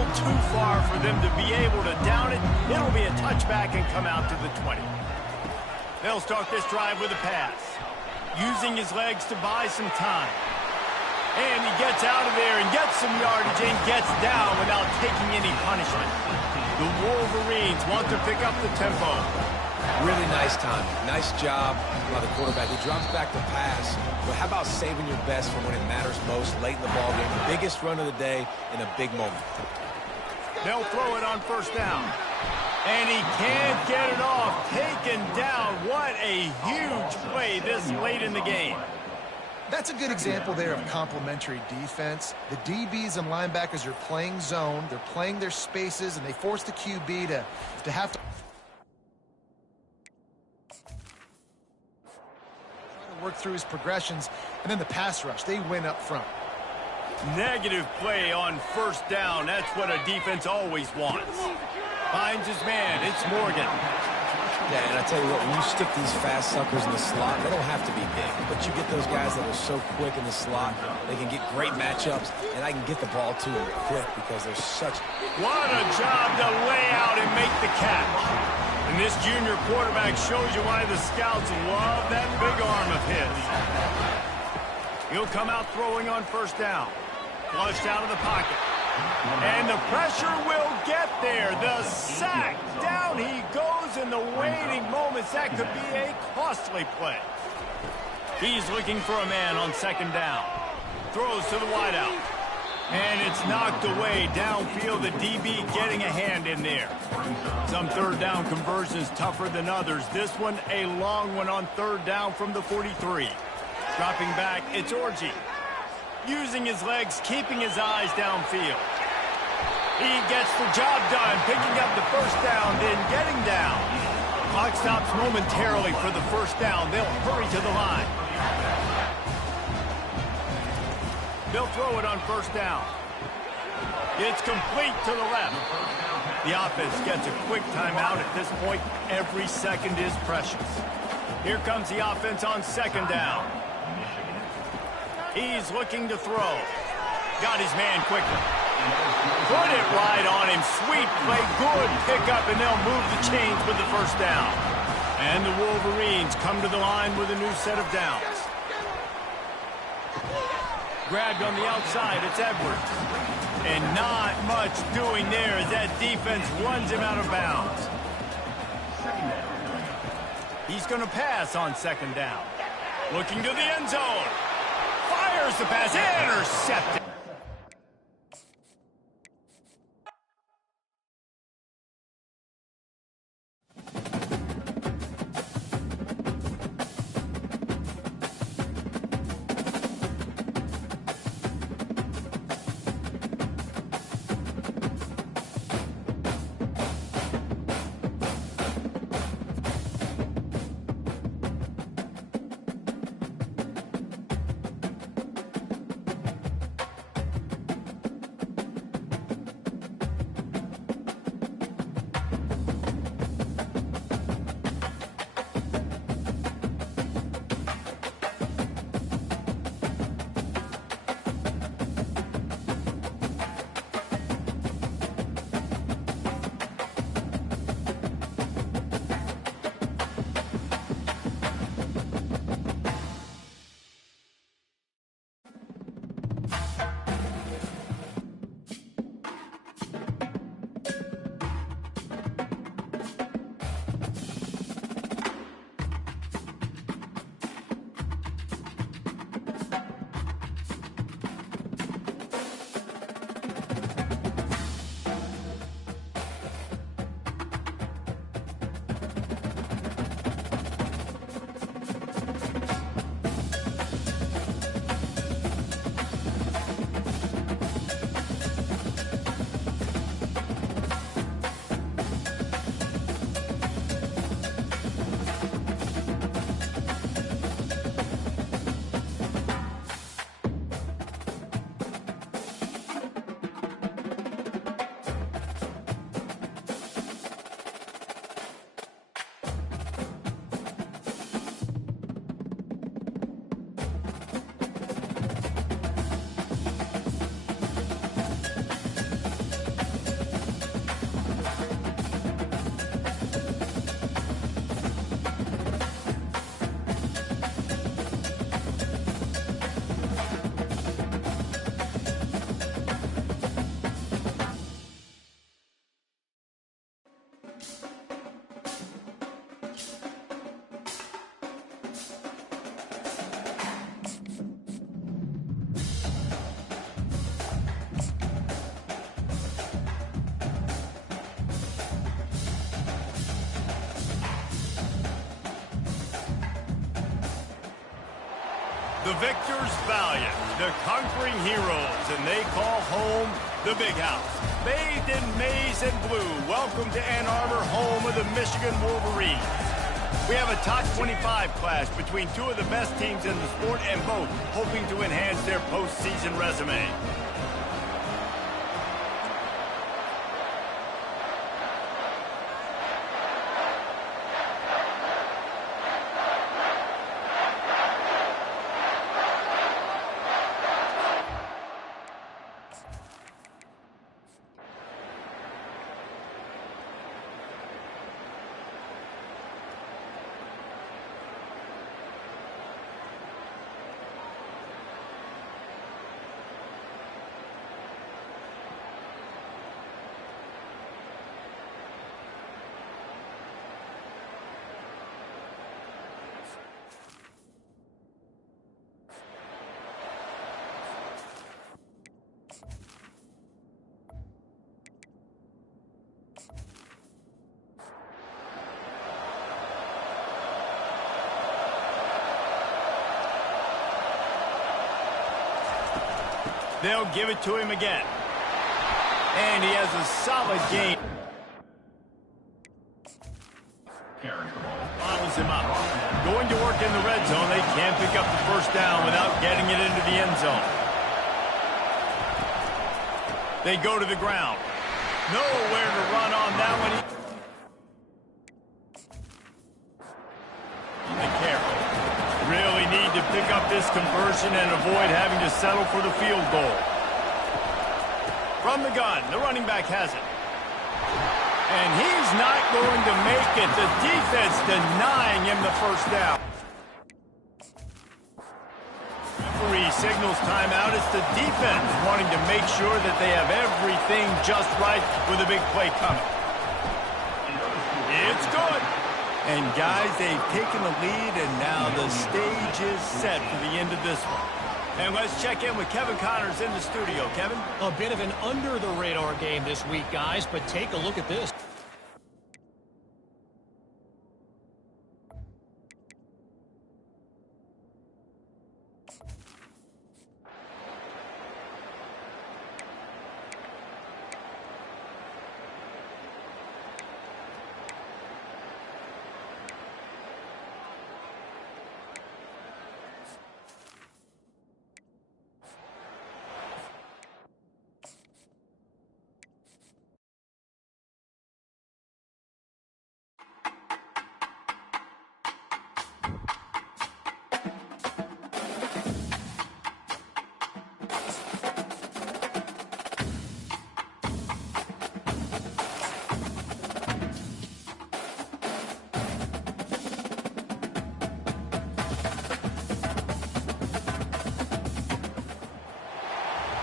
Too far for them to be able to down it. It'll be a touchback and come out to the 20. They'll start this drive with a pass, using his legs to buy some time. And he gets out of there and gets some yardage and gets down without taking any punishment. The Wolverines want to pick up the tempo. Really nice time. Nice job by the quarterback. He drops back to pass. But how about saving your best for when it matters most late in the ballgame? The biggest run of the day in a big moment. They'll throw it on 1st down. And he can't get it off. Taken down. What a huge play this late in the game. That's a good example there of complementary defense. The DBs and linebackers are playing zone. They're playing their spaces, and they force the QB to have to work through his progressions. And then the pass rush, they win up front. Negative play on 1st down. That's what a defense always wants. Finds his man. It's Morgan. Yeah, and I tell you what, when you stick these fast suckers in the slot, they don't have to be big. But you get those guys that are so quick in the slot, they can get great matchups, and I can get the ball to them quick because they're such... What a job to lay out and make the catch. And this junior quarterback shows you why the scouts love that big arm of his. He'll come out throwing on first down. Flushed out of the pocket. And the pressure will get there. The sack. Down he goes in the waiting moments. That could be a costly play. He's looking for a man on second down. Throws to the wideout. And it's knocked away downfield. The DB getting a hand in there. Some third down conversions tougher than others. This one a long one on third down from the 43. Dropping back, it's Orji. Using his legs, keeping his eyes downfield. He gets the job done, picking up the first down, then getting down. Clock stops momentarily for the first down. They'll hurry to the line. They'll throw it on first down. It's complete to the left. The offense gets a quick timeout at this point. Every second is precious. Here comes the offense on second down. He's looking to throw. Got his man quickly. Put it right on him. Sweet play. Good pickup, and they'll move the chains with the first down. And the Wolverines come to the line with a new set of downs. Grabbed on the outside, it's Edwards. And not much doing there as that defense runs him out of bounds. He's going to pass on second down. Looking to the end zone. Fires the pass, intercepted. The victors valiant, the conquering heroes, and they call home the Big House. Bathed in maize and blue, welcome to Ann Arbor, home of the Michigan Wolverines. We have a top 25 clash between two of the best teams in the sport, and both hoping to enhance their postseason resume. They'll give it to him again. And he has a solid game. Carries the ball. Follows him up. Going to work in the red zone. They can't pick up the first down without getting it into the end zone. They go to the ground. Nowhere to run on that one. Be careful. Really need to pick up this conversion and avoid having to settle for the field goal. From the gun, the running back has it. And he's not going to make it. The defense denying him the first down. Referee signals timeout. It's the defense wanting to make sure that they have everything just right with a big play coming. It's good. And guys, they've taken the lead, and now the stage is set for the end of this one. And let's check in with Kevin Connors in the studio. Kevin? A bit of an under-the-radar game this week, guys, but take a look at this.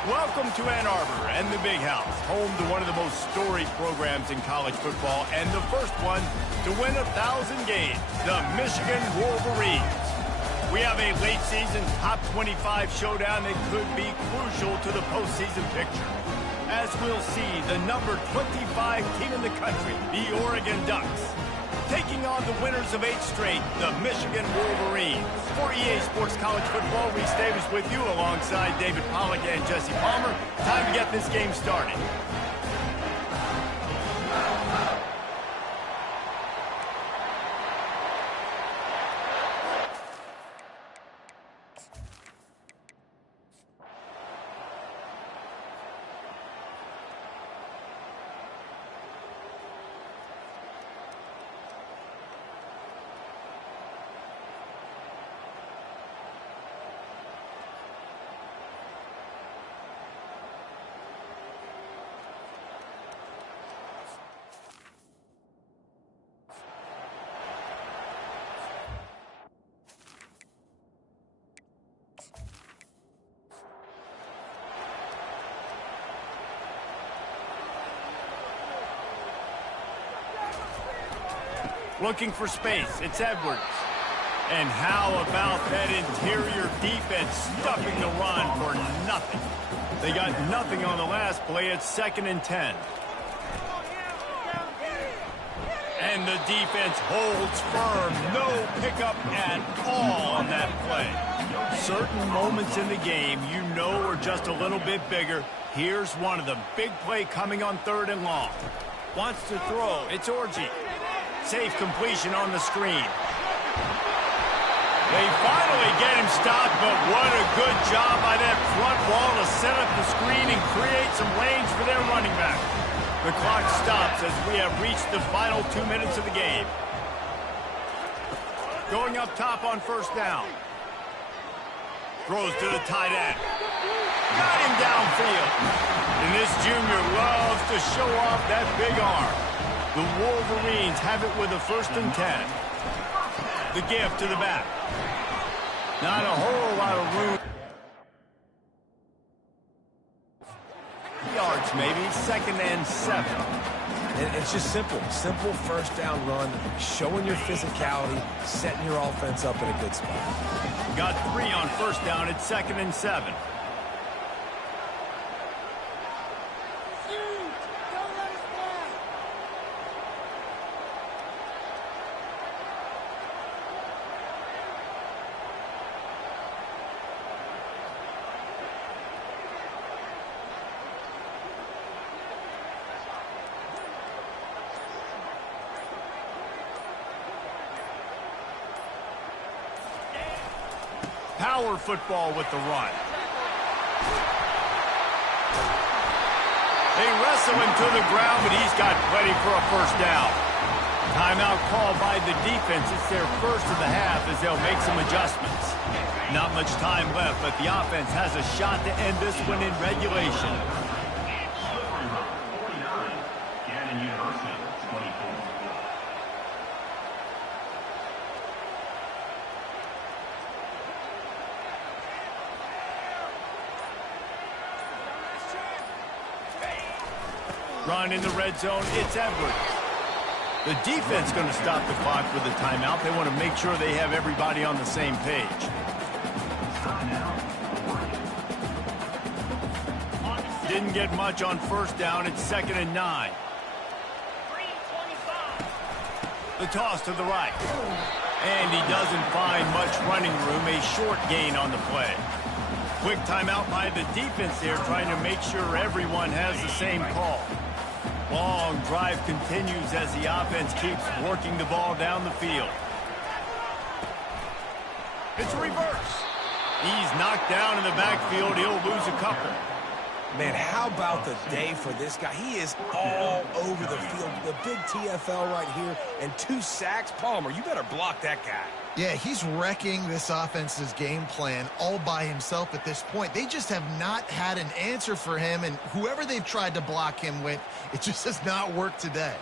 Welcome to Ann Arbor and the Big House, home to one of the most storied programs in college football and the first one to win 1,000 games, the Michigan Wolverines. We have a late season top 25 showdown that could be crucial to the postseason picture. As we'll see, the number 25 team in the country, the Oregon Ducks, taking on the winners of 8 straight, the Michigan Wolverines. For EA Sports College Football, Reese Davis with you alongside David Pollack and Jesse Palmer. Time to get this game started. Looking for space. It's Edwards. And how about that interior defense stuffing the run for nothing? They got nothing on the last play. It's 2nd and 10. And the defense holds firm. No pickup at all on that play. Certain moments in the game you know are just a little bit bigger. Here's one of them. Big play coming on 3rd and long. Wants to throw. It's Orji. Safe completion on the screen. They finally get him stopped, but what a good job by that front wall to set up the screen and create some lanes for their running back. The clock stops as we have reached the final 2 minutes of the game. Going up top on 1st down. Throws to the tight end. Got him downfield. And this junior loves to show off that big arm. The Wolverines have it with a 1st and 10. The give to the back. Not a whole lot of room. Yards maybe, 2nd and 7. And it's just simple. Simple 1st down run, showing your physicality, setting your offense up in a good spot. Got 3 on 1st down. It's 2nd and 7. Power football with the run. They wrestle him to the ground, but he's got plenty for a first down. Timeout called by the defense. It's their first of the half as they'll make some adjustments. Not much time left, but the offense has a shot to end this one in regulation. Run in the red zone, it's Edwards. The defense going to stop the clock with a timeout. They want to make sure they have everybody on the same page. Didn't get much on first down. It's 2nd and 9. The toss to the right. And he doesn't find much running room. A short gain on the play. Quick timeout by the defense there, trying to make sure everyone has the same call. Long drive continues as the offense keeps working the ball down the field. It's a reverse. He's knocked down in the backfield. He'll lose a couple. Man, how about the day for this guy? He is all over the field. The big TFL right here and 2 sacks. Palmer, you better block that guy. Yeah, he's wrecking this offense's game plan all by himself at this point. They just have not had an answer for him, and whoever they've tried to block him with, it just has not worked today.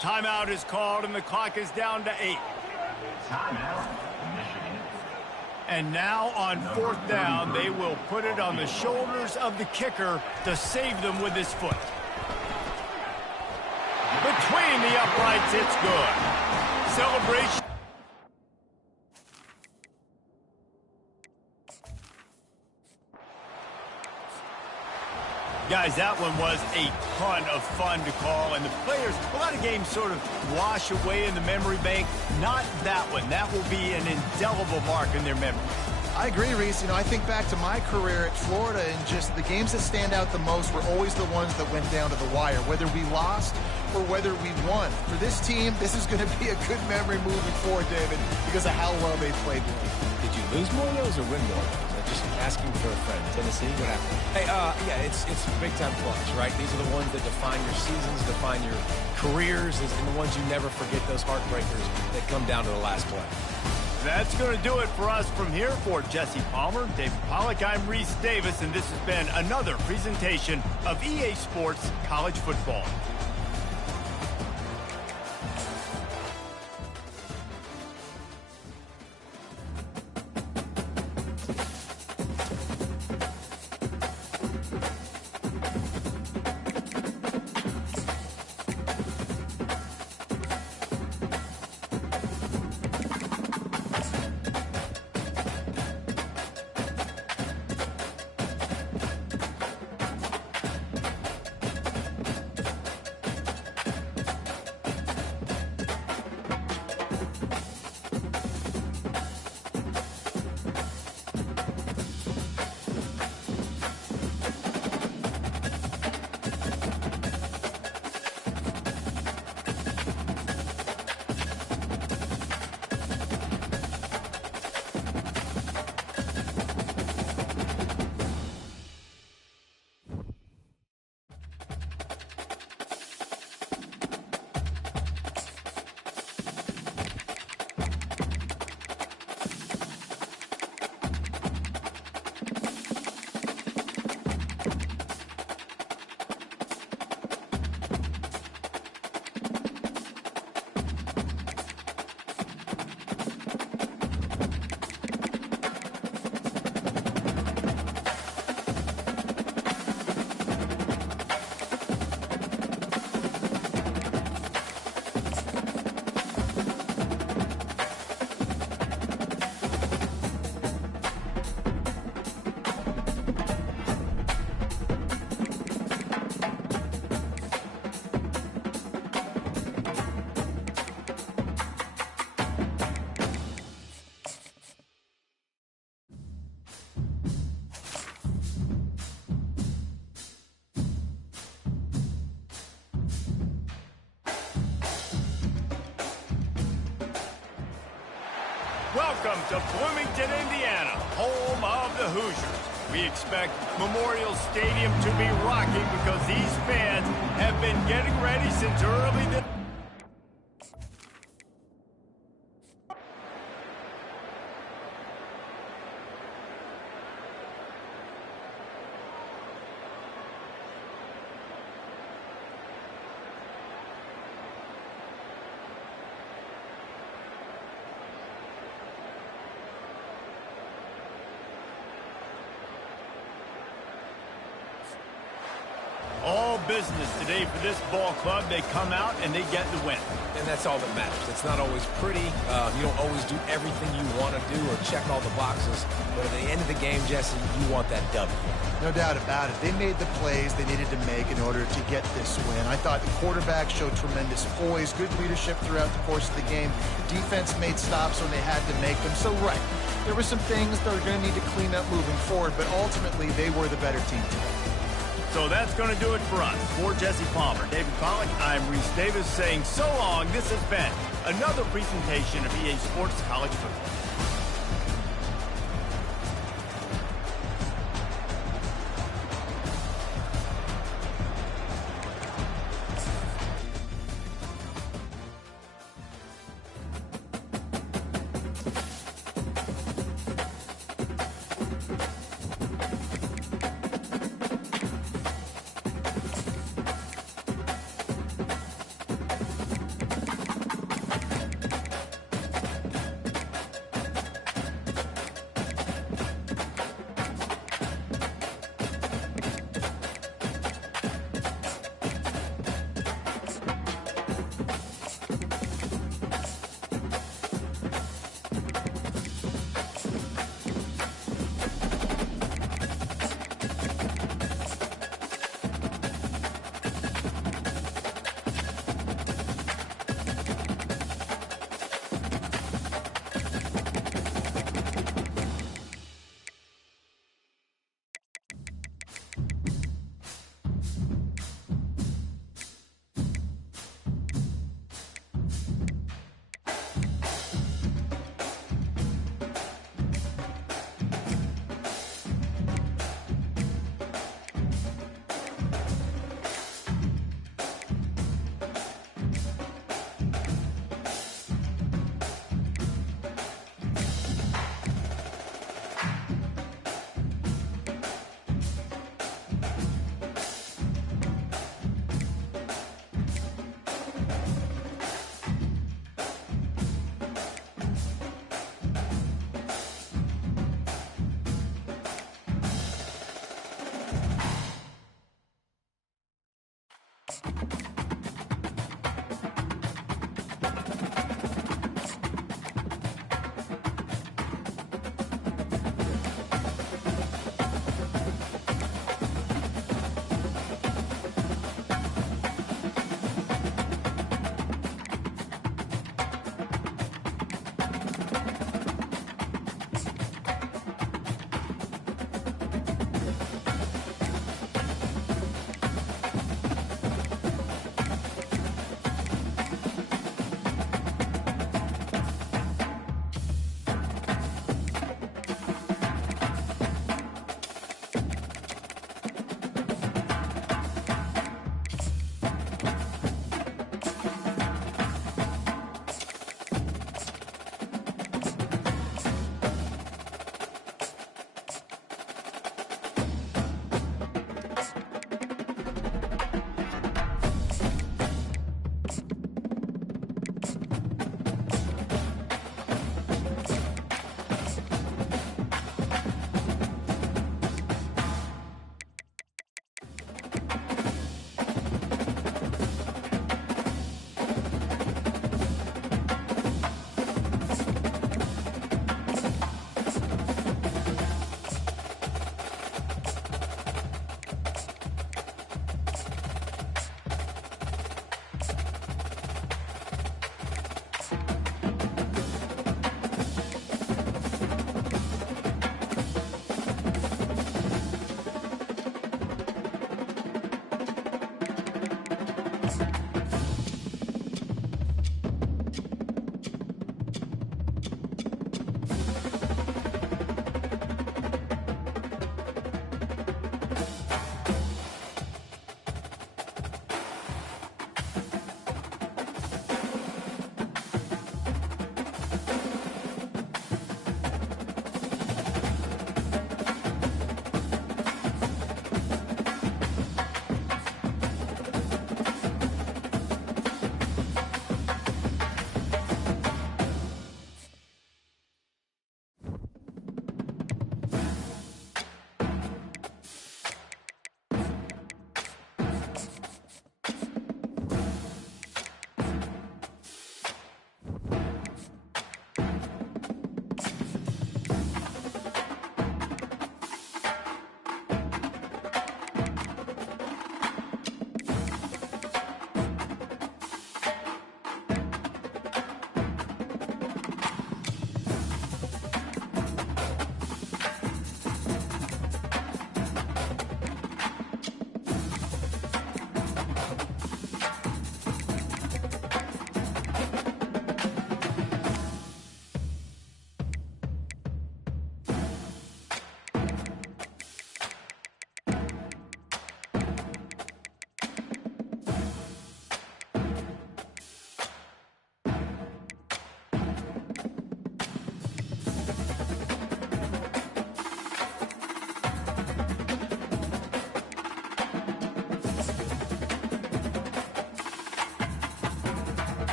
Timeout is called, and the clock is down to 8. Timeout, Michigan. And now on 4th down, they will put it on the shoulders of the kicker to save them with his foot. Between the uprights, it's good. Celebration. Guys, that one was a ton of fun to call, and the players, a lot of games sort of wash away in the memory bank. Not that one. That will be an indelible mark in their memory. I agree, Reese. You know, I think back to my career at Florida, and just the games that stand out the most were always the ones that went down to the wire, whether we lost or whether we won. For this team, this is going to be a good memory moving forward, David, because of how well they played. Did you lose more of those or win more of those? Just asking for a friend. Tennessee, what happened? Hey, yeah, it's big-time clutch, right? These are the ones that define your seasons, define your careers, and the ones you never forget, those heartbreakers that come down to the last play. That's going to do it for us from here. For Jesse Palmer, David Pollack, I'm Reese Davis, and this has been another presentation of EA Sports College Football. Welcome to Bloomington, Indiana, home of the Hoosiers. We expect Memorial Stadium to be rocking because these fans have been getting ready since early this. All business today for this ball club. They come out and they get the win. And that's all that matters. It's not always pretty. You don't always do everything you want to do or check all the boxes. But at the end of the game, Jesse, you want that W. No doubt about it. They made the plays they needed to make in order to get this win. I thought the quarterback showed tremendous poise, good leadership throughout the course of the game. Defense made stops when they had to make them. So, right, there were some things that are going to need to clean up moving forward, but ultimately they were the better team today. So that's going to do it for us. For Jesse Palmer, David Pollack, I'm Reese Davis saying so long. This has been another presentation of EA Sports College Football.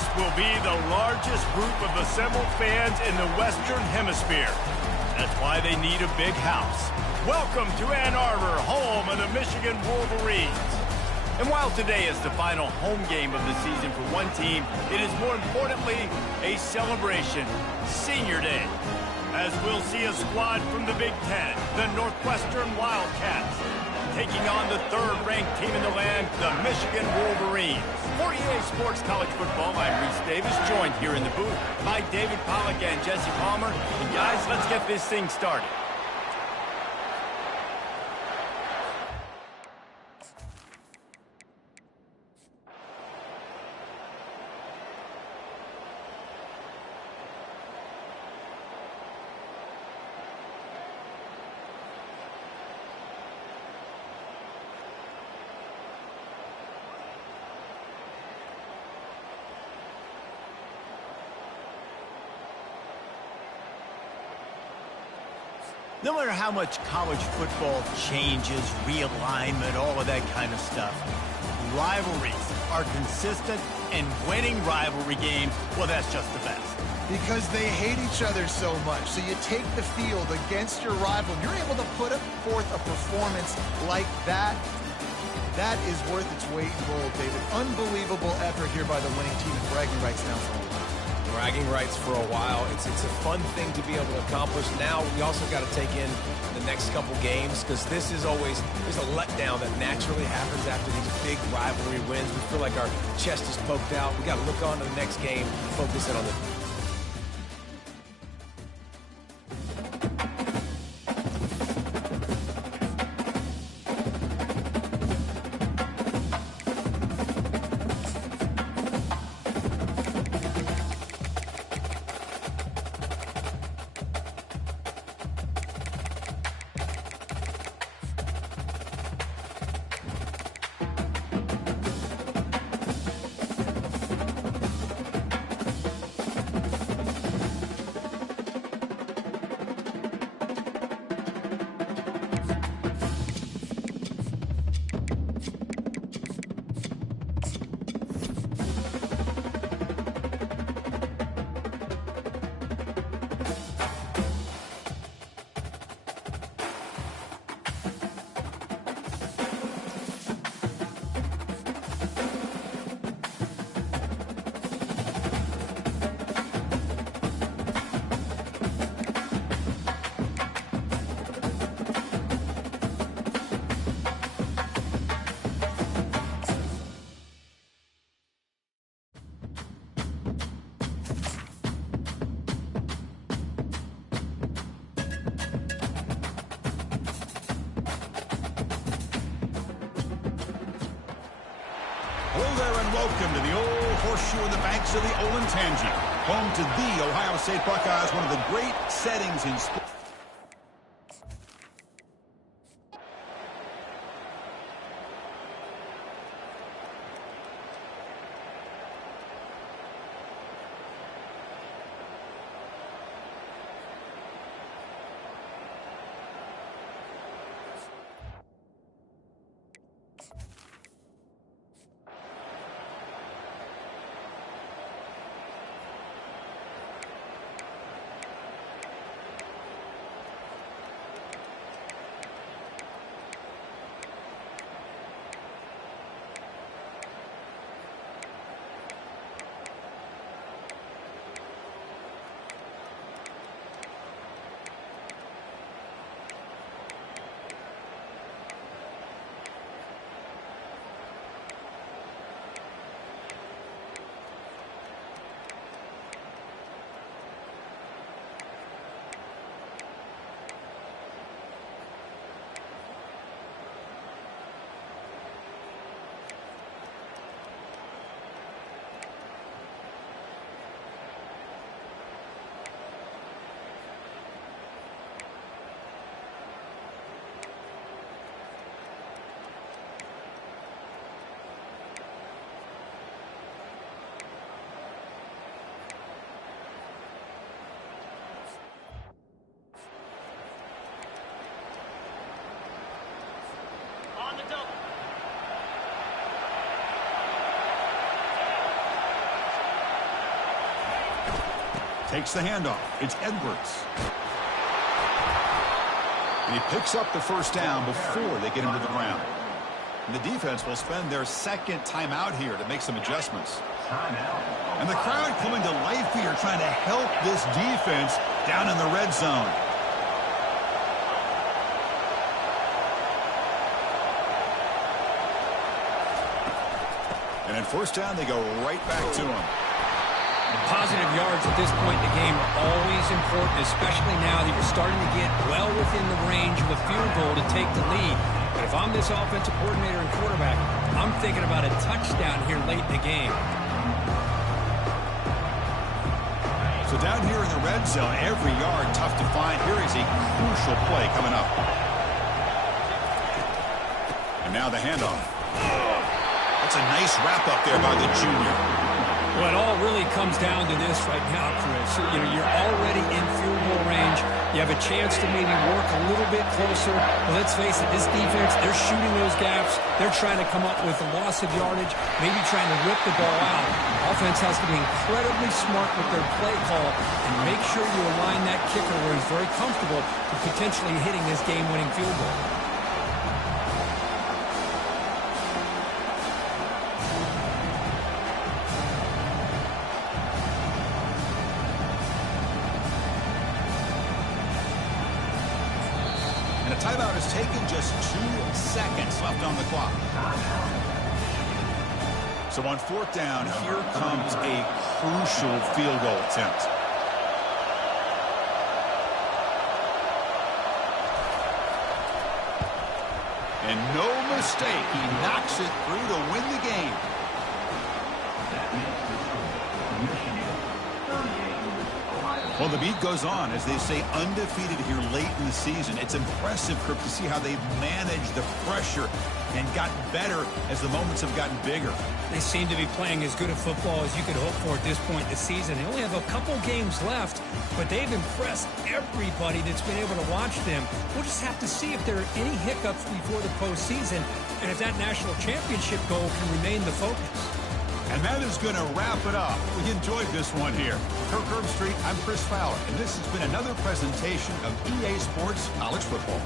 This will be the largest group of assembled fans in the Western Hemisphere. That's why they need a big house. Welcome to Ann Arbor, home of the Michigan Wolverines. And while today is the final home game of the season for one team, it is more importantly a celebration, Senior Day, as we'll see a squad from the Big Ten, the Northwestern Wildcats, taking on the third-ranked team in the land, the Michigan Wolverines. For EA Sports College Football, I'm Reese Davis, joined here in the booth by David Pollack and Jesse Palmer. And guys, let's get this thing started. No matter how much college football changes, realignment, all of that kind of stuff, rivalries are consistent, and winning rivalry games, well, that's just the best. Because they hate each other so much. So you take the field against your rival, and you're able to put forth a performance like that. That is worth its weight in gold, David. Unbelievable effort here by the winning team, and bragging rights now for a while. Bragging rights for a while. It's a fun thing to be able to accomplish. Now we also got to take in the next couple games, because this is always, there's a letdown that naturally happens after these big rivalry wins. We feel like our chest is poked out. We got to look on to the next game, focus in on the Hello there and welcome to the old horseshoe on the banks of the Olentangy, home to the Ohio State Buckeyes, one of the great settings in sports. Takes the handoff. It's Edwards. And he picks up the first down before they get him to the ground. And the defense will spend their second timeout here to make some adjustments. And the crowd coming to life here trying to help this defense down in the red zone. And at first down, they go right back to him. Positive yards at this point in the game are always important, especially now that you're starting to get well within the range of a field goal to take the lead. But if I'm this offensive coordinator and quarterback, I'm thinking about a touchdown here late in the game. So down here in the red zone, every yard tough to find. Here is a crucial play coming up. And now the handoff. That's a nice wrap up there by the junior. Well, it all really comes down to this right now, Chris. You're already in field goal range. You have a chance to maybe work a little bit closer. But let's face it, this defense, they're shooting those gaps. They're trying to come up with a loss of yardage, maybe trying to rip the ball out. Offense has to be incredibly smart with their play call and make sure you align that kicker where he's very comfortable to potentially hitting this game-winning field goal. Timeout is taken, just 2 seconds left on the clock. So on fourth down, here comes a crucial field goal attempt. And no mistake, he knocks it through to win the game. Well, the beat goes on as they stay undefeated here late in the season. It's impressive, Kirk, to see how they've managed the pressure and gotten better as the moments have gotten bigger. They seem to be playing as good a football as you could hope for at this point in the season. They only have a couple games left, but they've impressed everybody that's been able to watch them. We'll just have to see if there are any hiccups before the postseason and if that national championship goal can remain the focus. And that is going to wrap it up. We enjoyed this one here. Kirk Herbstreit, I'm Chris Fowler, and this has been another presentation of EA Sports College Football.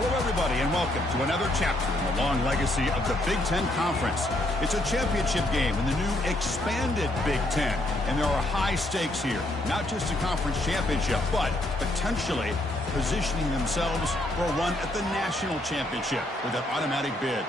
Hello, everybody, and welcome to another chapter in the long legacy of the Big Ten Conference. It's a championship game in the new expanded Big Ten, and there are high stakes here. Not just a conference championship, but potentially positioning themselves for a run at the national championship with an automatic bid.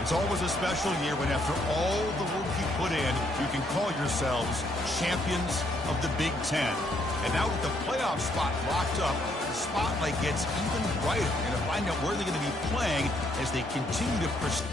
It's always a special year when, after all the work you put in, you can call yourselves champions of the Big Ten. And now with the playoff spot locked up, the spotlight gets even brighter. You're going to find out where they're going to be playing as they continue to pursue.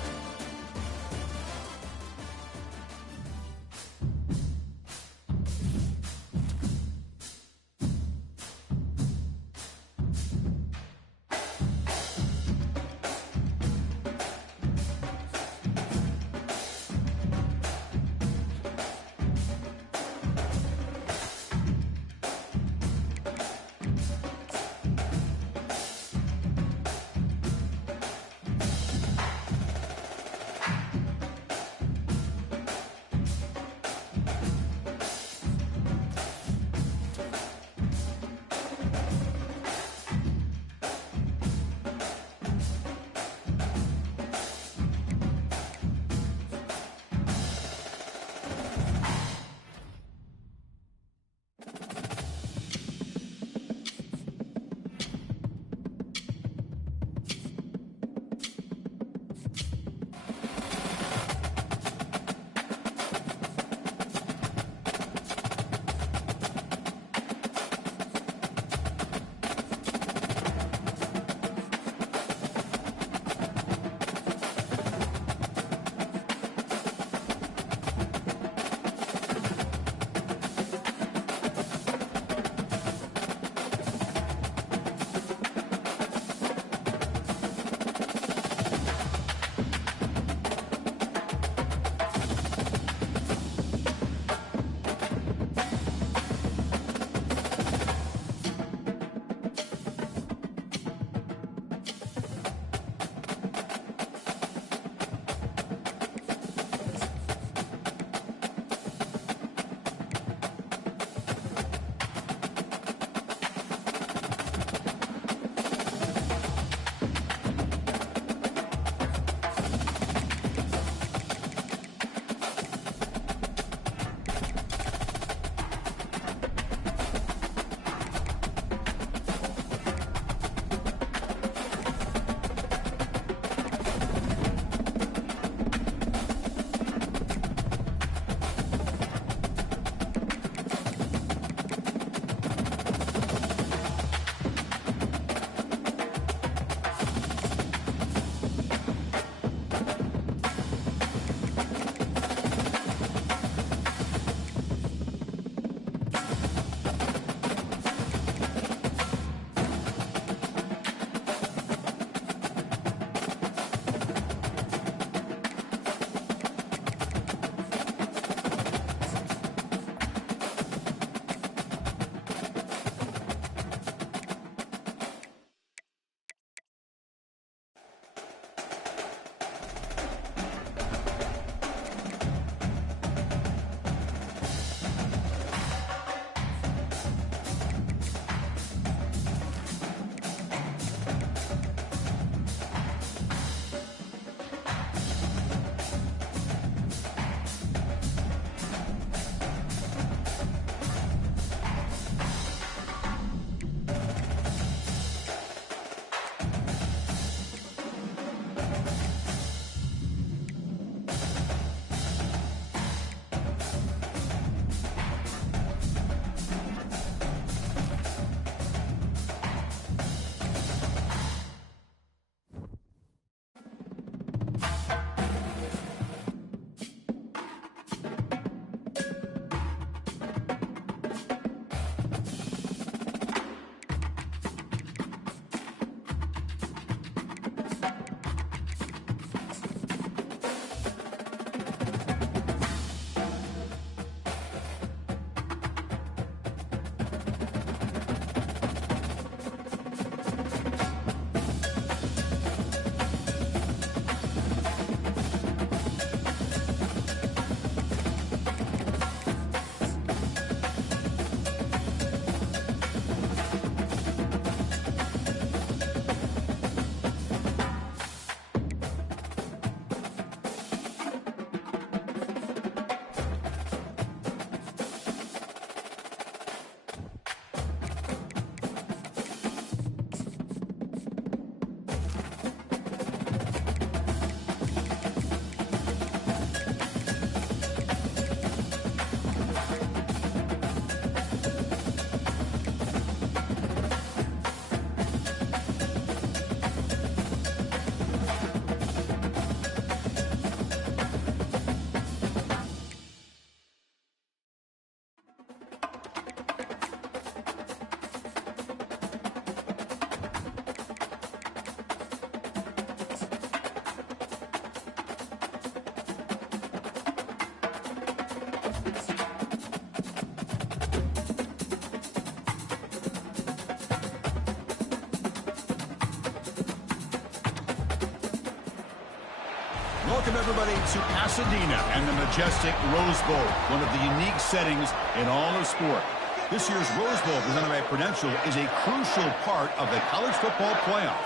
Welcome, everybody, to Pasadena and the majestic Rose Bowl, one of the unique settings in all of sport. This year's Rose Bowl, presented by Prudential, is a crucial part of the college football playoff.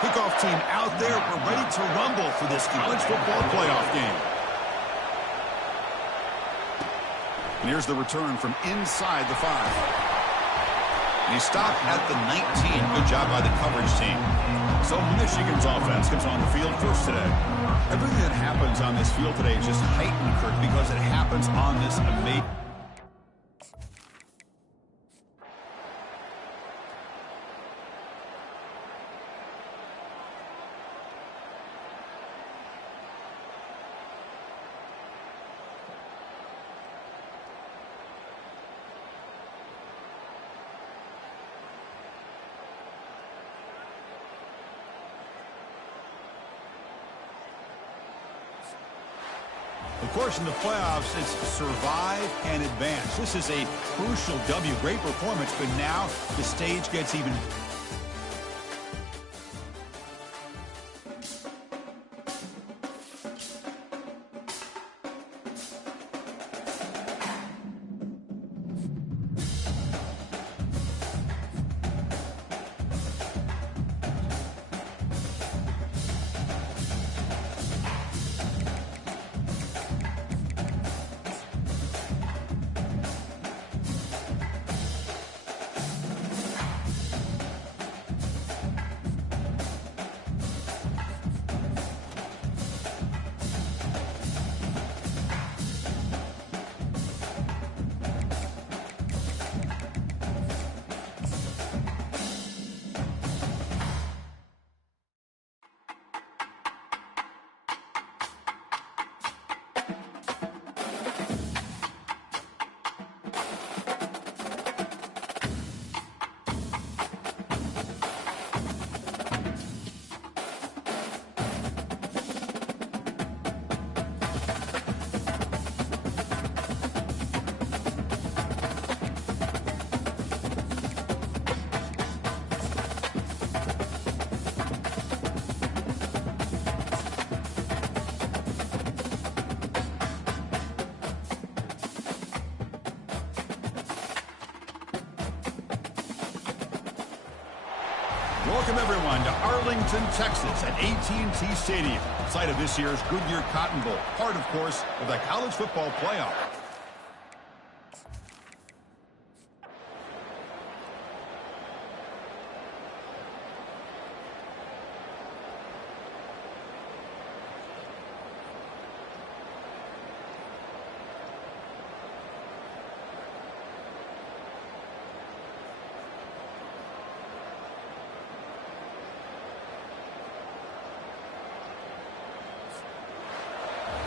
Kickoff team out there. We're ready to rumble for this college football playoff game. And here's the return from inside the 5. And he stopped at the 19. Good job by the coverage team. So Michigan's offense comes on the field first today. Everything that happens on this field today is just heightened, Kirk, because it happens on this amazing... Of course, in the playoffs, it's survive and advance. This is a crucial W. Great performance, but now the stage gets even... Welcome, everyone, to Arlington, Texas at AT&T Stadium, site of this year's Goodyear Cotton Bowl, part, of course, of the college football playoff.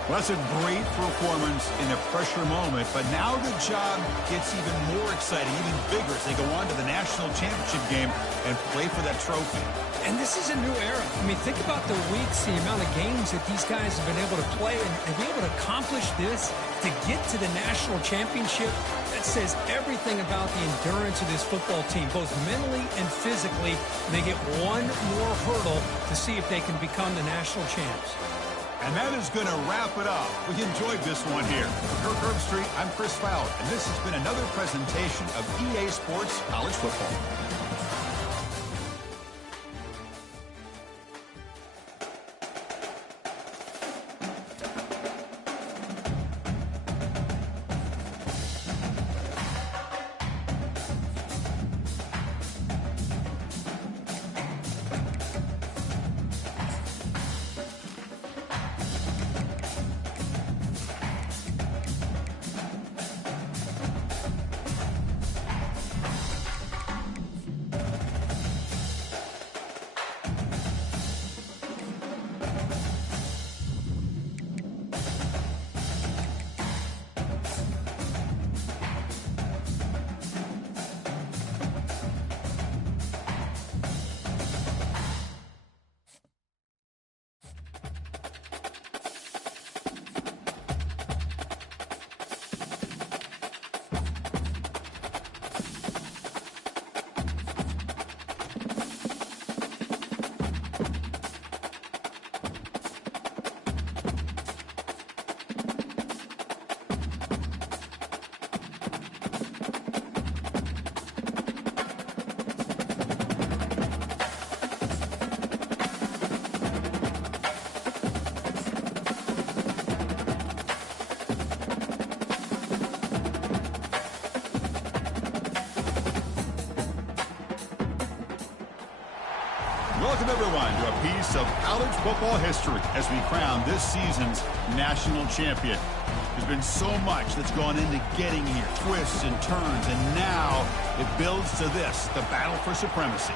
Well, that's a great performance in a pressure moment, but now the job gets even more exciting, even bigger as they go on to the national championship game and play for that trophy. And this is a new era. I mean, think about the weeks, the amount of games that these guys have been able to play and be able to accomplish this, to get to the national championship. That says everything about the endurance of this football team, both mentally and physically. They get one more hurdle to see if they can become the national champs. And that is going to wrap it up. We enjoyed this one here. For Kirk Herbstreit, I'm Chris Fowler, and this has been another presentation of EA Sports College Football. Welcome, everyone, to a piece of college football history as we crown this season's national champion. There's been so much that's gone into getting here, twists and turns, and now it builds to this, the battle for supremacy.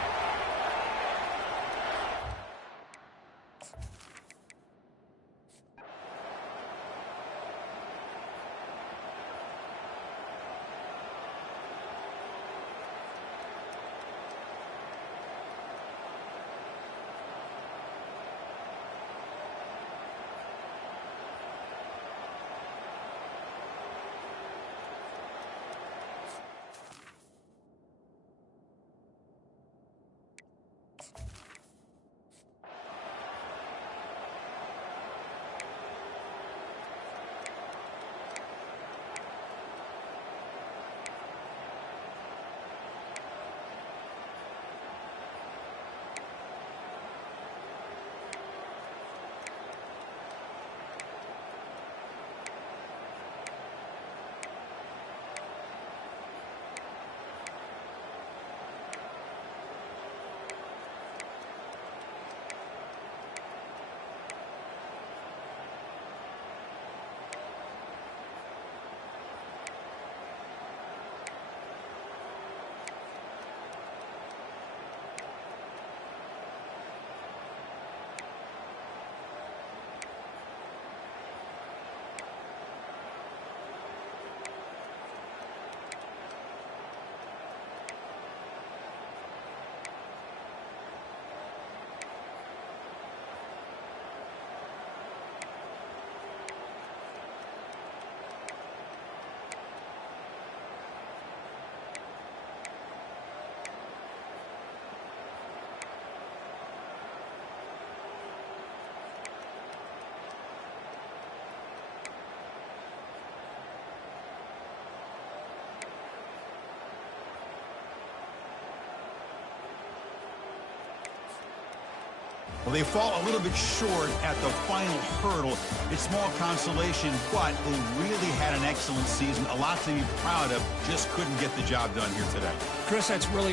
Well, they fall a little bit short at the final hurdle. It's small consolation, but they really had an excellent season. A lot to be proud of. Just couldn't get the job done here today. Chris, that's really